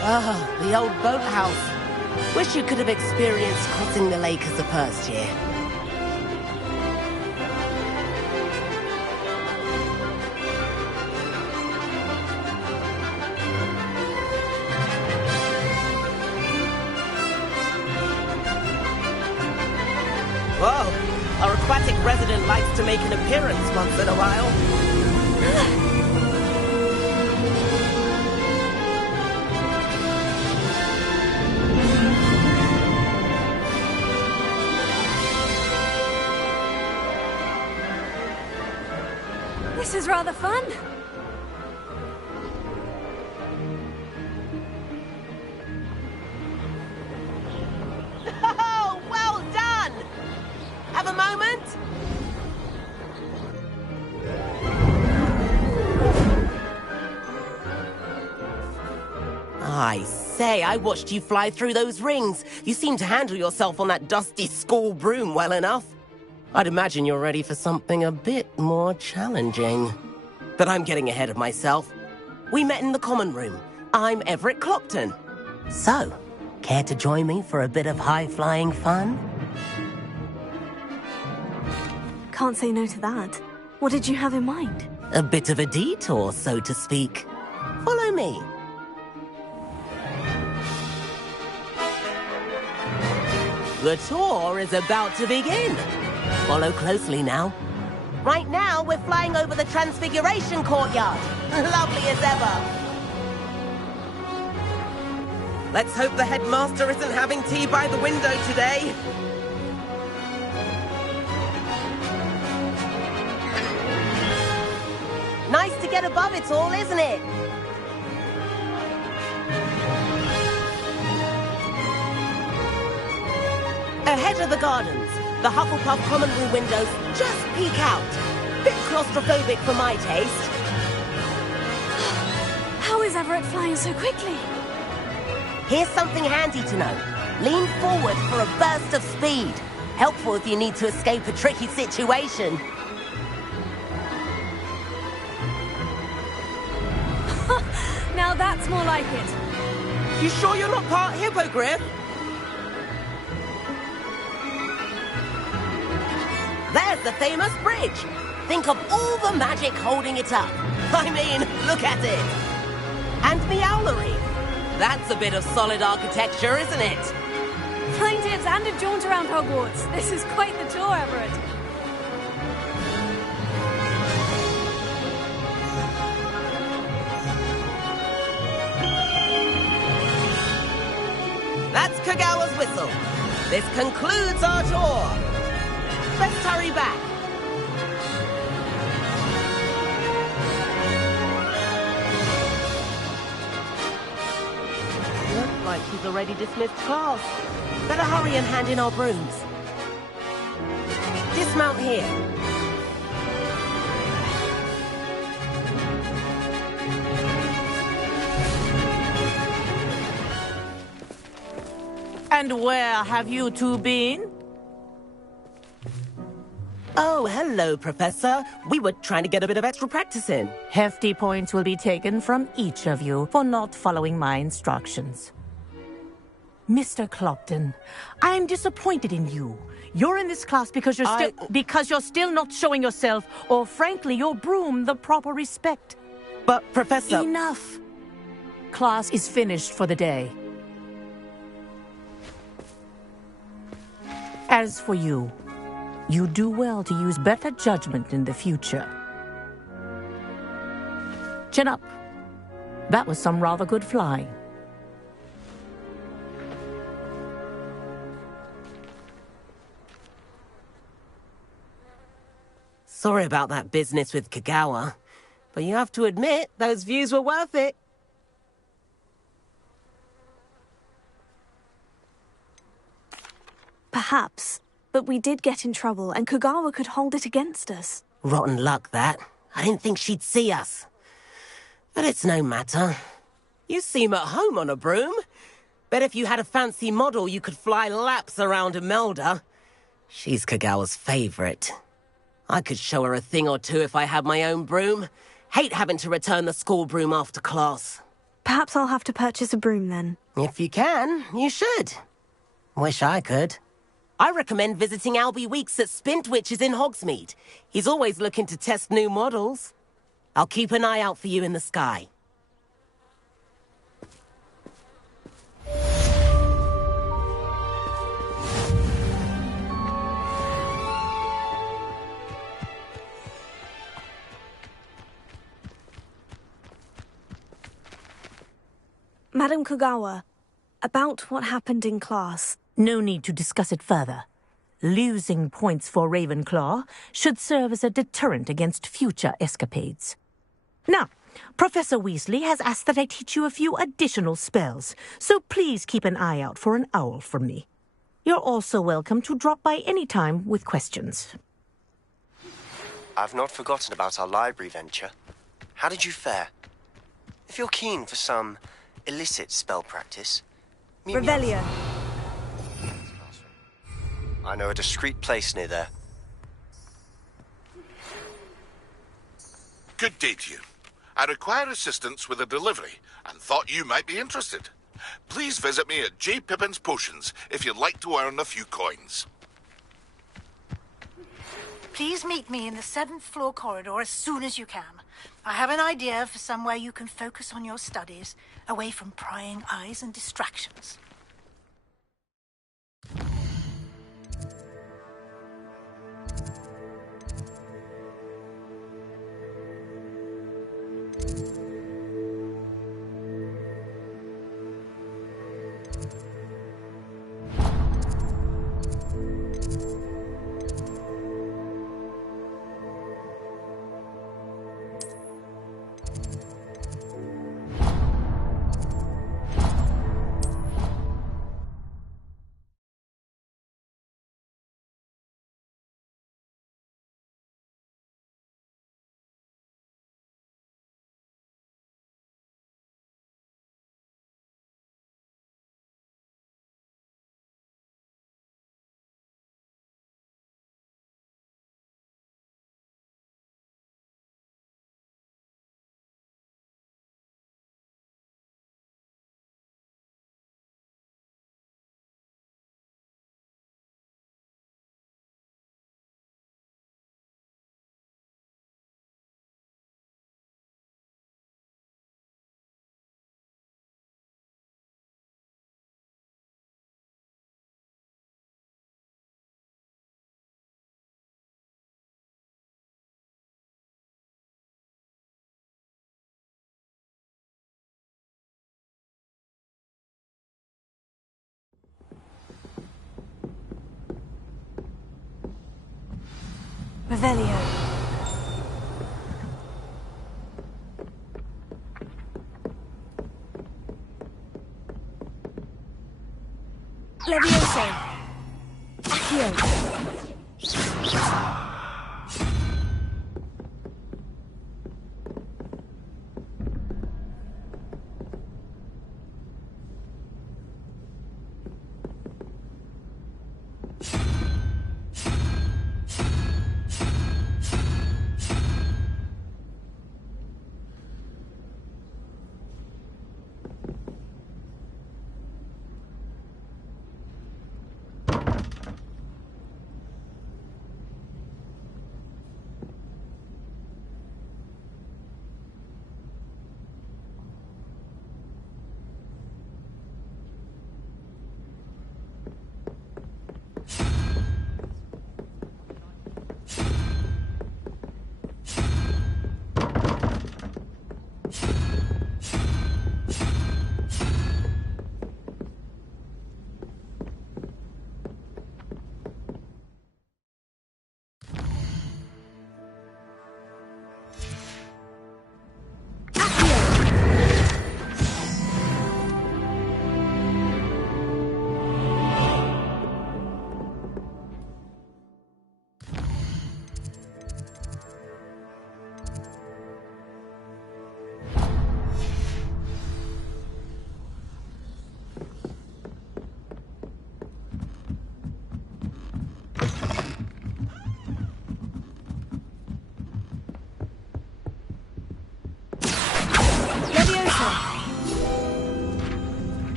Ah, the old boathouse. Wish you could have experienced crossing the lake as a first year. Whoa, our aquatic resident likes to make an appearance once in a while. This is rather fun. Oh, well done! Have a moment? I say, I watched you fly through those rings. You seem to handle yourself on that dusty school broom well enough. I'd imagine you're ready for something a bit more challenging. But I'm getting ahead of myself. We met in the common room. I'm Everett Clopton. So, care to join me for a bit of high-flying fun? Can't say no to that. What did you have in mind? A bit of a detour, so to speak. Follow me. The tour is about to begin. Follow closely now. Right now, we're flying over the Transfiguration Courtyard. Lovely as ever. Let's hope the headmaster isn't having tea by the window today. Nice to get above it all, isn't it? Ahead of the gardens, the Hufflepuff common room windows just peek out. Bit claustrophobic for my taste. How is Everett flying so quickly? Here's something handy to know. Lean forward for a burst of speed. Helpful if you need to escape a tricky situation. Now that's more like it. You sure you're not part hippogriff? There's the famous bridge. Think of all the magic holding it up. I mean, look at it. And Meowlery. That's a bit of solid architecture, isn't it? Flying tips and a jaunt around Hogwarts. This is quite the tour, Everett. That's Kagawa's whistle. This concludes our tour. Let's hurry back. Looks like he's already dismissed class. Better hurry and hand in our brooms. Dismount here. And where have you two been? Oh, hello, Professor. We were trying to get a bit of extra practice in. Hefty points will be taken from each of you for not following my instructions. Mr. Clopton, I'm disappointed in you. You're in this class because you're still not showing yourself, or frankly, your broom, the proper respect. But, Professor... Enough! Class is finished for the day. As for you, you do well to use better judgment in the future. Chin up. That was some rather good flying. Sorry about that business with Kagawa, but you have to admit, those views were worth it. Perhaps, but we did get in trouble, and Kagawa could hold it against us. Rotten luck, that. I didn't think she'd see us. But it's no matter. You seem at home on a broom. Bet if you had a fancy model, you could fly laps around Imelda. She's Kagawa's favorite. I could show her a thing or two if I had my own broom. Hate having to return the school broom after class. Perhaps I'll have to purchase a broom then. If you can, you should. Wish I could. I recommend visiting Albie Weeks at Spintwitches in Hogsmeade. He's always looking to test new models. I'll keep an eye out for you in the sky. Madam Kagawa, about what happened in class. No need to discuss it further. Losing points for Ravenclaw should serve as a deterrent against future escapades. Now, Professor Weasley has asked that I teach you a few additional spells, so please keep an eye out for an owl from me. You're also welcome to drop by any time with questions. I've not forgotten about our library venture. How did you fare? If you're keen for some illicit spell practice, meet me Revelio. I know a discreet place near there. Good day to you. I require assistance with a delivery and thought you might be interested. Please visit me at J. Pippin's Potions if you'd like to earn a few coins. Please meet me in the 7th floor corridor as soon as you can. I have an idea for somewhere you can focus on your studies, away from prying eyes and distractions. Revelio. Levioso. Accio.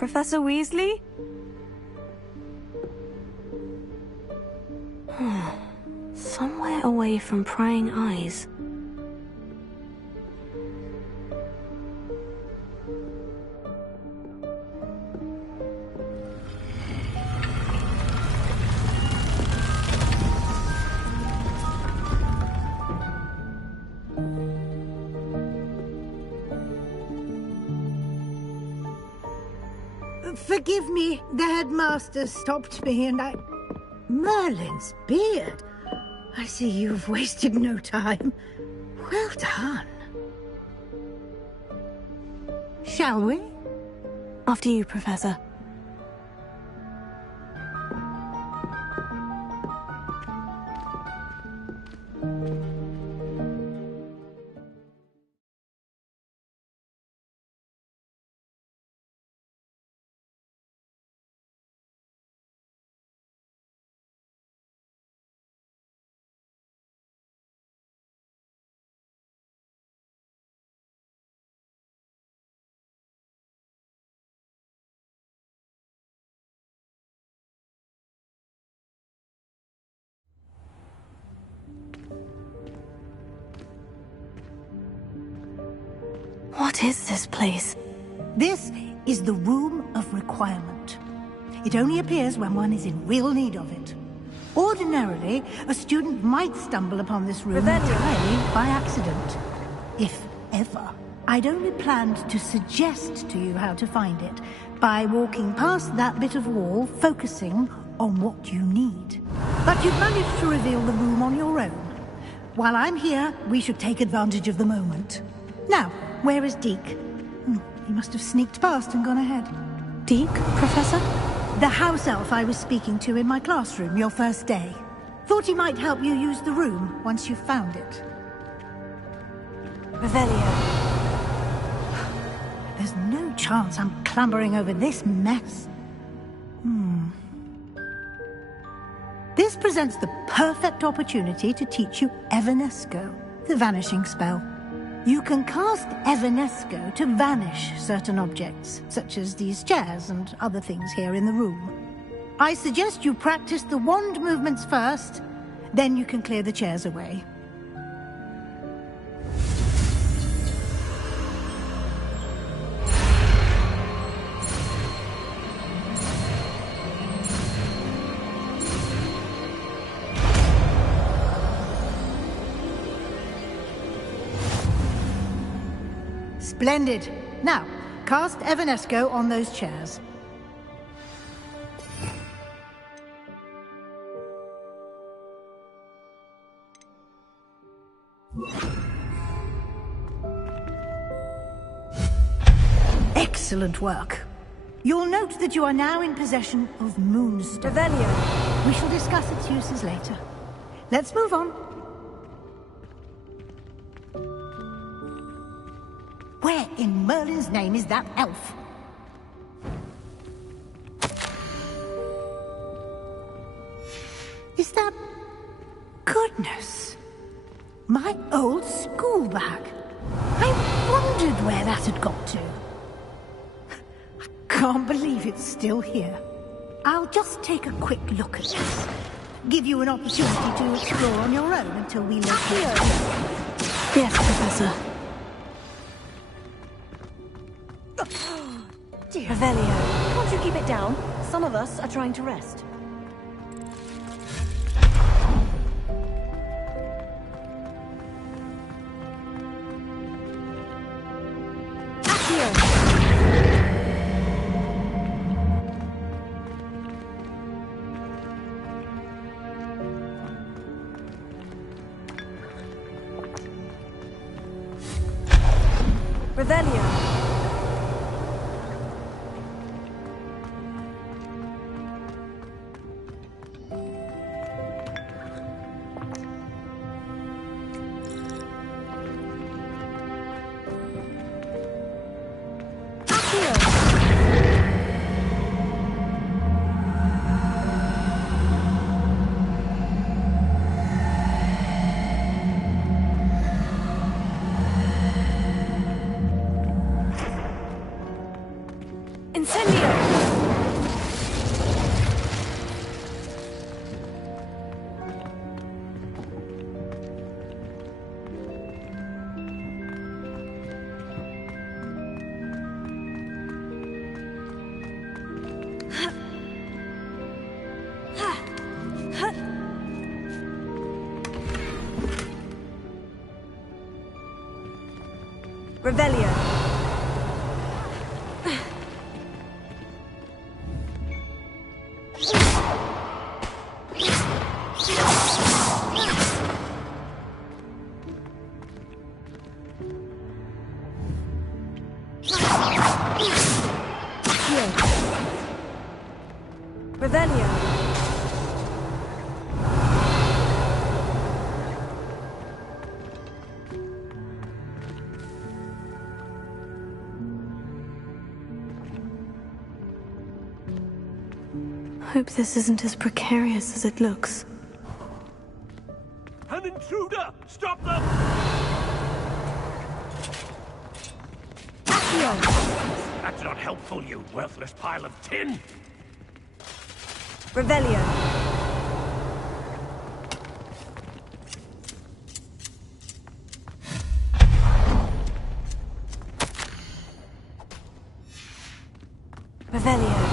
Professor Weasley? Somewhere away from prying eyes. Forgive me, the headmaster stopped me and I... Merlin's beard. I see you've wasted no time. Well done. Shall we? After you, Professor. What is this place? This is the Room of Requirement. It only appears when one is in real need of it. Ordinarily, a student might stumble upon this room entirely by accident. If ever. I'd only planned to suggest to you how to find it by walking past that bit of wall, focusing on what you need. But you've managed to reveal the room on your own. While I'm here, we should take advantage of the moment. Now, where is Deke? He must have sneaked past and gone ahead. Deke, Professor? The house elf I was speaking to in my classroom your first day. Thought he might help you use the room once you've found it. Revelio. There's no chance I'm clambering over this mess. This presents the perfect opportunity to teach you Evanesco, the vanishing spell. You can cast Evanesco to vanish certain objects, such as these chairs and other things here in the room. I suggest you practice the wand movements first, then you can clear the chairs away. Splendid. Now, cast Evanesco on those chairs. Excellent work. You'll note that you are now in possession of Moonstone. Revelio. We shall discuss its uses later. Let's move on. Where in Merlin's name is that elf? Is that... Goodness! My old school bag. I wondered where that had got to. I can't believe it's still here. I'll just take a quick look at this. Give you an opportunity to explore on your own until we leave here. Yes, Professor. Dear Revelio. Can't you keep it down? Some of us are trying to rest. Revelio. Incendio! Revelio. Revelio. Hope this isn't as precarious as it looks. An intruder! Stop them! That's not helpful, you worthless pile of tin! Revelio. Revelio.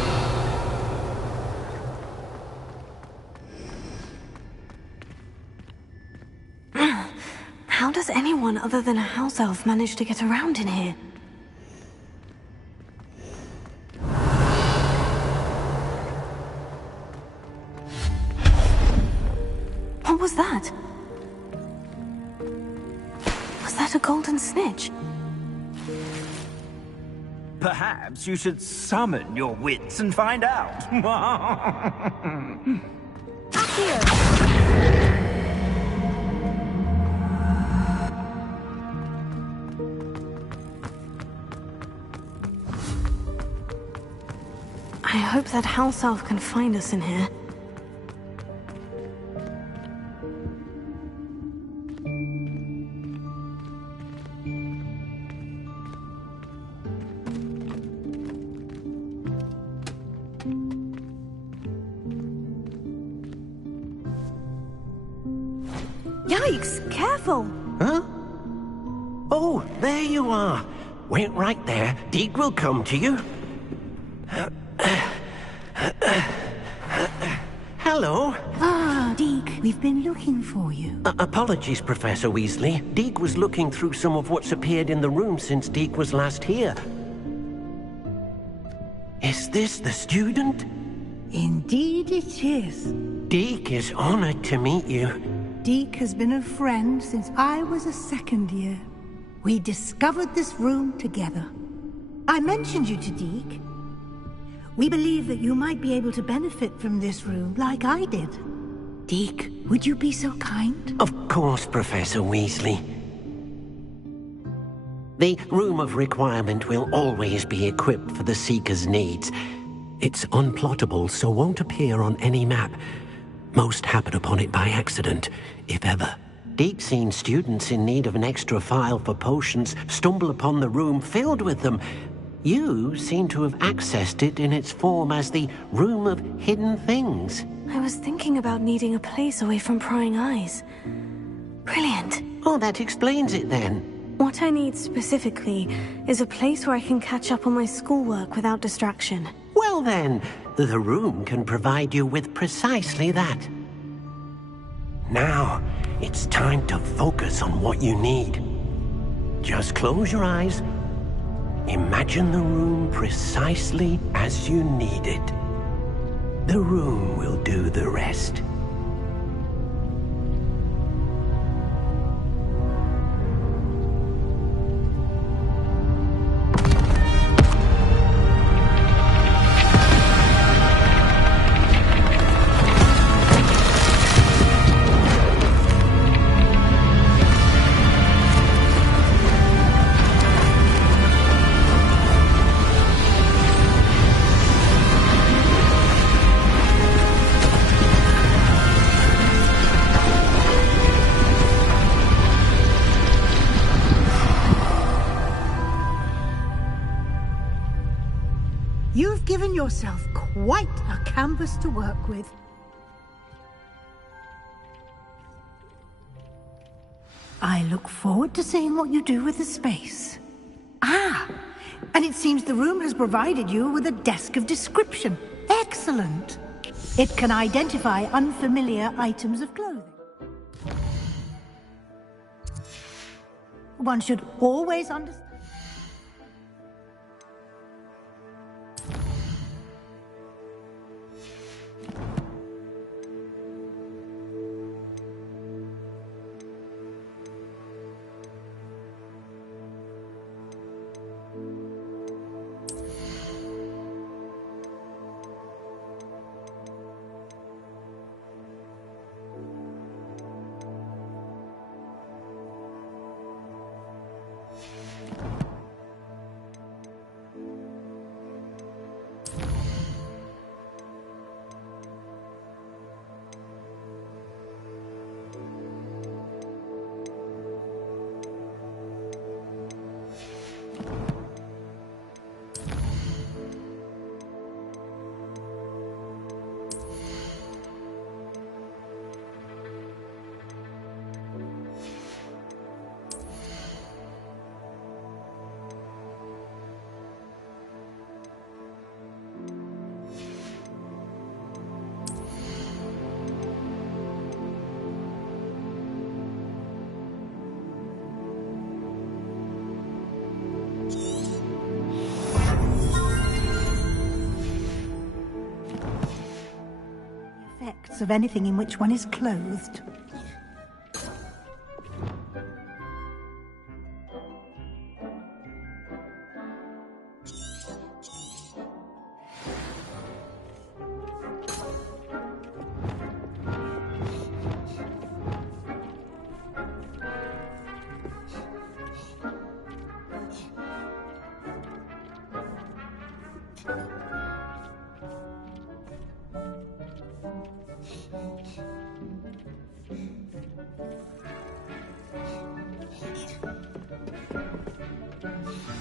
How does anyone other than a house elf manage to get around in here? What was that? Was that a golden snitch? Perhaps you should summon your wits and find out. I hope that house elf can find us in here. Yikes! Careful! Huh? Oh, there you are. Wait right there. Deke will come to you. Hello. Ah, Deke, we've been looking for you. Apologies, Professor Weasley. Deke was looking through some of what's appeared in the room since Deke was last here. Is this the student? Indeed it is. Deke is honored to meet you. Deke has been a friend since I was a second year. We discovered this room together. I mentioned you to Deke. We believe that you might be able to benefit from this room like I did. Deke, would you be so kind? Of course, Professor Weasley. The Room of Requirement will always be equipped for the Seeker's needs. It's unplottable, so won't appear on any map. Most happen upon it by accident, if ever. Deke's seen students in need of an extra file for potions stumble upon the room filled with them. You seem to have accessed it in its form as the Room of Hidden Things. I was thinking about needing a place away from prying eyes. Brilliant. Oh, that explains it then. What I need specifically is a place where I can catch up on my schoolwork without distraction. Well then, the room can provide you with precisely that. Now, it's time to focus on what you need. Just close your eyes. Imagine the room precisely as you need it. The room will do the rest. You've given yourself quite a canvas to work with. I look forward to seeing what you do with the space. Ah, and it seems the room has provided you with a desk of description. Excellent. It can identify unfamiliar items of clothing. One should always understand. Of anything in which one is clothed.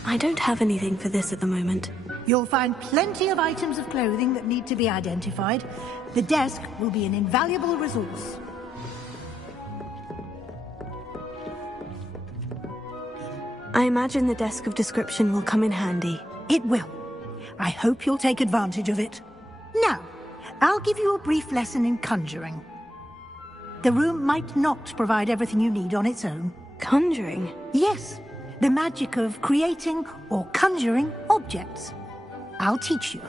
I don't have anything for this at the moment. You'll find plenty of items of clothing that need to be identified. The desk will be an invaluable resource. I imagine the desk of description will come in handy. It will. I hope you'll take advantage of it. Now, I'll give you a brief lesson in conjuring. The room might not provide everything you need on its own. Conjuring? Yes. The magic of creating or conjuring objects. I'll teach you.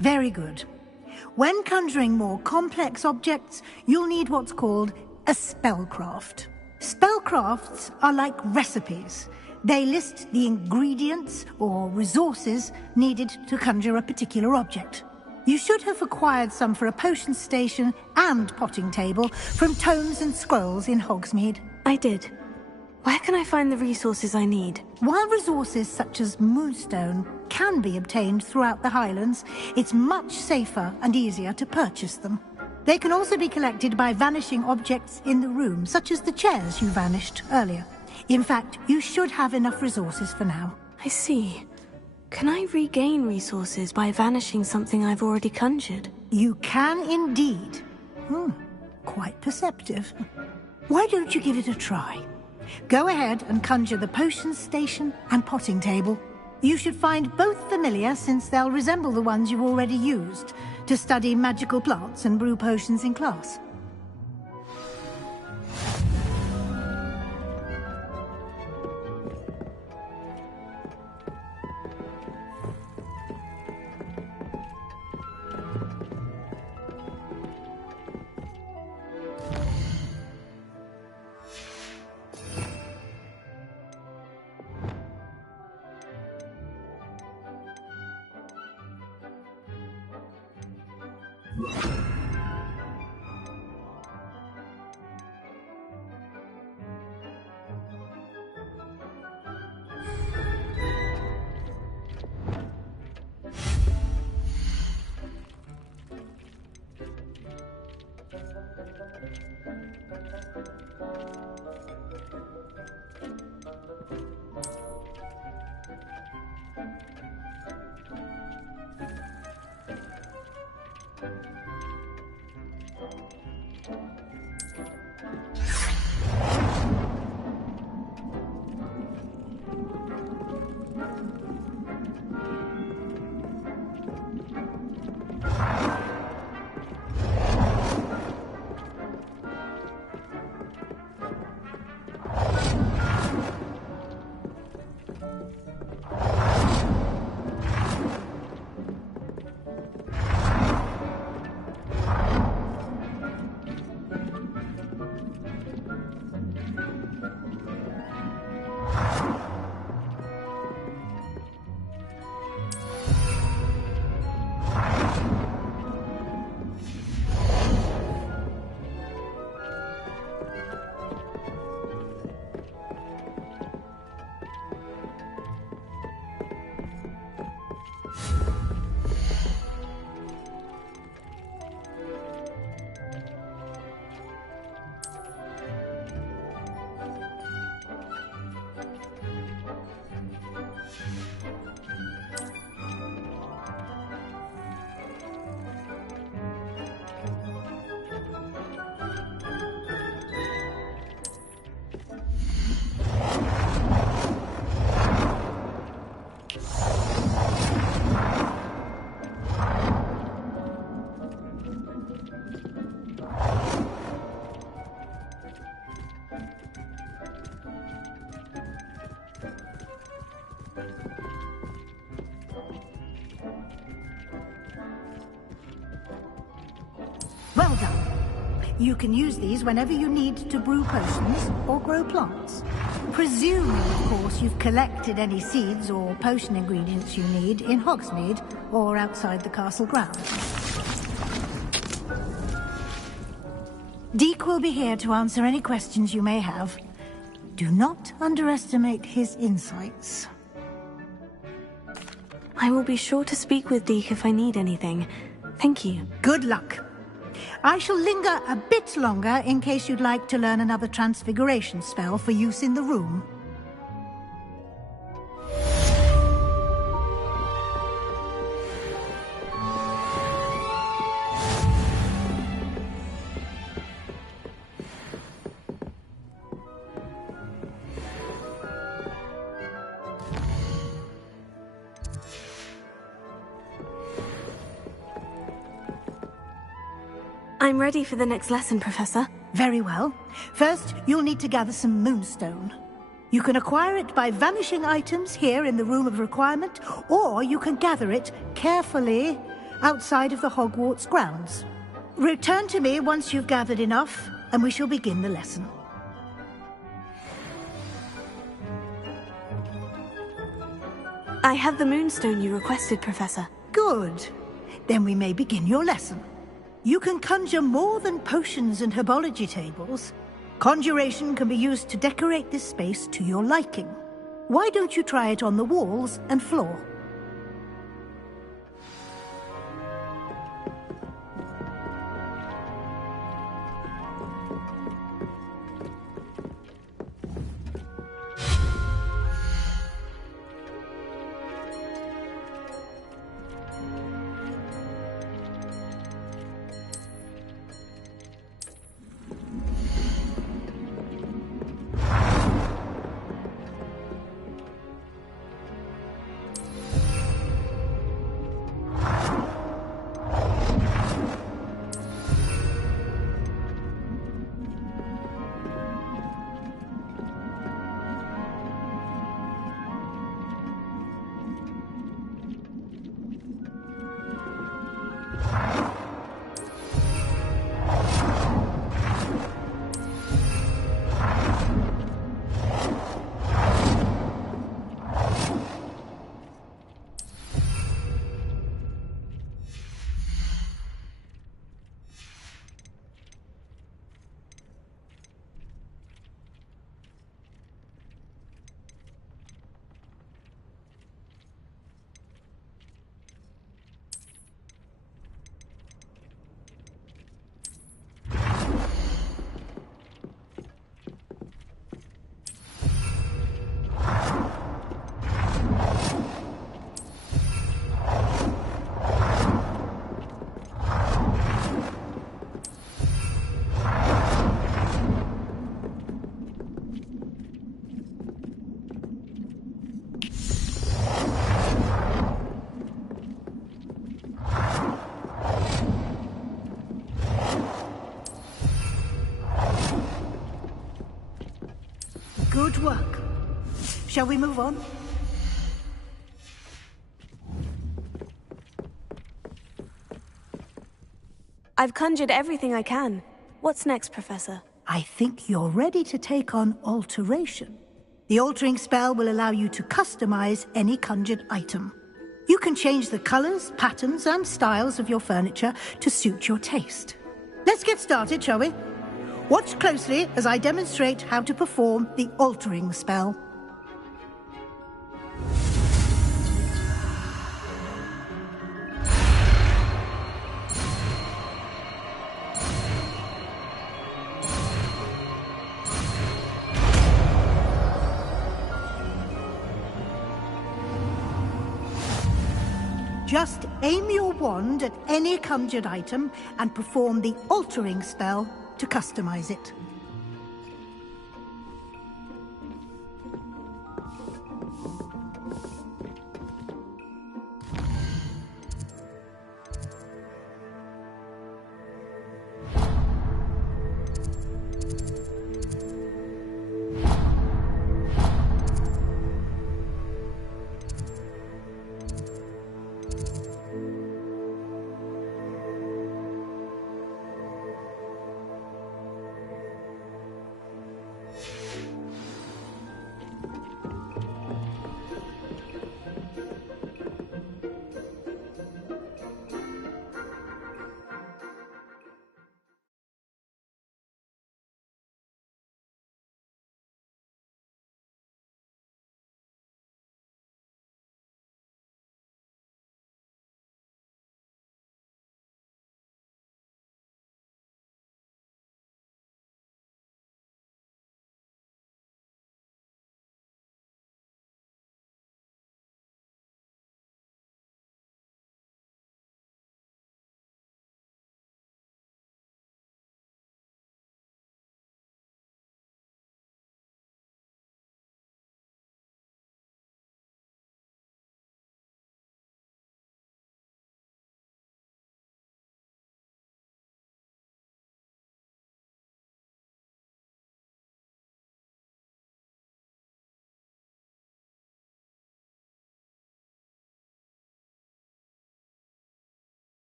Very good. When conjuring more complex objects, you'll need what's called a spellcraft. Spellcrafts are like recipes. They list the ingredients or resources needed to conjure a particular object. You should have acquired some for a potion station and potting table from tomes and scrolls in Hogsmeade. I did. Where can I find the resources I need? While resources such as moonstone can be obtained throughout the Highlands, it's much safer and easier to purchase them. They can also be collected by vanishing objects in the room, such as the chairs you vanished earlier. In fact, you should have enough resources for now. I see. Can I regain resources by vanishing something I've already conjured? You can indeed. Quite perceptive. Why don't you give it a try? Go ahead and conjure the potion station and potting table. You should find both familiar, since they'll resemble the ones you've already used to study magical plants and brew potions in class. You can use these whenever you need to brew potions or grow plants. Presuming, of course, you've collected any seeds or potion ingredients you need in Hogsmeade or outside the castle grounds. Deke will be here to answer any questions you may have. Do not underestimate his insights. I will be sure to speak with Deke if I need anything. Thank you. Good luck. I shall linger a bit longer in case you'd like to learn another transfiguration spell for use in the room. I'm ready for the next lesson, Professor. Very well. First, you'll need to gather some moonstone. You can acquire it by vanishing items here in the Room of Requirement, or you can gather it carefully outside of the Hogwarts grounds. Return to me once you've gathered enough, and we shall begin the lesson. I have the moonstone you requested, Professor. Good. Then we may begin your lesson. You can conjure more than potions and herbology tables. Conjuration can be used to decorate this space to your liking. Why don't you try it on the walls and floor? Good work. Shall we move on? I've conjured everything I can. What's next, Professor? I think you're ready to take on alteration. The altering spell will allow you to customize any conjured item. You can change the colors, patterns, and styles of your furniture to suit your taste. Let's get started, shall we? Watch closely as I demonstrate how to perform the altering spell. Just aim your wand at any conjured item and perform the altering spell to customize it.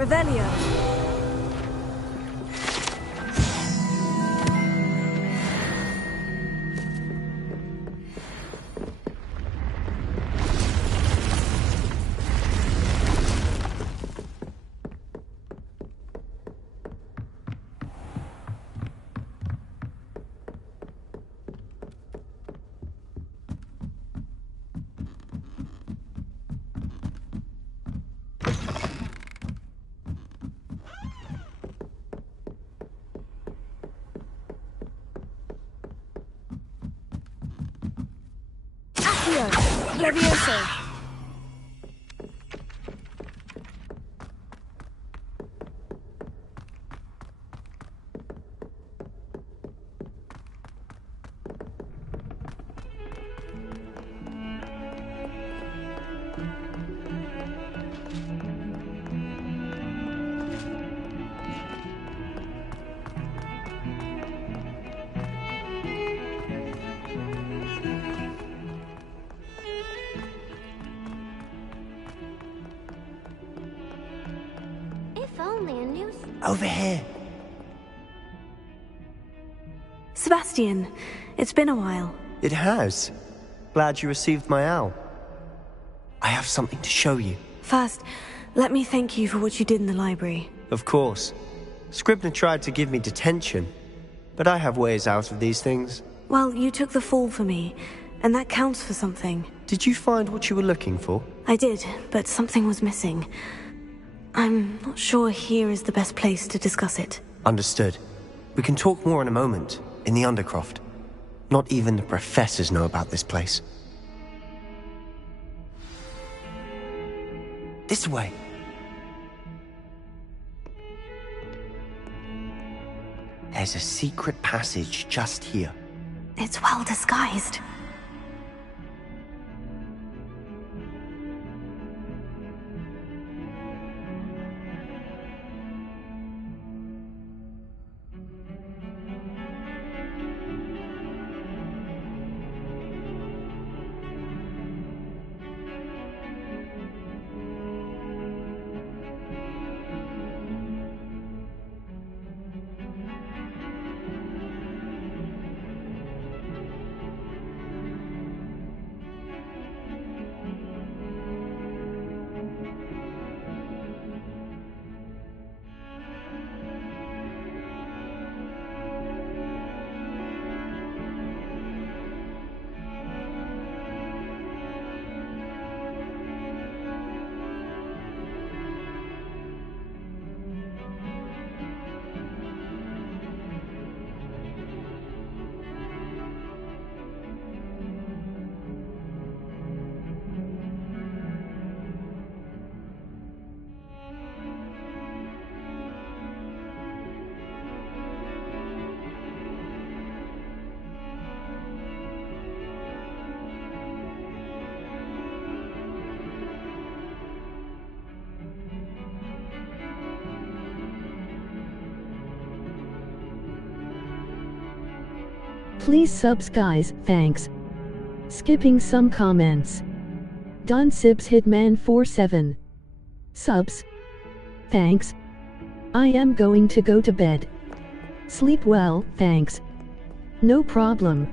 Revelio. Levioso. Over here. Sebastian, it's been a while. It has. Glad you received my owl. I have something to show you. First, let me thank you for what you did in the library. Of course. Scribner tried to give me detention, but I have ways out of these things. Well, you took the fall for me, and that counts for something. Did you find what you were looking for? I did, but something was missing. I'm not sure here is the best place to discuss it. Understood. We can talk more in a moment, in the Undercroft. Not even the professors know about this place. This way. There's a secret passage just here. It's well disguised. Please subs guys, thanks. Skipping some comments. Don Sibs Hitman 47. Subs. Thanks. I am going to go to bed. Sleep well, thanks. No problem.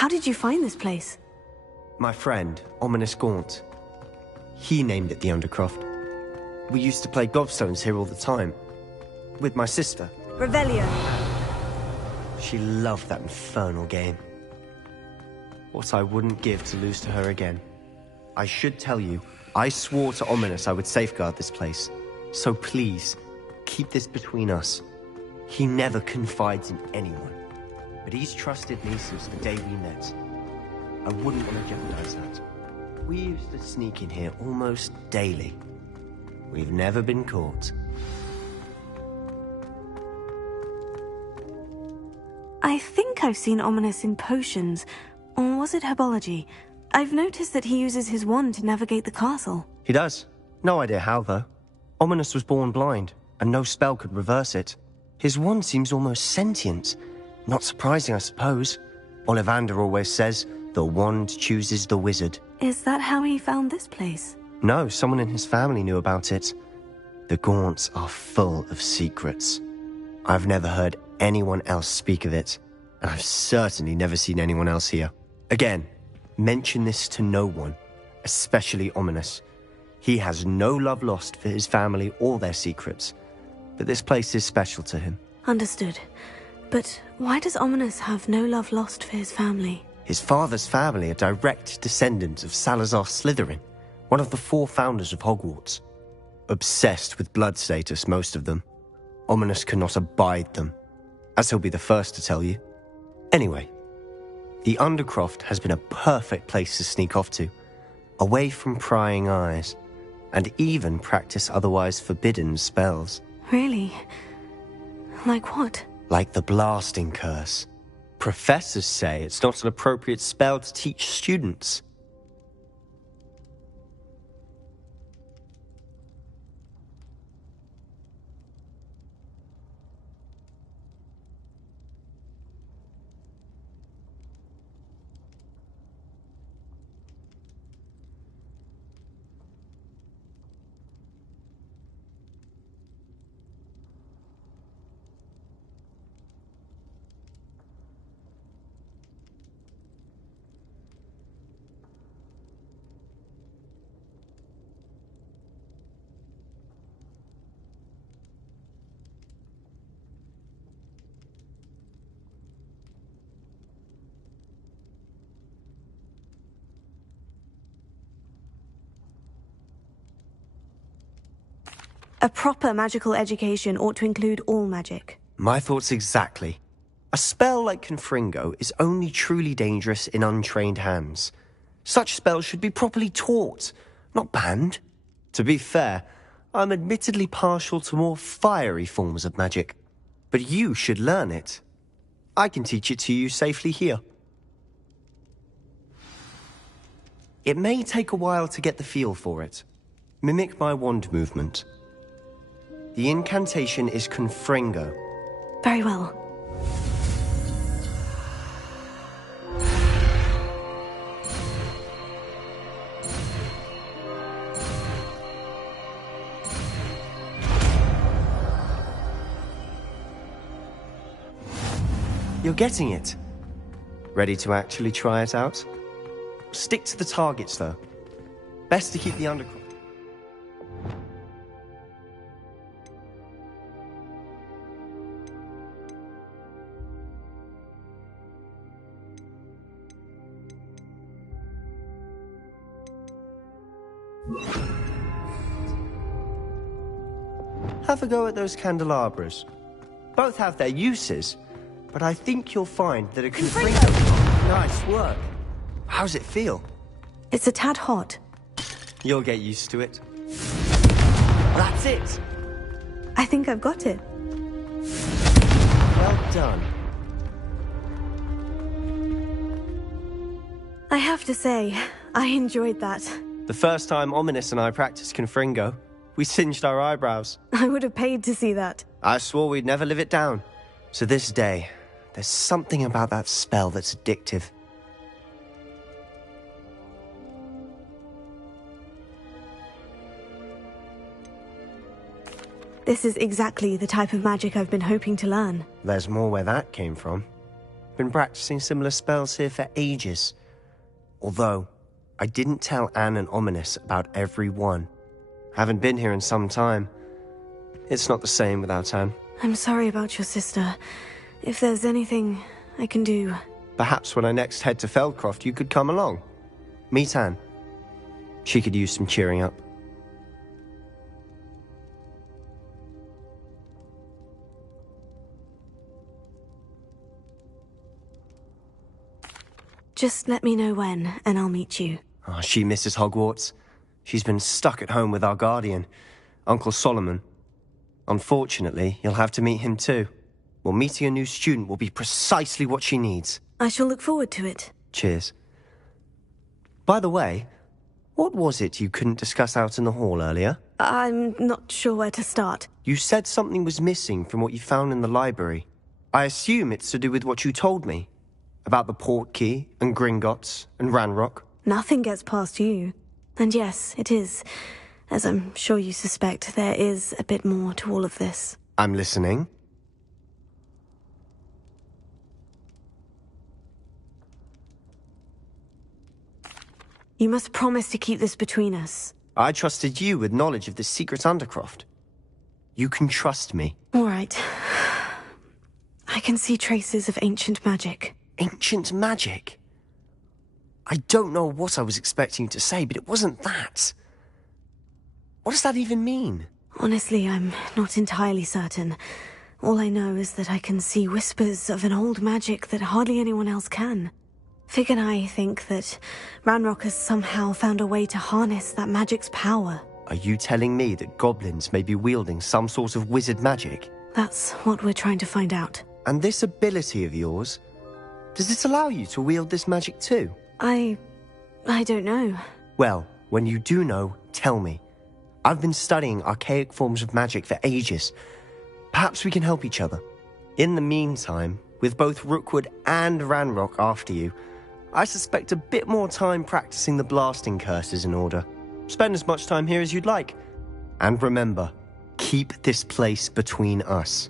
How did you find this place? My friend, Ominous Gaunt. He named it the Undercroft. We used to play gobstones here all the time. With my sister. Revelio. She loved that infernal game. What I wouldn't give to lose to her again. I should tell you, I swore to Ominous I would safeguard this place. So please, keep this between us. He never confides in anyone. But he's trusted me since the day we met. I wouldn't want to jeopardize that. We used to sneak in here almost daily. We've never been caught. I think I've seen Ominous in potions. Or was it herbology? I've noticed that he uses his wand to navigate the castle. He does. No idea how, though. Ominous was born blind, and no spell could reverse it. His wand seems almost sentient. Not surprising, I suppose. Ollivander always says, the wand chooses the wizard. Is that how he found this place? No, someone in his family knew about it. The Gaunts are full of secrets. I've never heard anyone else speak of it, and I've certainly never seen anyone else here. Again, mention this to no one, especially Ominous. He has no love lost for his family or their secrets, but this place is special to him. Understood. But why does Ominous have no love lost for his family? His father's family are direct descendants of Salazar Slytherin, one of the 4 founders of Hogwarts. Obsessed with blood status, most of them. Ominous cannot abide them, as he'll be the first to tell you. Anyway, the Undercroft has been a perfect place to sneak off to, away from prying eyes, and even practice otherwise forbidden spells. Really? Like what? Like the blasting curse. Professors say it's not an appropriate spell to teach students. A proper magical education ought to include all magic. My thoughts exactly. A spell like Confringo is only truly dangerous in untrained hands. Such spells should be properly taught, not banned. To be fair, I'm admittedly partial to more fiery forms of magic. But you should learn it. I can teach it to you safely here. It may take a while to get the feel for it. Mimic my wand movement. The incantation is Confringo. Very well. You're getting it. Ready to actually try it out? Stick to the targets, though. Best to keep the undercroft. Have a go at those candelabras. Both have their uses, but I think you'll find that a Confringo... Nice work. How's it feel? It's a tad hot. You'll get used to it. That's it! I think I've got it. Well done. I have to say, I enjoyed that. The first time Ominous and I practiced Confringo, we singed our eyebrows. I would have paid to see that. I swore we'd never live it down. To this day, there's something about that spell that's addictive. This is exactly the type of magic I've been hoping to learn. There's more where that came from. Been practicing similar spells here for ages. Although, I didn't tell Anne and Ominous about every one. Haven't been here in some time. It's not the same without Anne. I'm sorry about your sister. If there's anything I can do... Perhaps when I next head to Feldcroft, you could come along. Meet Anne. She could use some cheering up. Just let me know when, and I'll meet you. Oh, she misses Hogwarts. She's been stuck at home with our guardian, Uncle Solomon. Unfortunately, you'll have to meet him too. Well, meeting a new student will be precisely what she needs. I shall look forward to it. Cheers. By the way, what was it you couldn't discuss out in the hall earlier? I'm not sure where to start. You said something was missing from what you found in the library. I assume it's to do with what you told me. About the Portkey, and Gringotts, and Ranrock. Nothing gets past you. And yes, it is. As I'm sure you suspect, there is a bit more to all of this. I'm listening. You must promise to keep this between us. I trusted you with knowledge of this secret undercroft. You can trust me. All right. I can see traces of ancient magic. Ancient magic? I don't know what I was expecting you to say, but it wasn't that. What does that even mean? Honestly, I'm not entirely certain. All I know is that I can see whispers of an old magic that hardly anyone else can. Fig and I think that Ranrock has somehow found a way to harness that magic's power. Are you telling me that goblins may be wielding some sort of wizard magic? That's what we're trying to find out. And this ability of yours, does it allow you to wield this magic too? I don't know. Well, when you do know, tell me. I've been studying archaic forms of magic for ages. Perhaps we can help each other. In the meantime, with both Rookwood and Ranrock after you, I suspect a bit more time practicing the blasting curse is in order. Spend as much time here as you'd like. And remember, keep this place between us.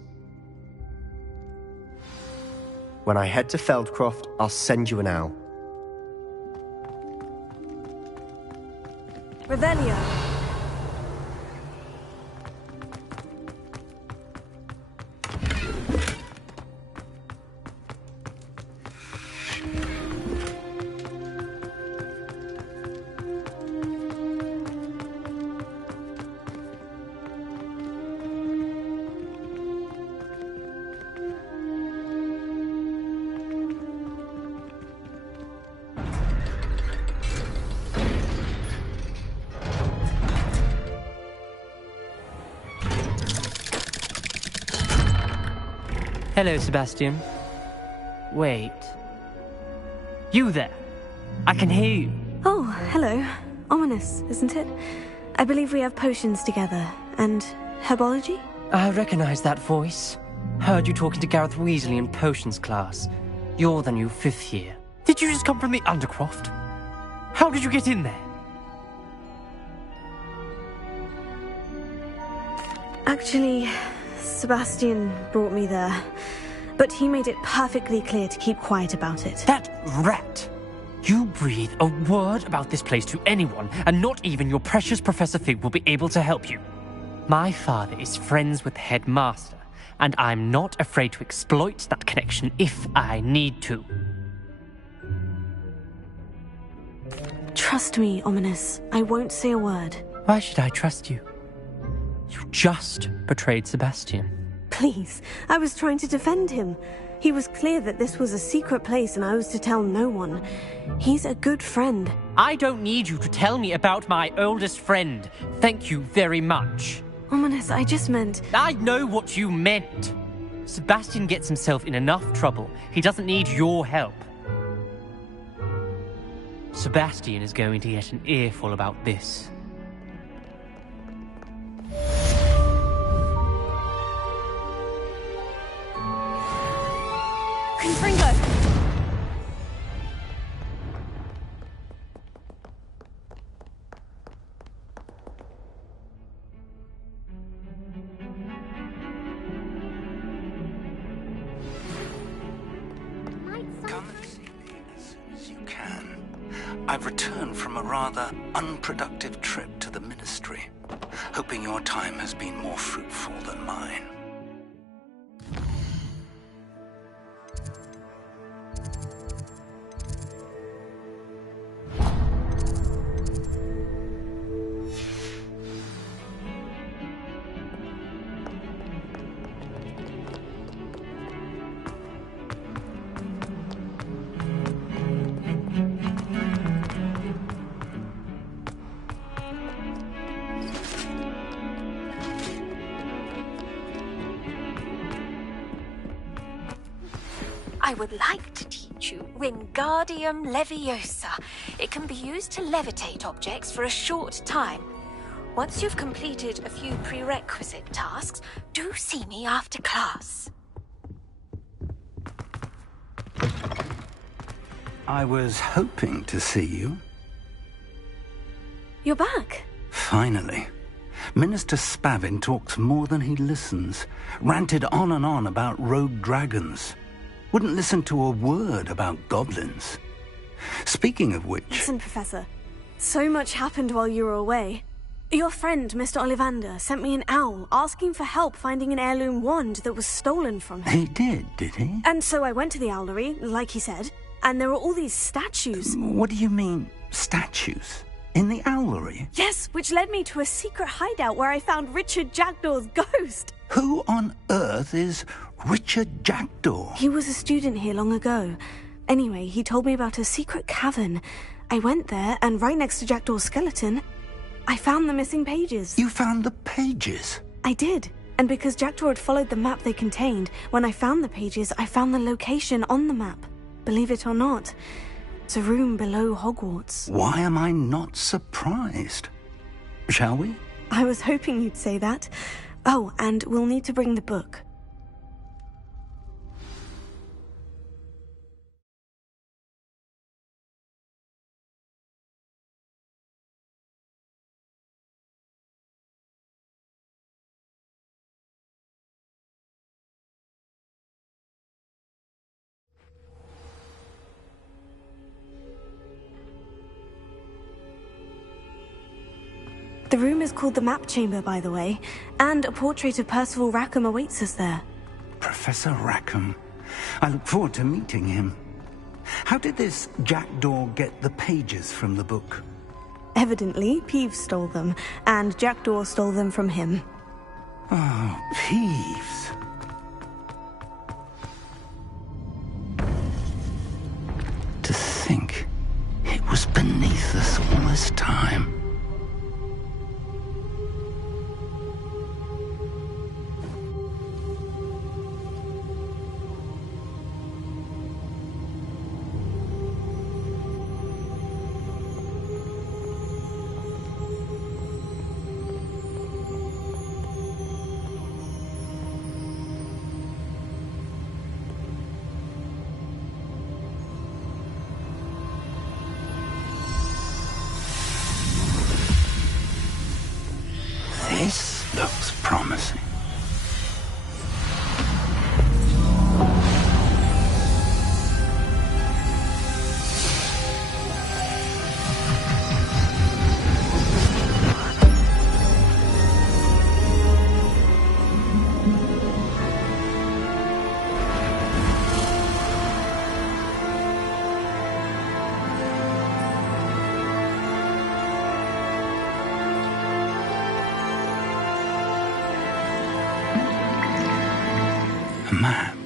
When I head to Feldcroft, I'll send you an owl. Revelio. Hello, Sebastian. Wait. You there? I can hear you. Oh, hello. Ominous, isn't it? I believe we have potions together. And herbology? I recognize that voice. Heard you talking to Gareth Weasley in potions class. You're the new 5th year. Did you just come from the Undercroft? How did you get in there? Actually, Sebastian brought me there. But he made it perfectly clear to keep quiet about it. That rat! You breathe a word about this place to anyone, and not even your precious Professor Fig will be able to help you. My father is friends with the headmaster, and I'm not afraid to exploit that connection if I need to. Trust me, Ominous. I won't say a word. Why should I trust you? You just betrayed Sebastian. Please, I was trying to defend him. He was clear that this was a secret place and I was to tell no one. He's a good friend. I don't need you to tell me about my oldest friend. Thank you very much. Ominous, I just meant... I know what you meant. Sebastian gets himself in enough trouble. He doesn't need your help. Sebastian is going to get an earful about this. Confringo! Come and see me as soon as you can. I've returned from a rather unproductive trip to the Ministry, hoping your time has been more fruitful than mine. I would like to teach you Wingardium Leviosa. It can be used to levitate objects for a short time. Once you've completed a few prerequisite tasks, do see me after class. I was hoping to see you. You're back. Finally. Minister Spavin talks more than he listens. Ranted on and on about rogue dragons. Wouldn't listen to a word about goblins. Speaking of which... Listen, Professor. So much happened while you were away. Your friend, Mr. Ollivander, sent me an owl asking for help finding an heirloom wand that was stolen from him. He did he? And so I went to the owlery, like he said, and there were all these statues. What do you mean, statues? In the owlery? Yes, which led me to a secret hideout where I found Richard Jackdaw's ghost. Who on earth is Richard Jackdaw? He was a student here long ago. Anyway, he told me about a secret cavern. I went there, and right next to Jackdaw's skeleton, I found the missing pages. You found the pages? I did. And because Jackdaw had followed the map they contained, when I found the pages, I found the location on the map. Believe it or not, it's a room below Hogwarts. Why am I not surprised? Shall we? I was hoping you'd say that. Oh, and we'll need to bring the book. The room is called the Map Chamber, by the way, and a portrait of Percival Rackham awaits us there. Professor Rackham. I look forward to meeting him. How did this Jackdaw get the pages from the book? Evidently, Peeves stole them, and Jackdaw stole them from him. Oh, Peeves. To think it was beneath us all this time. This looks promising. A map.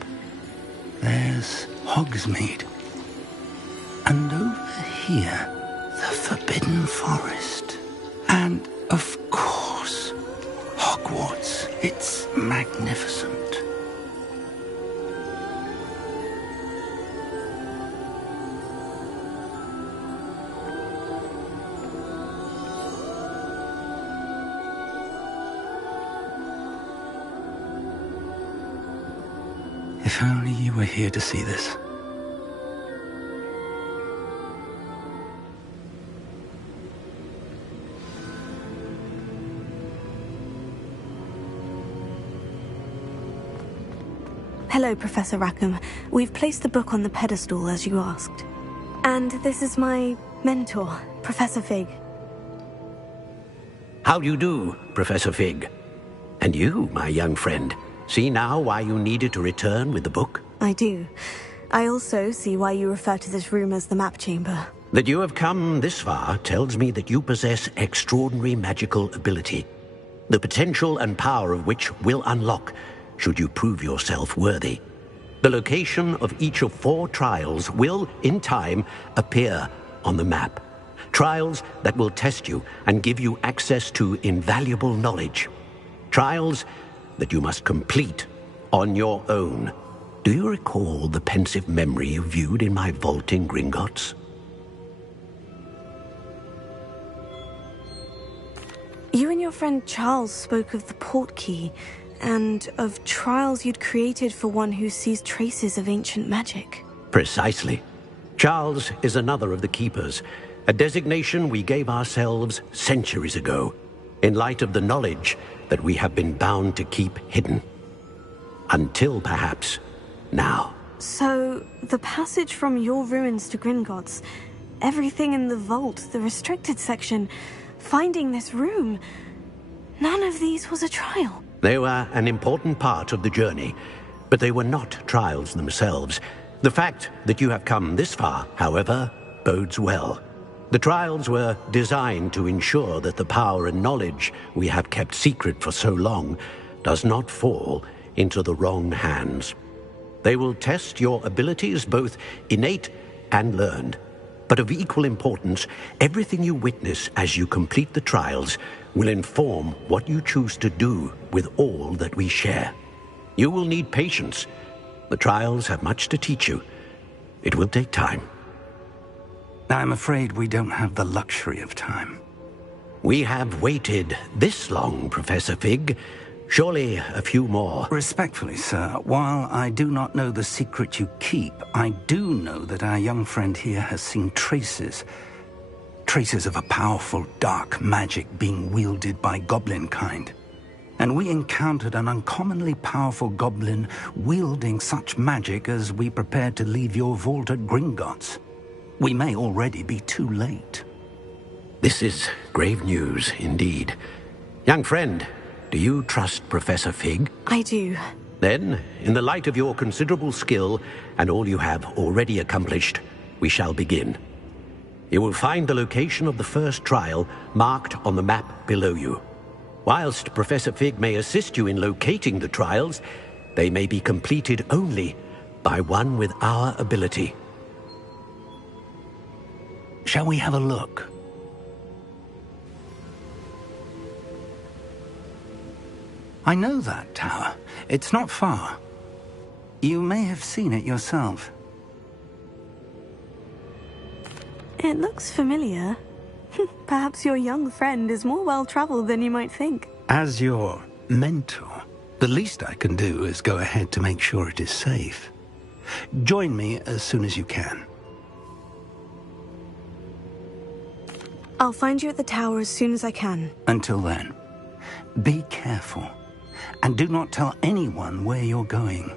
There's Hogsmeade. And over here, the Forbidden Forest. And, of course, Hogwarts. It's magnificent. If only you were here to see this. Hello, Professor Rackham. We've placed the book on the pedestal, as you asked. And this is my mentor, Professor Fig. How do you do, Professor Fig? And you, my young friend, see now why you needed to return with the book? I do. I also see why you refer to this room as the Map Chamber. That you have come this far tells me that you possess extraordinary magical ability, the potential and power of which will unlock should you prove yourself worthy. The location of each of 4 trials will, in time, appear on the map. Trials that will test you and give you access to invaluable knowledge. Trials that you must complete on your own. do you recall the pensive memory you viewed in my vault in Gringotts? You and your friend Charles spoke of the port key, and of trials you'd created for one who sees traces of ancient magic. Precisely. Charles is another of the Keepers, a designation we gave ourselves centuries ago, in light of the knowledge that we have been bound to keep hidden. Until, perhaps, now. So, the passage from your ruins to Gringotts, everything in the vault, the restricted section, finding this room, none of these was a trial. They were an important part of the journey, but they were not trials themselves. The fact that you have come this far, however, bodes well. The trials were designed to ensure that the power and knowledge we have kept secret for so long does not fall into the wrong hands. They will test your abilities, both innate and learned. But of equal importance, everything you witness as you complete the trials will inform what you choose to do with all that we share. You will need patience. The trials have much to teach you. It will take time. I'm afraid we don't have the luxury of time. We have waited this long, Professor Fig. Surely a few more. Respectfully, sir, while I do not know the secret you keep, I do know that our young friend here has seen traces of a powerful dark magic being wielded by goblin kind. And we encountered an uncommonly powerful goblin wielding such magic as we prepared to leave your vault at Gringotts. We may already be too late. This is grave news indeed. Young friend, do you trust Professor Fig? I do. Then, in the light of your considerable skill and all you have already accomplished, we shall begin. You will find the location of the first trial marked on the map below you. Whilst Professor Fig may assist you in locating the trials, they may be completed only by one with our ability. Shall we have a look? I know that tower. It's not far. You may have seen it yourself. It looks familiar. Perhaps your young friend is more well-traveled than you might think. As your mentor, the least I can do is go ahead to make sure it is safe. Join me as soon as you can. I'll find you at the tower as soon as I can. Until then, be careful. And do not tell anyone where you're going.